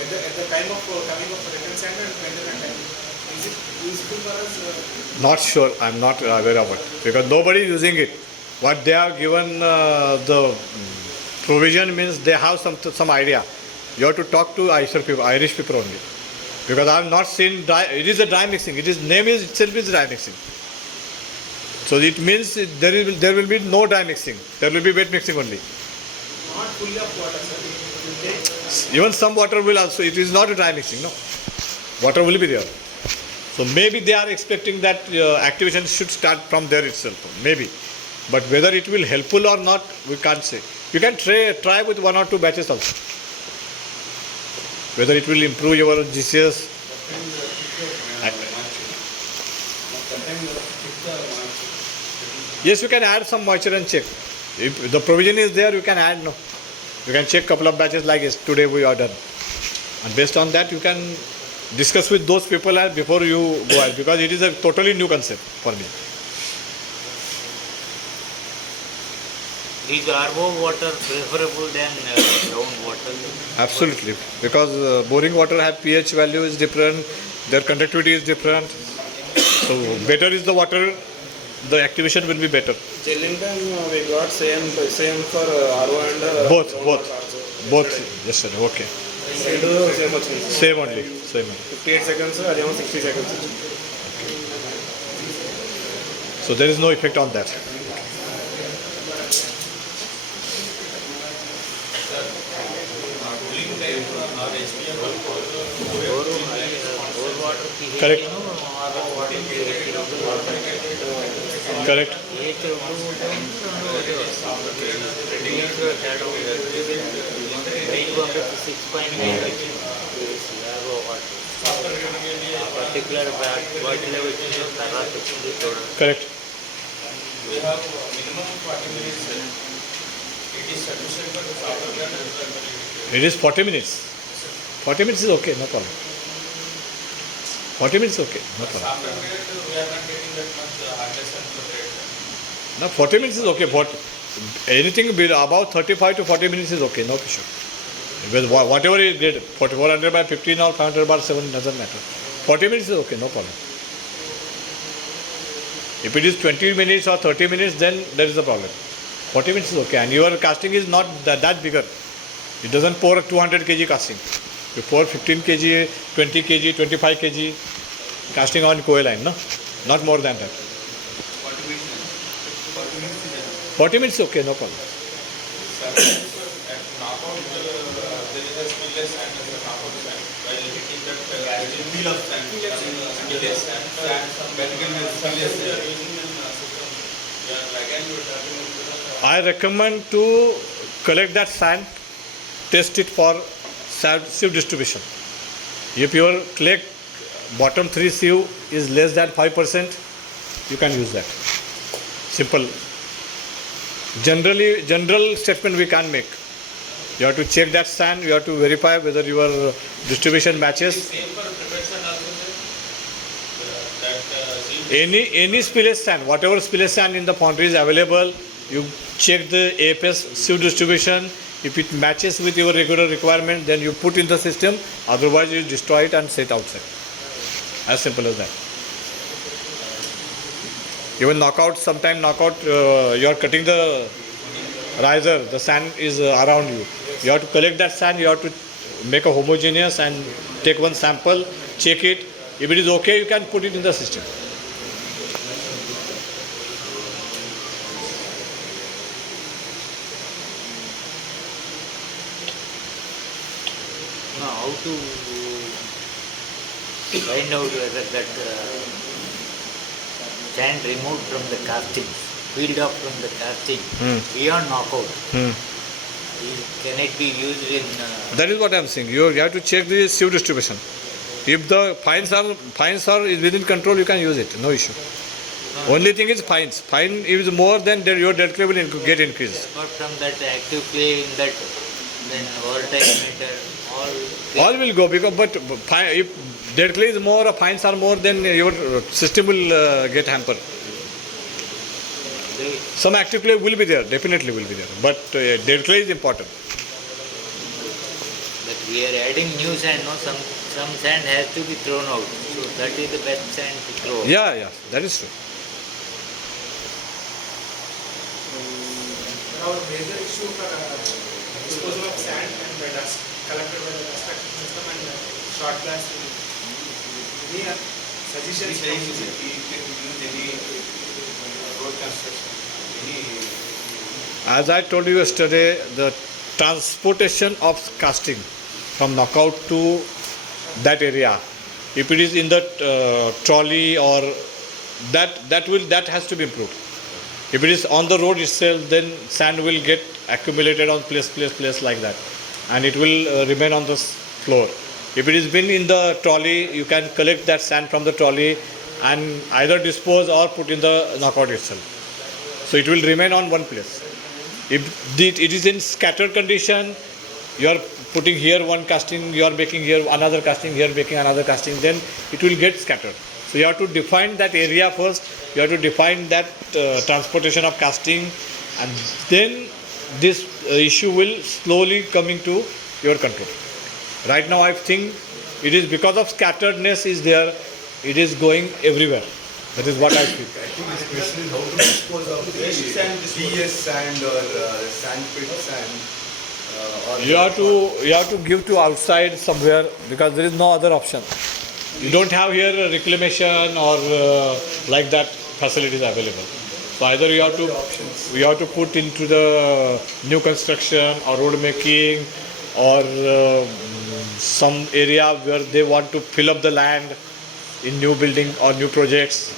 at the time of coming of return sand and vendor and time. Is it useful for us? Not sure. I'm not aware of it because nobody is using it. What they have given the provision means they have some idea. You have to talk to Irish people only. Because I have not seen dry. It is a dry mixing. It is name is itself is dry mixing. So it means there will be no dry mixing. There will be wet mixing only. Not fully of water, sir. It will take Even some water will also. It is not a dry mixing. No, water will be there. So maybe they are expecting that activation should start from there itself. Maybe, but whether it will helpful or not, we can't say. You can try with 1 or 2 batches also. Whether it will improve your GCS. Yes, you can add some moisture and check. If the provision is there, you can add. No, you can check couple of batches like this. Today we are done, and based on that, you can discuss with those people before you go ahead because it is a totally new concept for me. Is RO water preferable than groundwater? Absolutely, because boring water have pH value is different, their conductivity is different. So better is the water, the activation will be better. Chillington, we got same for RO and Both. Yes, sir. Okay. Same only. 58 seconds, 60 seconds. So there is no effect on that. Correct. Correct. Correct. We have minimum 40 minutes. It is sufficient for the software plant as well. It is 40 minutes. 40 minutes is okay, no problem. 40 minutes is okay, no problem. After period, we are not getting that much hardness and flow rate. No, 40 minutes is okay. Anything about 35 to 40 minutes is okay, no issue. With whatever you did, 400 by 15 or 500 by 7 doesn't matter. 40 minutes is okay, no problem. If it is 20 minutes or 30 minutes, then there is a problem. 40 minutes is okay, and your casting is not that bigger. It doesn't pour 200 kg casting. You pour 15 kg, 20 kg, 25 kg casting on coil line, no? Not more than that. 40 minutes. 40 minutes is enough. 40 minutes is okay, no problem. At knockout, there is a spillless sand as a knockout sand. While hitting that wheel of sand, spillless sand, when we have spillless sand. I recommend to collect that sand, test it for sieve distribution. If your clay bottom 3 sieve is less than 5%, you can use that. Simple. General statement we can make. You have to check that sand, you have to verify whether your distribution matches. Same for prepared sand also, sir. Any spillage sand, whatever spillage sand in the foundry is available, you check the AFS sieve distribution. If it matches with your regular requirement, then you put in the system. Otherwise, you destroy it and set outside. As simple as that. Even knockout, sometime knockout, you are cutting the riser, the sand is around you. You have to collect that sand, you have to make a homogeneous and take one sample, check it. If it is okay, you can put it in the system. Now, how to find out whether that sand removed from the casting, peeled off from the casting, beyond knockout, can it be used in... That is what I am saying. You have to check the sieve distribution. If the fines are is within control, you can use it. No issue. Only thing is fines. Fine is more than your dead clay will get increased. Apart from that active clay in that, then volatile matter, All will go because if dead clay is more, fines are more, then your system will get hampered. they, Some active clay will be there, definitely will be there, but dead clay is important. but we are adding new sand, no? Some sand has to be thrown out. So that is the best sand to throw. Yeah, that is true. Our major issue for disposal of sand and the dust collected by the construction system and short gas. Any suggestions? It's very easy. We can use any road construction, any. As I told you yesterday, the transportation of casting from knockout to that area, if it is in the trolley or that has to be improved. If it is on the road itself, then sand will get accumulated on place like that, and it will remain on the floor. If it has been in the trolley, you can collect that sand from the trolley and either dispose or put in the knockout itself. So it will remain on one place. If it is in scattered condition, you are putting here one casting, you are making here another casting, here making another casting, then it will get scattered. So you have to define that area first, you have to define that transportation of casting, and then this issue will slowly coming to your control. Right now I think it is because of scatteredness is there, it is going everywhere. That is what I feel. I think the question is how to dispose of the PS sand or sandpit sand. You have to give to outside somewhere because there is no other option. You don't have here reclamation or like that facilities available. So either you have to put into the new construction or road making or some area where they want to fill up the land in new building or new projects.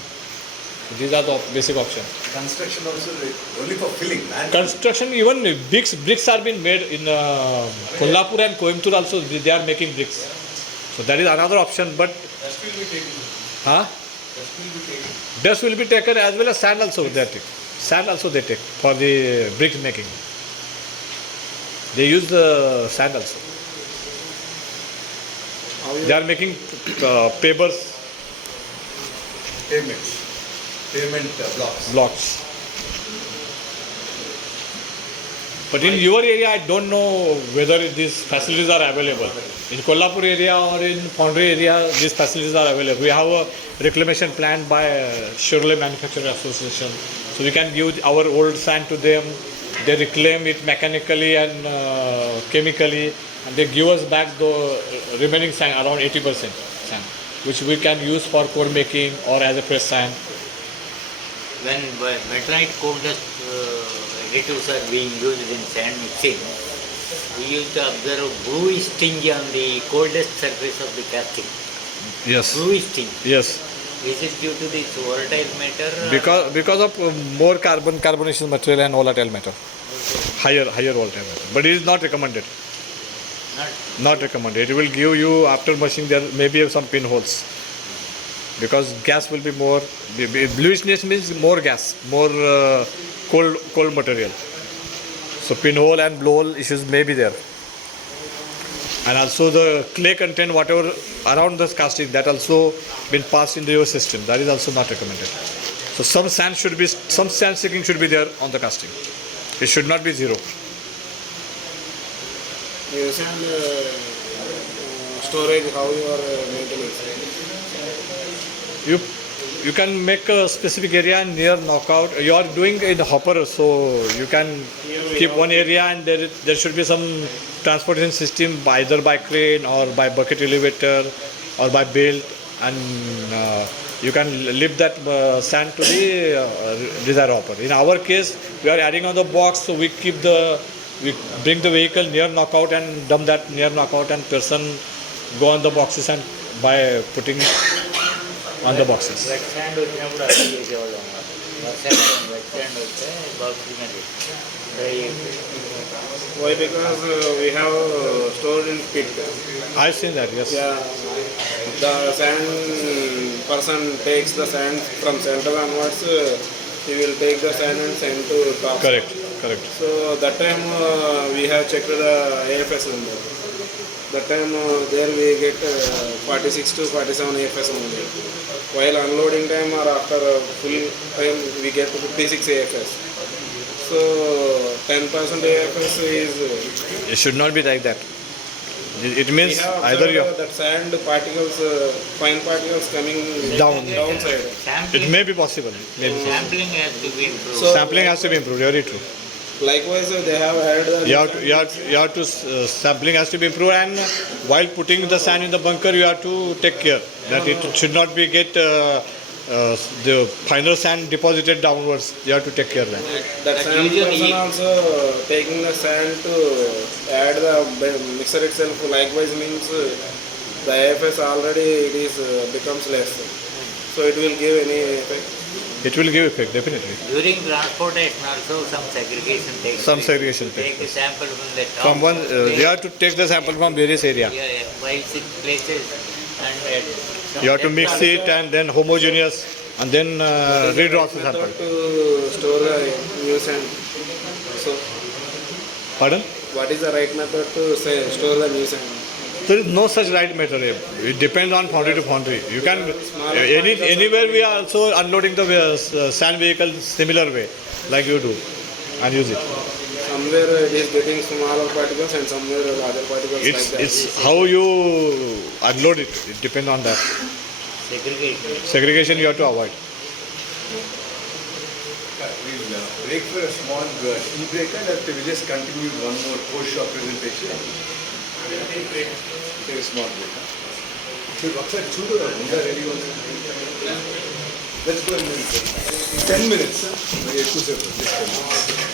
These are the basic options. Construction also only for filling. Construction, even bricks are being made in Kolhapur and Coimbatore also. They are making bricks. So that is another option. But Dust will be taken. huh? Dust will be taken. Dust will be taken as well as sand also they take. Sand also they take for the brick making. They use the sand also. They are making pavers, Pavement blocks. But in your area, I don't know whether these facilities are available. In Kolhapur area or in Foundry area, these facilities are available. We have a reclamation plan by Chevrolet Manufacturer Association. So we can give our old sand to them. They reclaim it mechanically and chemically, and they give us back the remaining sand, around 80% sand, which we can use for core making or as a fresh sand. When meteorite coal dust additives are being used in sand mixing, we used to observe bluish tinge on the coldest surface of the casting. Yes. Bluish tinge. Yes. Is it due to this volatile matter? Because of more carbonation material and volatile matter, higher volatile matter. But it is not recommended. Not recommended. It will give you after machine there may be some pinholes. Because gas will be more, bluishness means more gas, more cold material. So pinhole and blowhole issues may be there. And also the clay content, whatever around the casting, that also been passed into your system. That is also not recommended. So some sand sinking should be there on the casting. It should not be zero. Yes, and storage, how you are maintaining? You can make a specific area near knockout. You are doing in the hopper, so you can keep one area and there should be some transportation system either by crane or by bucket elevator or by belt, and you can lift that sand to the desired hopper. In our case, we are adding on the box, so we bring the vehicle near knockout and dump that near knockout, and person go on the boxes and by putting on the boxes. Wet sand వచ్చినప్పుడు అది చేసేవాళ్ళం. వర్షాకాలం wet sand వస్తే box మీద dry అయిపోయి. Why? Because we have stored in pit. I've seen that, yes. Yeah, the sand per person takes the sand from center onwards, he will take the sand and send to top. Correct. Correct. So that time we have checked the AFS number. That time there we get 46 to 47 AFS only. While unloading time or after full time we get 56 AFS. So 10% AFS is. It should not be like that. It We means have either you. observed that sand particles, fine particles coming Down. downside. Sampling, It may be possible. Maybe. sampling has to be improved. So- Sampling has to be improved. Very true. Likewise, they have had the. You have to sampling has to be improved, and while putting the sand in the bunker, you have to take care that it should not be get the final sand deposited downwards. You have to take care of that. That But sand usually person he- also taking the sand to add the mixer itself. Likewise means the AFS already it is becomes less, so it will give any effect. It will give effect definitely. During transportation also some segregation takes Some place. segregation takes Take a sample from the top. From one, you have to take the sample from various area. Yeah, yeah, 5-6 places and some You have to depth mix also- it and then homogeneous, and then redraw the sample. Method to store the new sand. So, Pardon? what is the right method to store the new sand? There is no such right method. It depends on foundry to foundry. You can anywhere we are also unloading the sand vehicle similar way, like you do, and use it. Somewhere it is getting smaller particles and somewhere larger particles like that. It's how you unload it. It depends on that. segregation. Segregation you have to avoid. We'll break for a small tea break and after we just continue one more post-shop presentation. Take a small break. So, ఒకసారి చూడు ఉందా ready Let's go in 10 minutes. ఎక్కువసేపు